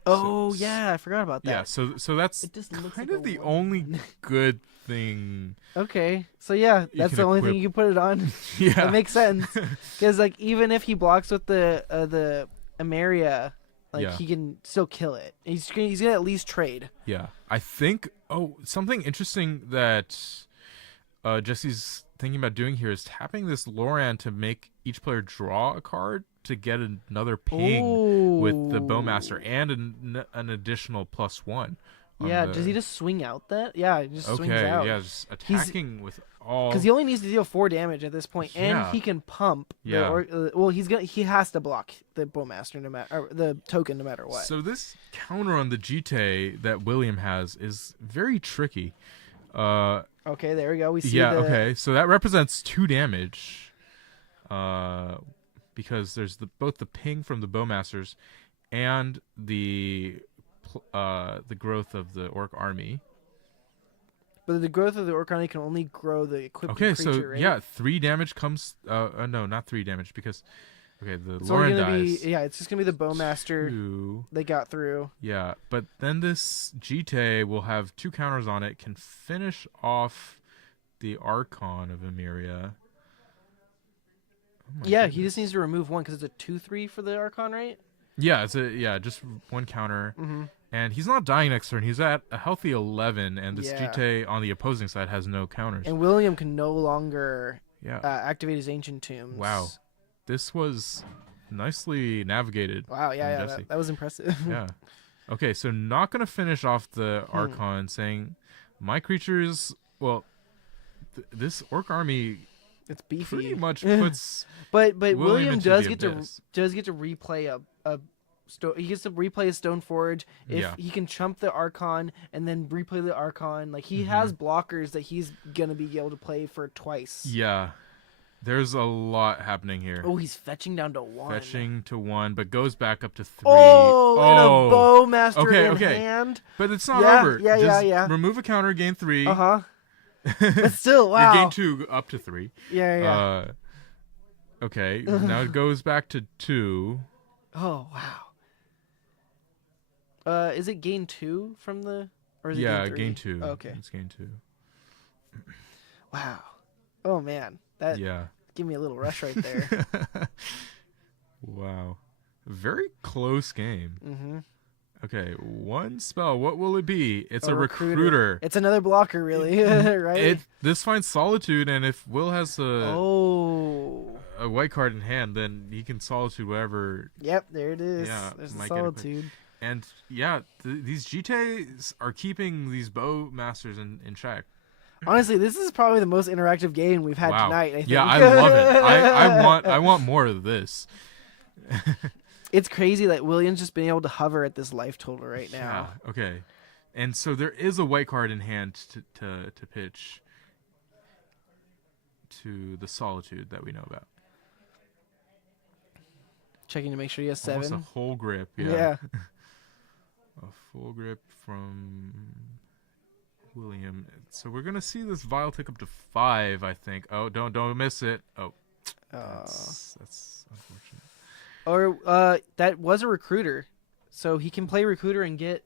Oh I forgot about that. Yeah, so that's kind of the only good thing. Okay, so yeah, that's the only thing you can put it on. Yeah, that makes sense. Because like even if he blocks with the Emeria, Like Yeah. he can still kill it. He's gonna at least trade. Yeah, I think. Oh, something interesting that Jesse's thinking about doing here is tapping this Loran to make each player draw a card to get another ping with the Bowmaster and an additional +1. on Yeah, the- does he just swing out that? Yeah, he just swings Okay, out. yeah, just attacking with all. Because he only needs to deal 4 damage at this point, and Yeah. he can pump. Yeah. Well, he has to block the Bowmaster no matter, or the token no matter what. So this counter on the GT that William has is very tricky. Okay, there we go. We see. Yeah. the, Okay. So that represents 2 damage. Because there's both the ping from the Bowmasters and the growth of the Orc army. But the growth of the Orc army can only grow the equipped Okay, creature, so right? yeah, 3 damage comes. No, not 3 damage because. Okay, the It's only Lauren gonna dies. be it's just gonna be the Bowmaster 2. they got through. Yeah, but then this GT will have 2 counters on it. Can finish off the Archon of Emeria. Oh my Yeah, goodness. he just needs to remove 1 because it's a 2/3 for the Archon, right? Yeah, just 1 counter. Mm-hmm. And he's not dying next turn. He's at a healthy 11, and this Yeah. GT on the opposing side has no counters. And William can no longer Yeah. activate his Ancient Tombs. Wow. This was nicely navigated. Wow, from yeah, Jesse. that was impressive. Yeah. Okay, so not going to finish off the Archon, saying, my creatures, well, this Orc army It's beefy. pretty much puts But William William into does the get abyss. to replay he gets to replay a Stoneforge if Yeah. he can chump the Archon and then replay the Archon. Like he Mm-hmm. has blockers that he's gonna be able to play for twice. Yeah. There's a lot happening here. Oh, he's fetching down to 1. Fetching to 1, but goes back up to 3. Oh, and a Bowmaster Okay, in okay. hand. But it's not Yeah, over. yeah, Just yeah. remove a counter, gain 3. Uh huh. But still, You wow. gain 2 up to 3. Yeah. Okay, now it goes back to 2. Oh wow. Is it gain 2 from the? Or is it Yeah, gain 3? gain 2. Okay. It's gain 2. Wow. Oh man, that Yeah. give me a little rush right there. Wow. Very close game. Mm-hmm. Okay, 1 spell. What will it be? It's a Recruiter. recruiter. It's another blocker, really, right? This finds Solitude, and if Will has a white card in hand, then he can Solitude whatever. Yep, there it is. Yeah, There's the might get it quick. Solitude. And yeah, these GTs are keeping these bow masters in check. Honestly, this is probably the most interactive game we've had Wow. tonight. I think. Yeah, I love it. I want more of this. It's crazy that William's just been able to hover at this life total right now. Yeah, okay. And so there is a white card in hand to pitch to the Solitude that we know about. Checking to make sure he has Almost 7. a whole grip. Yeah. A full grip from William. So we're gonna see this vial tick up to 5, I think. Oh, don't miss it. Oh, that's unfortunate. Or that was a recruiter, so he can play recruiter and get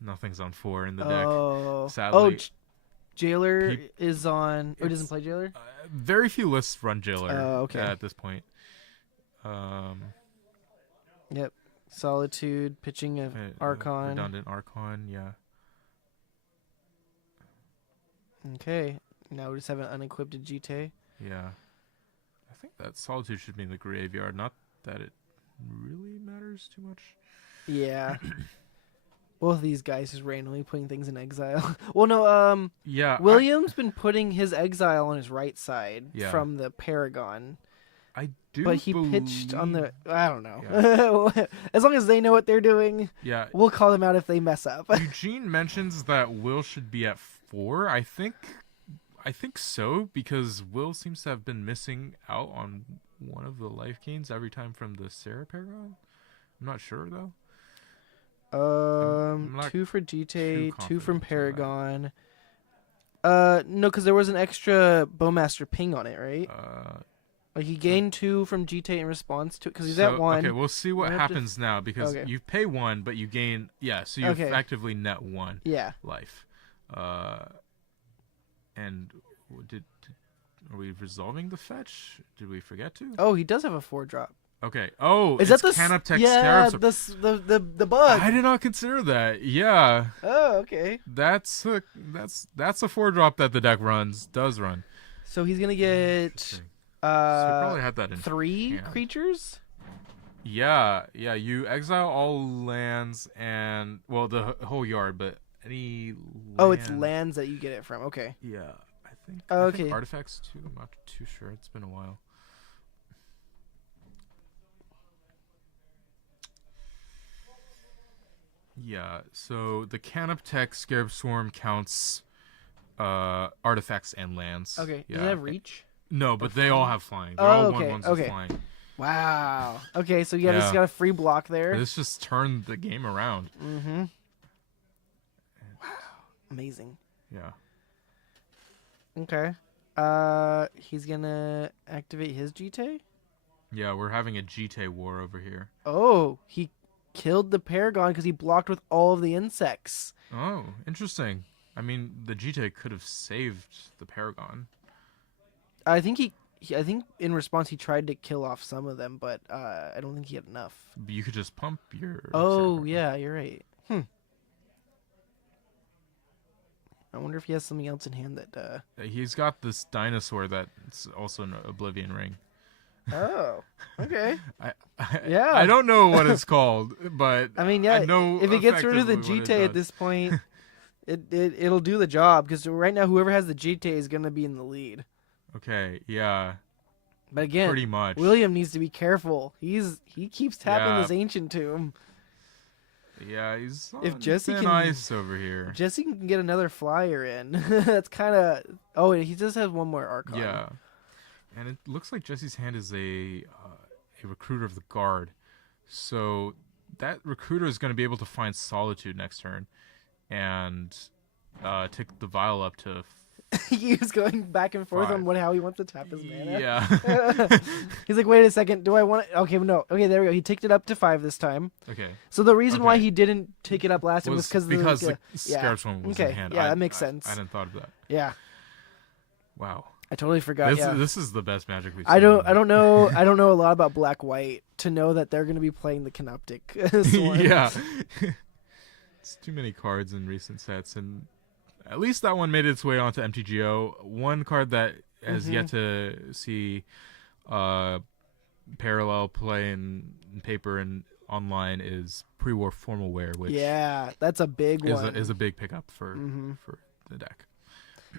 Nothing's on 4 in the deck. Oh, Sadly. Jailer is on. Or doesn't It's- play Jailer. Very few lists run Jailer Okay. at this point. Yep. Solitude pitching of Archon. Redundant Archon, yeah. Okay. Now we just have an unequipped GT. Yeah. I think that Solitude should be in the graveyard. Not that it really matters too much. Yeah. Both of these guys just randomly putting things in exile. Well, no. Yeah. William's been putting his exile on his right side Yeah. from the Paragon, I do. but he pitched on the. I don't know. Yeah. As long as they know what they're doing, Yeah. we'll call them out if they mess up. Eugene mentions that Will should be at 4. I think so, because Will seems to have been missing out on one of the life gains every time from the Sarah Paragon. I'm not sure though. I'm not 2 for GT, 2 confident from on that. Paragon. No, because there was an extra Bowmaster ping on it, right? Like he gained 2 from GT in response to it because he's at 1. Okay, we'll see what We have to- happens now, because Okay. you pay 1, but you gain. Yeah, so you Okay. effectively net 1 Yeah. life. And are we resolving the fetch? Did we forget to? Oh, he does have a 4-drop. Okay. Oh, Is it's that the Canoptex yeah Scarab. the bug? I did not consider that. Yeah, Oh, okay. that's a 4-drop that the deck does run. So he's gonna get Interesting. So we uh probably had that in 3 hand. creatures. Yeah. You exile all lands and the whole yard, but any. Oh, it's land- lands that you get it from. Okay. Yeah, I think. Oh, I okay. think artifacts too. I'm not too sure. It's been a while. Yeah, so the Canoptex Scarab Swarm counts artifacts and lands. Okay. Yeah. Does it have reach? No, but they all have flying. They're Oh, all okay, 1/1s okay. with flying. Wow. Okay, so yeah, this Yeah. got a free block there. This just turned the game around. Mm-hmm. Wow. Amazing. Yeah. Okay. He's gonna activate his GT. Yeah, we're having a GT war over here. Oh, he killed the Paragon because he blocked with all of the insects. Oh, interesting. I mean, the GT could have saved the Paragon. I think I think in response he tried to kill off some of them, but I don't think he had enough. You could just pump your. Oh Paragon. yeah, you're right. I wonder if he has something else in hand that. He's got this dinosaur that's also an Oblivion Ring. Oh, okay. I Yeah. I don't know what it's called, but I mean, yeah. I know If it gets rid of the effectively what GT it at does. this point, it'll do the job because right now whoever has the GT is gonna be in the lead. Okay, yeah, But again, pretty much. William needs to be careful. He keeps tapping Yeah. this ancient tomb. Yeah, he's If on Jesse thin can- ice over here. Jesse can get another flyer in. That's kind of. Oh, and he just has one more Archon. Yeah, and it looks like Jesse's hand is a recruiter of the guard, so that recruiter is going to be able to find Solitude next turn, and take the vial up to. He was going back and forth 5. on how he wants to tap his mana. Yeah. He's like, wait a second, do I want it? Okay, no. Okay, there we go. He ticked it up to 5 this time. Okay. So the reason why Okay. he didn't take it up last time was Because the yeah. Scarab Swarm was Okay, in hand. yeah, that makes sense. I hadn't thought of that. Yeah, Wow. I totally forgot. This is the best Magic we've I seen. don't know a lot about Black White to know that they're going to be playing the Canoptic Swarm. Yeah. It's too many cards in recent sets, and at least that one made its way onto MTGO. One card that has yet to see parallel play in paper and online is Pre-War Formal Wear, which Yeah, that's a big one. is a big pickup for the deck.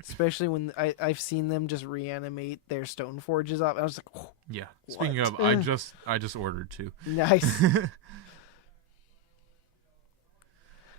Especially when I've seen them just reanimate their stone forges up. I was like, oh, Yeah. Speaking What? of, I just ordered 2. nice.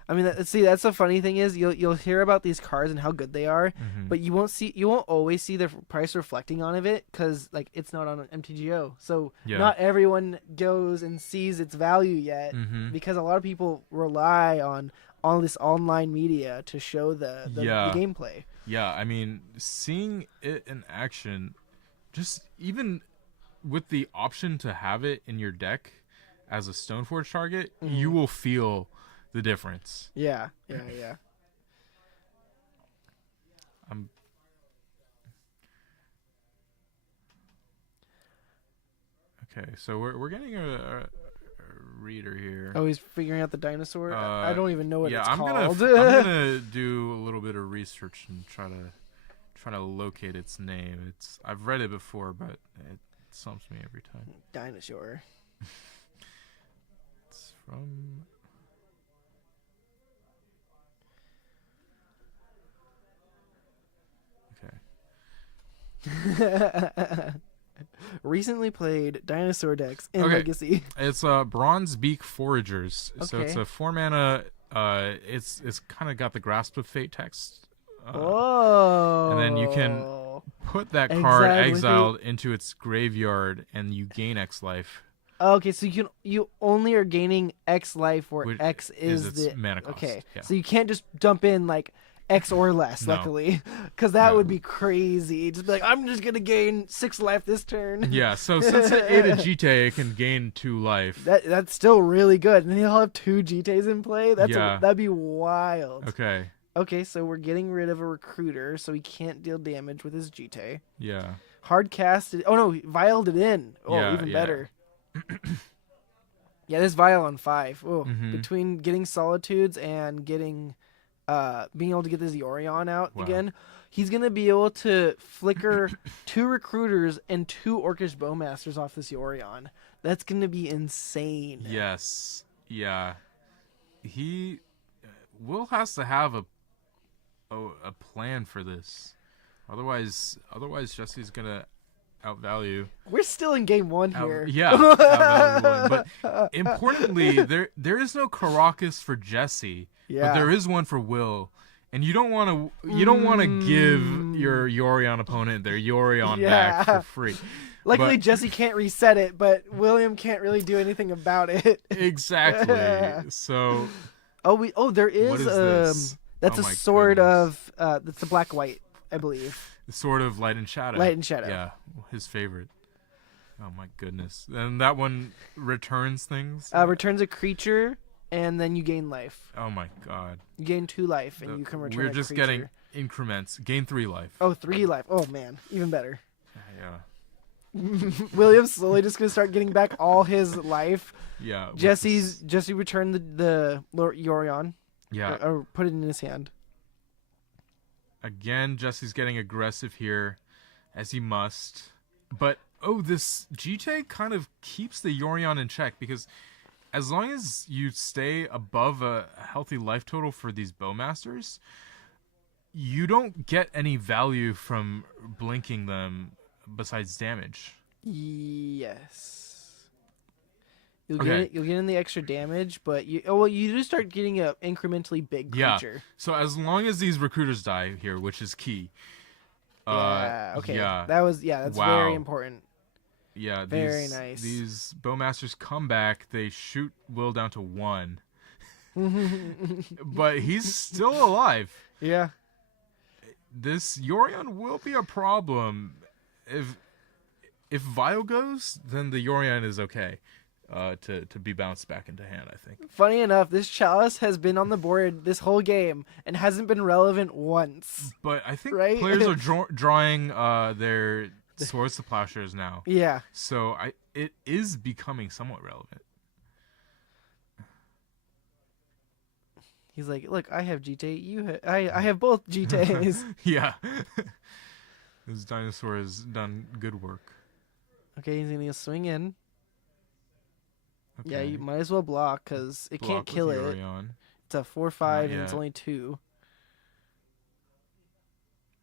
I mean, see, that's the funny thing is you'll hear about these cards and how good they are, Mhm. but you won't always see the price reflecting on it because like it's not on MTGO. So Yeah. not everyone goes and sees its value yet Mhm. because a lot of people rely on all this online media to show the Yeah. gameplay. Yeah, I mean, seeing it in action, just even with the option to have it in your deck as a Stoneforge target, you will feel the difference. Yeah. Okay, so we're getting a reader here. Oh, he's figuring out the dinosaur. I don't even know what it's I'm called. I'm gonna do a little bit of research and try to locate its name. I've read it before, but it stumps me every time. Dinosaur. It's from. Recently played dinosaur decks in Okay. Legacy. It's Bronze Beak Foragers. So it's Okay. a 4-mana. It's kind of got the Grasp of Fate text. Oh. and then you can Put that card Exiled with exiled into its graveyard, and you gain X life. Okay, so you only are gaining X life where Which X is is its the mana cost, Okay, yeah. so you can't just dump in like X or less. No. Luckily, because that No. would be crazy. Just be like, I'm just gonna gain 6 life this turn. Yeah, so since it ate a GT, it can gain 2 life. That's still really good. And then he'll have 2 GTs in play. Yeah. That'd be wild. Okay, Okay, so we're getting rid of a recruiter, so he can't deal damage with his GT. yeah. Hard casted. Oh no, he vialed it in. Oh, Yeah, even yeah. better. Yeah, this Vial on 5. Oh, Mhm. between getting Solitudes and getting, being able to get this Yorion out Wow. again, he's gonna be able to flicker 2 Recruiters and 2 Orcish Bowmasters off this Yorion. That's gonna be insane. Yes. Yeah. He Will has to have a plan for this. Otherwise Jesse's gonna outvalue. We're still in game 1 here. Outvalue one. But importantly, there is no Caracas for Jesse, Yeah. but there is one for Will. And you don't want to give your Yorion opponent their Yorion back for free. Luckily, But- Jesse can't reset it, but William can't really do anything about it. Exactly. So There is what is this? that's Oh a my sword goodness. of that's a black white, I believe. The Sword of Light and Shadow. Light and Shadow. Yeah, his favorite. Oh my goodness. And that one returns things. Returns a creature, and then you gain life. Oh my god. You gain 2 life, and you can return. We're a just creature. getting increments. Gain 3 life. Oh, 3 life. Oh man, even better. Yeah. William's slowly just gonna start getting back all his life. Yeah. with Jesse returned the Yorion. this- Yeah. Or put it in his hand. Again, Jesse's getting aggressive here, as he must. But this GT kind of keeps the Yorion in check, because as long as you stay above a healthy life total for these Bowmasters, you don't get any value from blinking them besides damage. Yes. You'll Okay. get in the extra damage, but you do start getting a incrementally big Yeah. creature. So as long as these recruiters die here, which is key. Okay. Yeah. That's Wow. very important. Yeah. Very nice. These Bowmasters come back. They shoot Will down to 1. But he's still alive. Yeah. This Yorion will be a problem. If Vile goes, then the Yorion is okay. To be bounced back into hand, I think. Funny enough, this Chalice has been on the board this whole game and hasn't been relevant once. But I think Right? players are drawing their swords to plowshares now. Yeah. So it is becoming somewhat relevant. He's like, look, I have GTA. I have both GTAs. Yeah. This dinosaur has done good work. Okay, he's gonna swing in. Okay. Yeah, you might as well block because it Block can't with kill it. Yorion. It's a 4/5 and yet. it's only 2.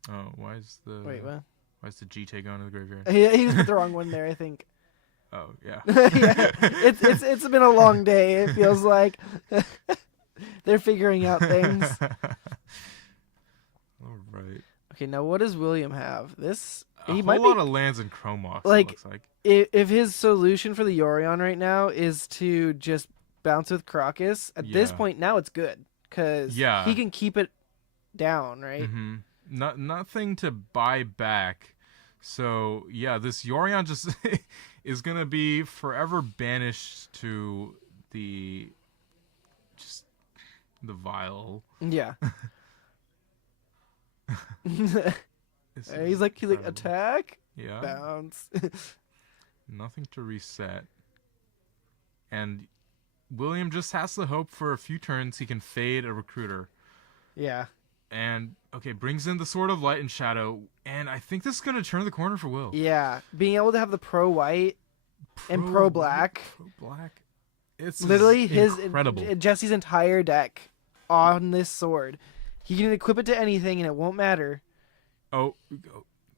Oh, why is the Wait, what? Why is the GT going to the graveyard? He just put the wrong one there, I think. Oh, yeah. Yeah, it's been a long day. It feels like they're figuring out things. All right. Okay, now what does William have? A He whole might lot be of lands and Chromox, like- it looks like. if his solution for the Yorion right now is to just bounce with Crocus. At this Yeah. point, now it's good because Yeah. he can keep it down, right? Mm-hmm. Nothing to buy back. So, yeah, this Yorion just is going to be forever banished to the Vile. Yeah. This he's is like incredible. attack, Yeah. bounce. Nothing to reset. And William just has to hope for a few turns he can fade a recruiter. Yeah. And, okay, brings in the Sword of Light and Shadow. And I think this is going to turn the corner for Will. Yeah. Being able to have the pro white and pro black. Pro black. It's Literally incredible. Jesse's entire deck on this sword. He can equip it to anything and it won't matter. Oh.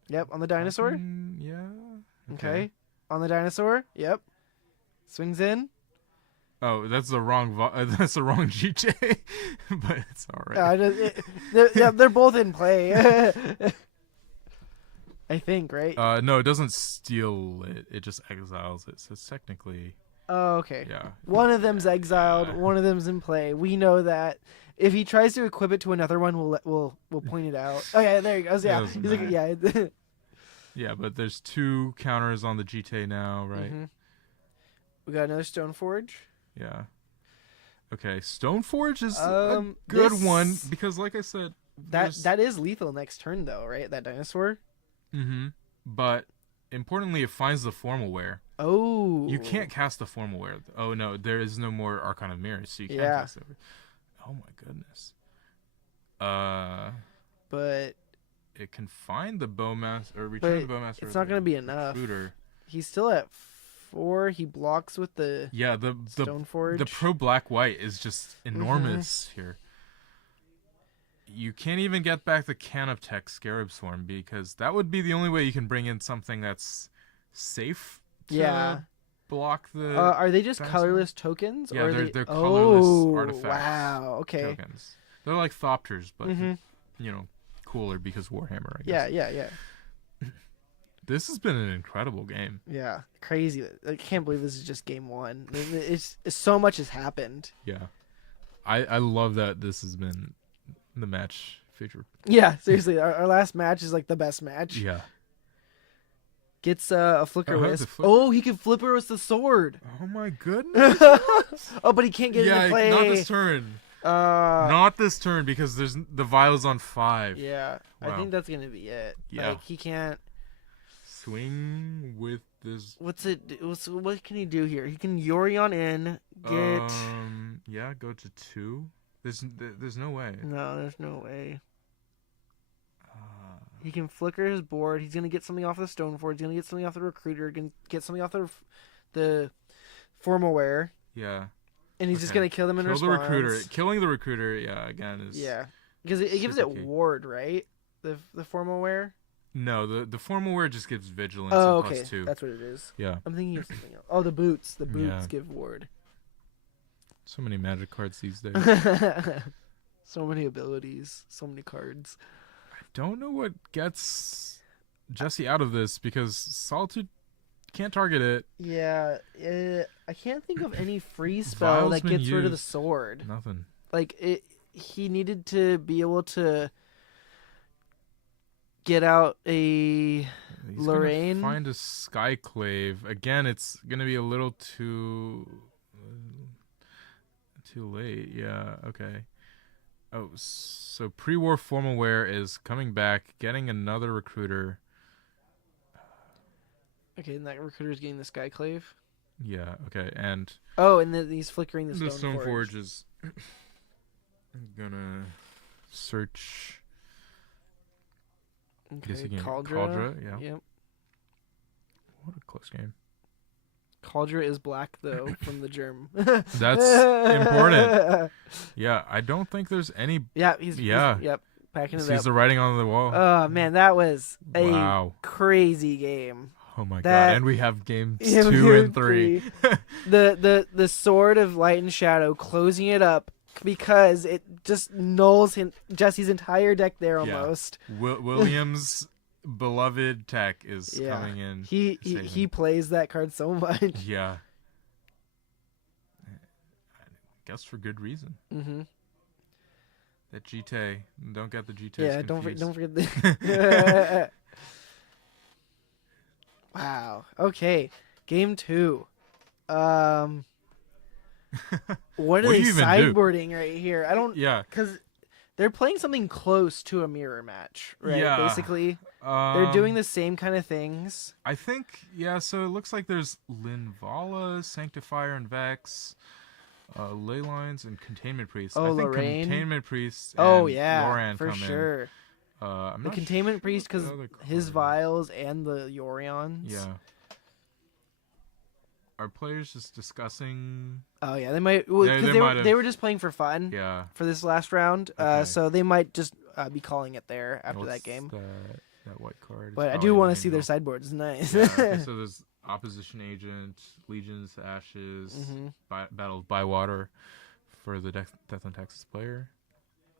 Yep, on the dinosaur. Yeah. Okay. On the dinosaur. Yep. Swings in. Oh, that's the wrong GJ, but it's all right. They're both in play. I think, right? No, it doesn't steal it. It just exiles it. So it's technically, Oh, okay. yeah. One of them's exiled. Yeah. One of them's in play. We know that. If he tries to equip it to another one, we'll point it out. Oh yeah, there he goes. Yeah, Doesn't he's like, matter. yeah. Yeah, but there's 2 counters on the GTA now, right? Mhm. We got another Stoneforge. Yeah. Okay, Stoneforge is a good this- one because, like I said, That is lethal next turn though, right? That dinosaur. Mm-hmm. But importantly, it finds the formal wear. Oh. You can't cast the formal wear. Oh no, there is no more Archon of Mirrors, so you can't cast it. Oh my goodness. But it can find the Bowmaster or return the Bowmaster. It's not going to be enough. Recruiter. He's still at 4. He blocks with the Stoneforge. The pro black white is just enormous here. You can't even get back the Canoptech Scarab Swarm because that would be the only way you can bring in something that's safe to block the... are they just dinosaur? Colorless tokens? Yeah, or they're colorless artifacts. Wow, okay. Tokens. They're like Thopters, but, cooler because Warhammer, I guess. Yeah. This has been an incredible game. Yeah, crazy. I can't believe this is just game 1. I mean, it's so much has happened. Yeah. I love that this has been the match feature. Yeah, seriously. Our last match is like the best match. Yeah. Gets a Flicker Wisp. Oh, he can Flipper with the sword. Oh my goodness. Oh, but he can't get into play. Not this turn. Not this turn because there's the vial's on 5. Yeah. Wow. I think that's going to be it. Yeah. Like, he can't swing with this. What can he do here? He can Yorion in, get go to 2. There's no way. No, there's no way. He can flicker his board. He's gonna get something off the Stoneforge. He's gonna get something off the Recruiter. Gonna get something off the Formal Wear. Yeah. And he's just gonna kill them in response. The Recruiter. Killing the Recruiter. Yeah, again is. Yeah, because it gives it ward, right? The Formal Wear. No, the Formal Wear just gives vigilance. Oh, and okay, +2. that's what it is. Yeah. I'm thinking of something else. Oh, the boots. The boots give ward. So many magic cards these days. So many abilities. So many cards. I don't know what gets Jesse out of this because Solitude can't target it. Yeah, I can't think of any free spell that gets rid of the sword. Nothing. Like he needed to be able to get out a Lorraine. Find a Skyclave again. It's gonna be a little too late. Yeah. Okay. Oh, so pre-war Formal Wear is coming back, getting another Recruiter. Okay, and that Recruiter is getting the Skyclave. Yeah. Okay, and then he's flickering the Stoneforge is gonna search. Okay, Cauldra. Yeah. Yep. What a close game. Cauldra is black though from the germ. That's important. Yeah, I don't think there's any. Yeah, he's packing it up. Sees the writing on the wall. Oh man, that was a crazy game. Oh my god! And we have games 2 and 3. the Sword of Light and Shadow closing it up because it just nulls Jesse's entire deck there almost. Williams' beloved tech is coming in. He plays that card so much. Yeah. I guess for good reason. Mm-hmm. That GT. Don't get the GT. Yeah, don't forget the. Wow. Okay. Game 2. What are they sideboarding right here? I don't. Yeah. Because they're playing something close to a mirror match, right? Yeah. Basically, they're doing the same kind of things. I think. Yeah. So it looks like there's Linvala, Sanctifier, and Vex. Ley Lines and Containment Priest. Oh, I think Lorraine. Containment Priest. And Loran for sure. In. I'm the not Containment Priest because his vials and the Yorions. Yeah. Are players just discussing? Oh yeah, they might. Because they were just playing for fun. Yeah. For this last round, so they might just be calling it there after that game. That white card. But I do want to see their sideboard. It's nice. Yeah, okay, so there's Opposition Agent, Legions to Ashes, Battle of Bywater for the Death on Texas player.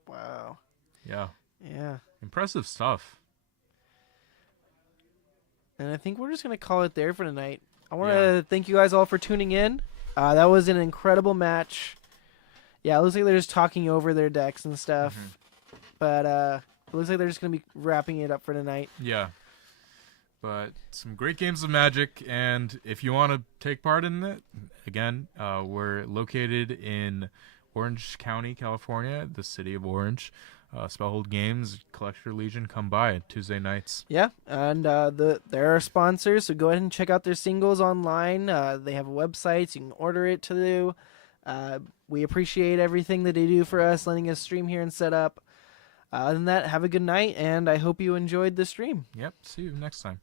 Wow. Yeah. Yeah. Impressive stuff. And I think we're just going to call it there for tonight. I want to thank you guys all for tuning in. That was an incredible match. Yeah, it looks like they're just talking over their decks and stuff. Mm-hmm. But it looks like they're just going to be wrapping it up for tonight. Yeah. But some great games of Magic, and if you want to take part in it, again, we're located in Orange County, California, the city of Orange. Spellhold Games, Collector Legion, come by Tuesday nights. Yeah, and they're our sponsors, so go ahead and check out their singles online. They have websites, you can order it to. We appreciate everything that they do for us, letting us stream here and set up. Other than that, have a good night, and I hope you enjoyed the stream. Yep, see you next time.